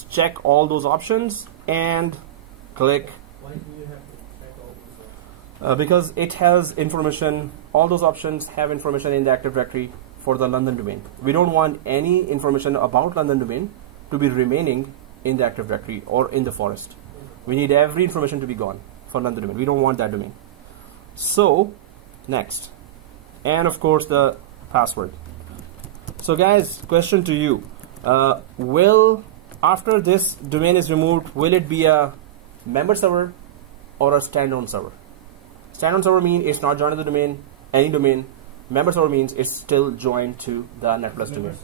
check all those options and click. Why do you have to check all these options? Because it has information, all those options have information in the Active Directory for the London domain. We don't want any information about London domain to be remaining in the Active Directory or in the forest. We need every information to be gone for London domain. We don't want that domain. So next, and of course the password. So guys, question to you, will after this domain is removed, will it be a member server or a standalone server? Standalone server means it's not joined to the domain, any domain. Member server means it's still joined to the Netplus domain.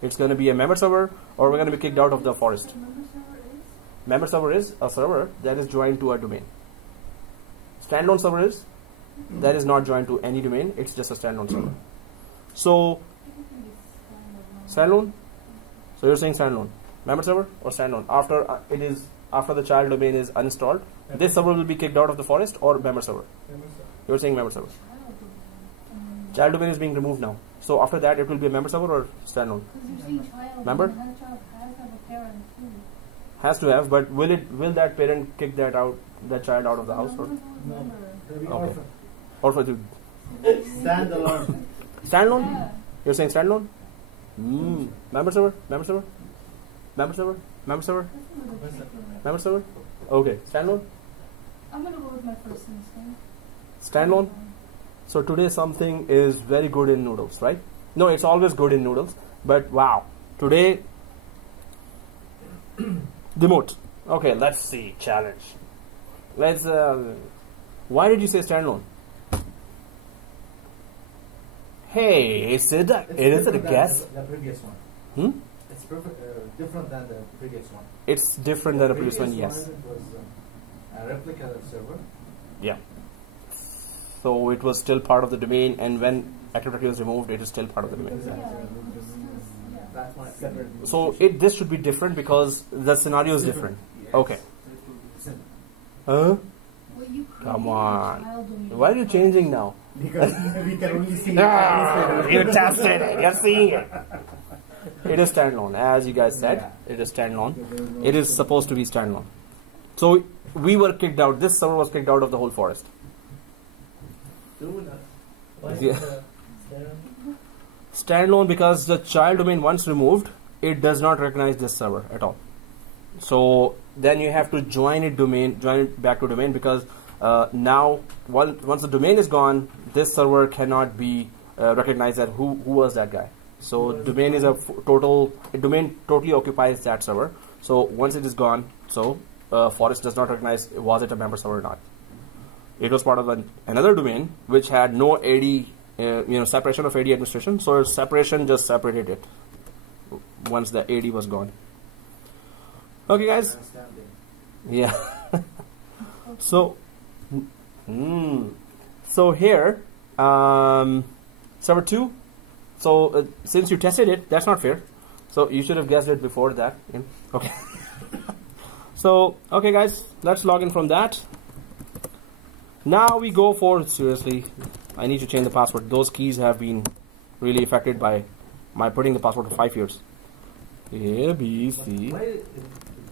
It's going to be a member server, or we're going to be kicked out of the forest. Member server is a server that is joined to a domain. Standalone server is that is not joined to any domain. It's just a standalone server. So standalone. So you're saying standalone, member server or standalone? After the child domain is uninstalled, this server will be kicked out of the forest, or member server? You're saying member server. Child domain is being removed now. So after that, it will be a member server or standalone? Member? Has to have, but will that parent kick that child out of the household? No. Okay. Orphan. Standalone. Standalone? Yeah. You're saying standalone? Member server? Member server? Member server? Member server? Member server? Okay. Standalone? I'm gonna go with my first instinct. Standalone? So today something is very good in noodles, right? No, it's always good in noodles, but wow, Today, demote. Okay, let's see. Challenge. Let's. Why did you say standalone? Hey, is it a guess? The previous one. It's different than the previous one. It's different than the previous one, yes. It was a replica server. Yeah. So it was still part of the domain, and when Active Directory was removed, it is still part of the domain. That's one separate. So this should be different because the scenario is different. Yes. Okay. Huh? Come on. Why are you changing now? Because we can only see You tested it. You're seeing it. It is standalone, as you guys said. It is standalone. It is supposed to be standalone. So we were kicked out. This server was kicked out of the whole forest. Yeah. Standalone because the child domain once removed, it does not recognize this server at all. So then you have to join it back to domain because now once the domain is gone, this server cannot be recognized as who was that guy. So domain is domain totally occupies that server. So once it is gone, so forest does not recognize was it a member server or not. It was part of another domain which had no AD, separation of AD administration. So separation just separated it once the AD was gone. Okay, guys. Yeah. So here, server 2. So since you tested it, that's not fair. So you should have guessed it before that. Yeah. Okay. So okay, guys, let's log in from that. Now we go for, seriously, I need to change the password. Those keys have been really affected by my putting the password for 5 years. A, B, C. Why it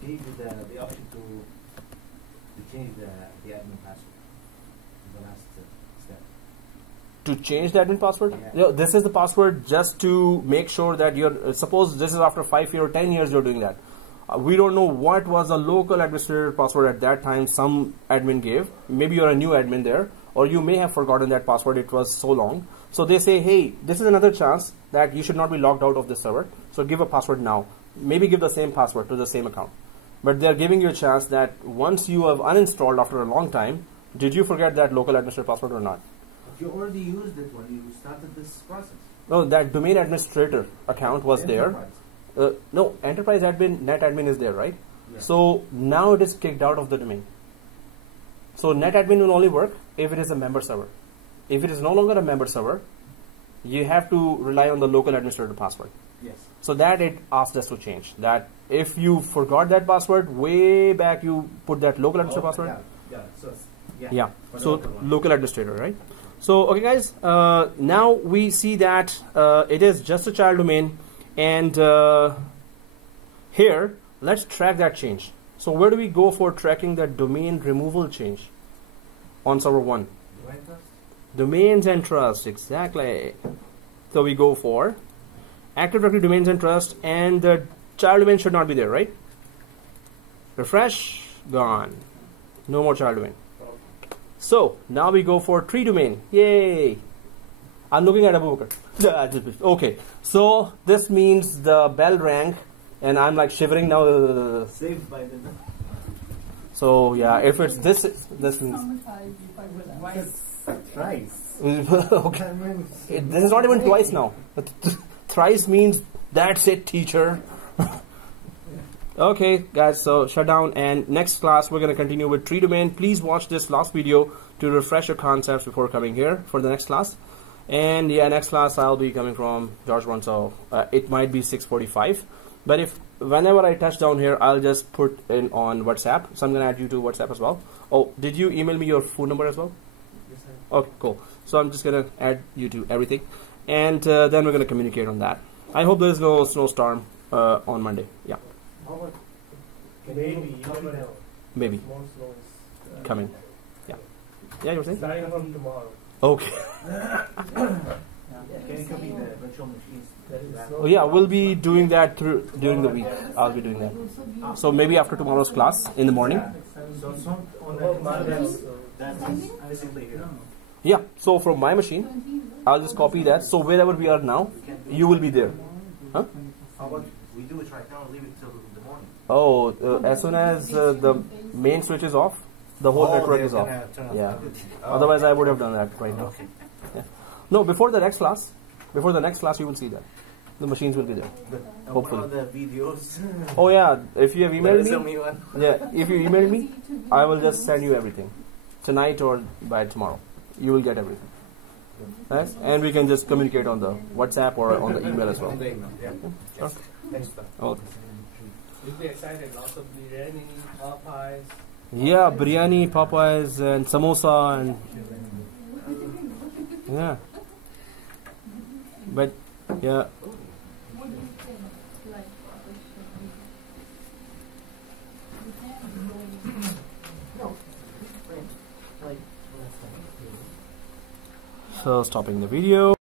gave you the option to change the admin password in the last step? To change the admin password? Yeah. This is the password just to make sure that you're, suppose this is after 5 years or 10 years you're doing that. We don't know what was a local administrator password at that time some admin gave. Maybe you're a new admin there, or you may have forgotten that password, it was so long. So they say, hey, this is another chance that you should not be logged out of this server. So give a password now. Maybe give the same password to the same account. But they're giving you a chance that once you have uninstalled after a long time, did you forget that local administrator password or not? If you already used it when you started this process. No, that domain administrator account was there. No, enterprise admin, net admin is there, right? Yeah. So now it is kicked out of the domain. So net admin will only work if it is a member server. If it is no longer a member server, you have to rely on the local administrator password. Yes. So that it asked us to change. That if you forgot that password way back, you put that local administrator password. Yeah. So local administrator, right? So okay, guys. Now we see that it is just a child domain. And here, let's track that change. So where do we go for tracking that domain removal change on server 1? Domains and trust, exactly. So we go for Active Directory domains and trust, and the child domain should not be there, right? Refresh, gone. No more child domain. So now we go for tree domain. Yay! I'm looking at Abu Bakr. Okay, so this means the bell rang, and I'm like shivering now. Saved by the. So yeah, if it's this means. Thrice. Okay. This is not even twice now. Thrice means that's it, teacher. Okay, guys. So shut down, and next class we're gonna continue with tree domain. Please watch this last video to refresh your concepts before coming here for the next class. And yeah, next class I'll be coming from George Brown, so it might be 6:45. But if whenever I touch down here, I'll just put in on WhatsApp. So I'm gonna add you to WhatsApp as well. Oh, did you email me your phone number as well? Yes, sir. Okay, cool. So I'm just gonna add you to everything, and then we're gonna communicate on that. I hope there's no snowstorm on Monday. Yeah. Maybe, you never know. Maybe More snow is coming. Yeah. Yeah, you were saying? starting from tomorrow. Okay. Can you copy the virtual machines? Oh yeah, we'll be doing that during the week. I'll be doing that. So maybe after tomorrow's class in the morning. So on the command that's physically here. Yeah. So from my machine, I'll just copy that. So wherever we are now, you will be there. Huh? How about we do it right now and leave it till the morning. Oh, as soon as the main switch is off, the whole network is off. Yeah. Otherwise, I would have done that right now. Okay. Yeah. No, before the next class, you will see that the machines will be there. Hopefully. What about the videos? Oh yeah, if you have emailed There is me, only one. yeah, if you email me, I will just send you everything tonight or by tomorrow. You will get everything. Yes? And we can just communicate on the WhatsApp or on the email as well. On the email, yeah. Sure. Thanks, sir. Okay. You'll be excited. Lots of biryani, Popeyes. Yeah, biryani, Popeyes, and samosa, and yeah. But yeah, What do you think? Like, so stopping the video.